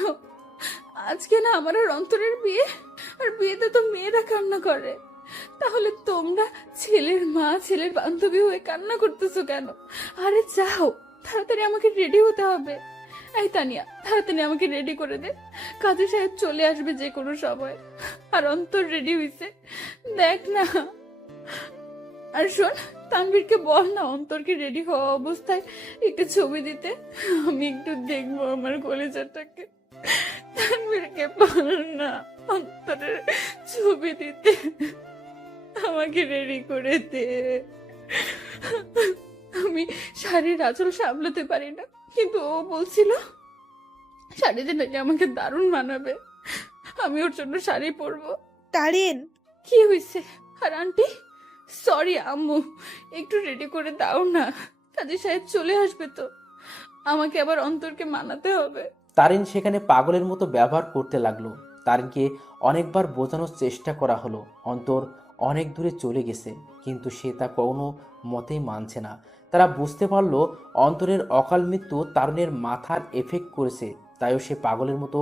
আজকে না আমার আর অন্তরের বিয়ে, আর বিয়েতে তো মেয়েরা কান্না করে। তাহলে তোমরা ছেলের মা, ছেলের বান্ধবী হয়ে কান্না করতেছো কেন? আরে যাও, তাড়াতাড়ি আমাকে রেডি হতে হবে। এই তানিয়া, তাড়াতাড়ি আমাকে রেডি করে দে, কাজী সাহেব চলে আসবে যে কোনো সময়। আর অন্তর রেডি হইছে, দেখ না। আর শোন, তানভীরকে বল না অন্তরকে রেডি হওয়া অবস্থায় একটু ছবি দিতে, আমি একটু দেখবো আমার কলেজাটাকে। তানভীরকে বল না অন্তরের ছবি দিতে, আমাকে রেডি করে দে। আমি শাড়ির আঁচল সামলাতে পারি না, কিন্তু ও বলছিল শাড়িতে নাকি আমাকে দারুণ মানাবে, আমি ওর জন্য শাড়ি পরবো। তারিন, কি হয়েছে? আর আন্টি, সরি আম্মু, একটু রেডি করে দাও না, কাজী সাহেব চলে আসবে তো, আমাকে আবার অন্তরকে মানাতে হবে। তারিন সেখানে পাগলের মতো ব্যবহার করতে লাগলো। তারিনকে অনেকবার বোঝানোর চেষ্টা করা হলো অন্তর অনেক দূরে চলে গেছে, কিন্তু সে তা কোনো মতেই মানছে না। তারা বুঝতে পারলো অন্তরের অকাল মৃত্যু তারুণের মাথার এফেক্ট করেছে, তাইও সে পাগলের মতো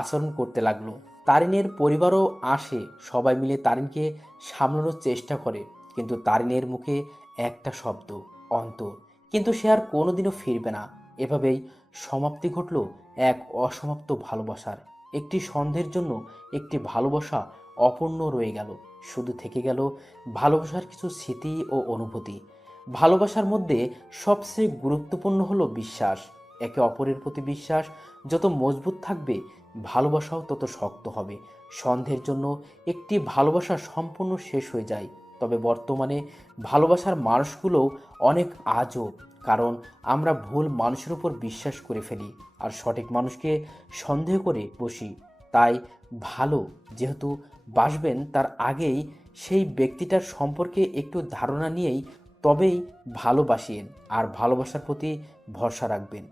আচরণ করতে লাগলো। তারিনের পরিবারও আসে, সবাই মিলে তারিনকে সামলানোর চেষ্টা করে, কিন্তু তারিনের মুখে একটা শব্দ, অন্তর। কিন্তু সে আর কোনোদিনও ফিরবে না। এভাবেই সমাপ্তি ঘটল এক অসমাপ্ত ভালোবাসার। একটি সন্ধ্যের জন্য একটি ভালোবাসা অপূর্ণ রয়ে গেল, শুধু থেকে গেল ভালোবাসার কিছু স্মৃতি ও অনুভূতি। ভালোবাসার মধ্যে সবচেয়ে গুরুত্বপূর্ণ হলো বিশ্বাস। একে অপরের প্রতি বিশ্বাস যত মজবুত থাকবে, ভালোবাসাও তত শক্ত হবে। সন্ধ্যের জন্য একটি ভালোবাসা সম্পূর্ণ শেষ হয়ে যায়, তবে বর্তমানে ভালোবাসার মানুষগুলোও অনেক আজব, কারণ আমরা ভুল মানুষের উপর বিশ্বাস করে ফেলি আর সঠিক মানুষকে সন্দেহ করে বসি। তাই ভালো যেহেতু বাসবেন, তার আগেই সেই ব্যক্তিটার সম্পর্কে একটু ধারণা নিয়েই তবেই ভালোবাসিয়েন আর ভালোবাসার প্রতি ভরসা রাখবেন।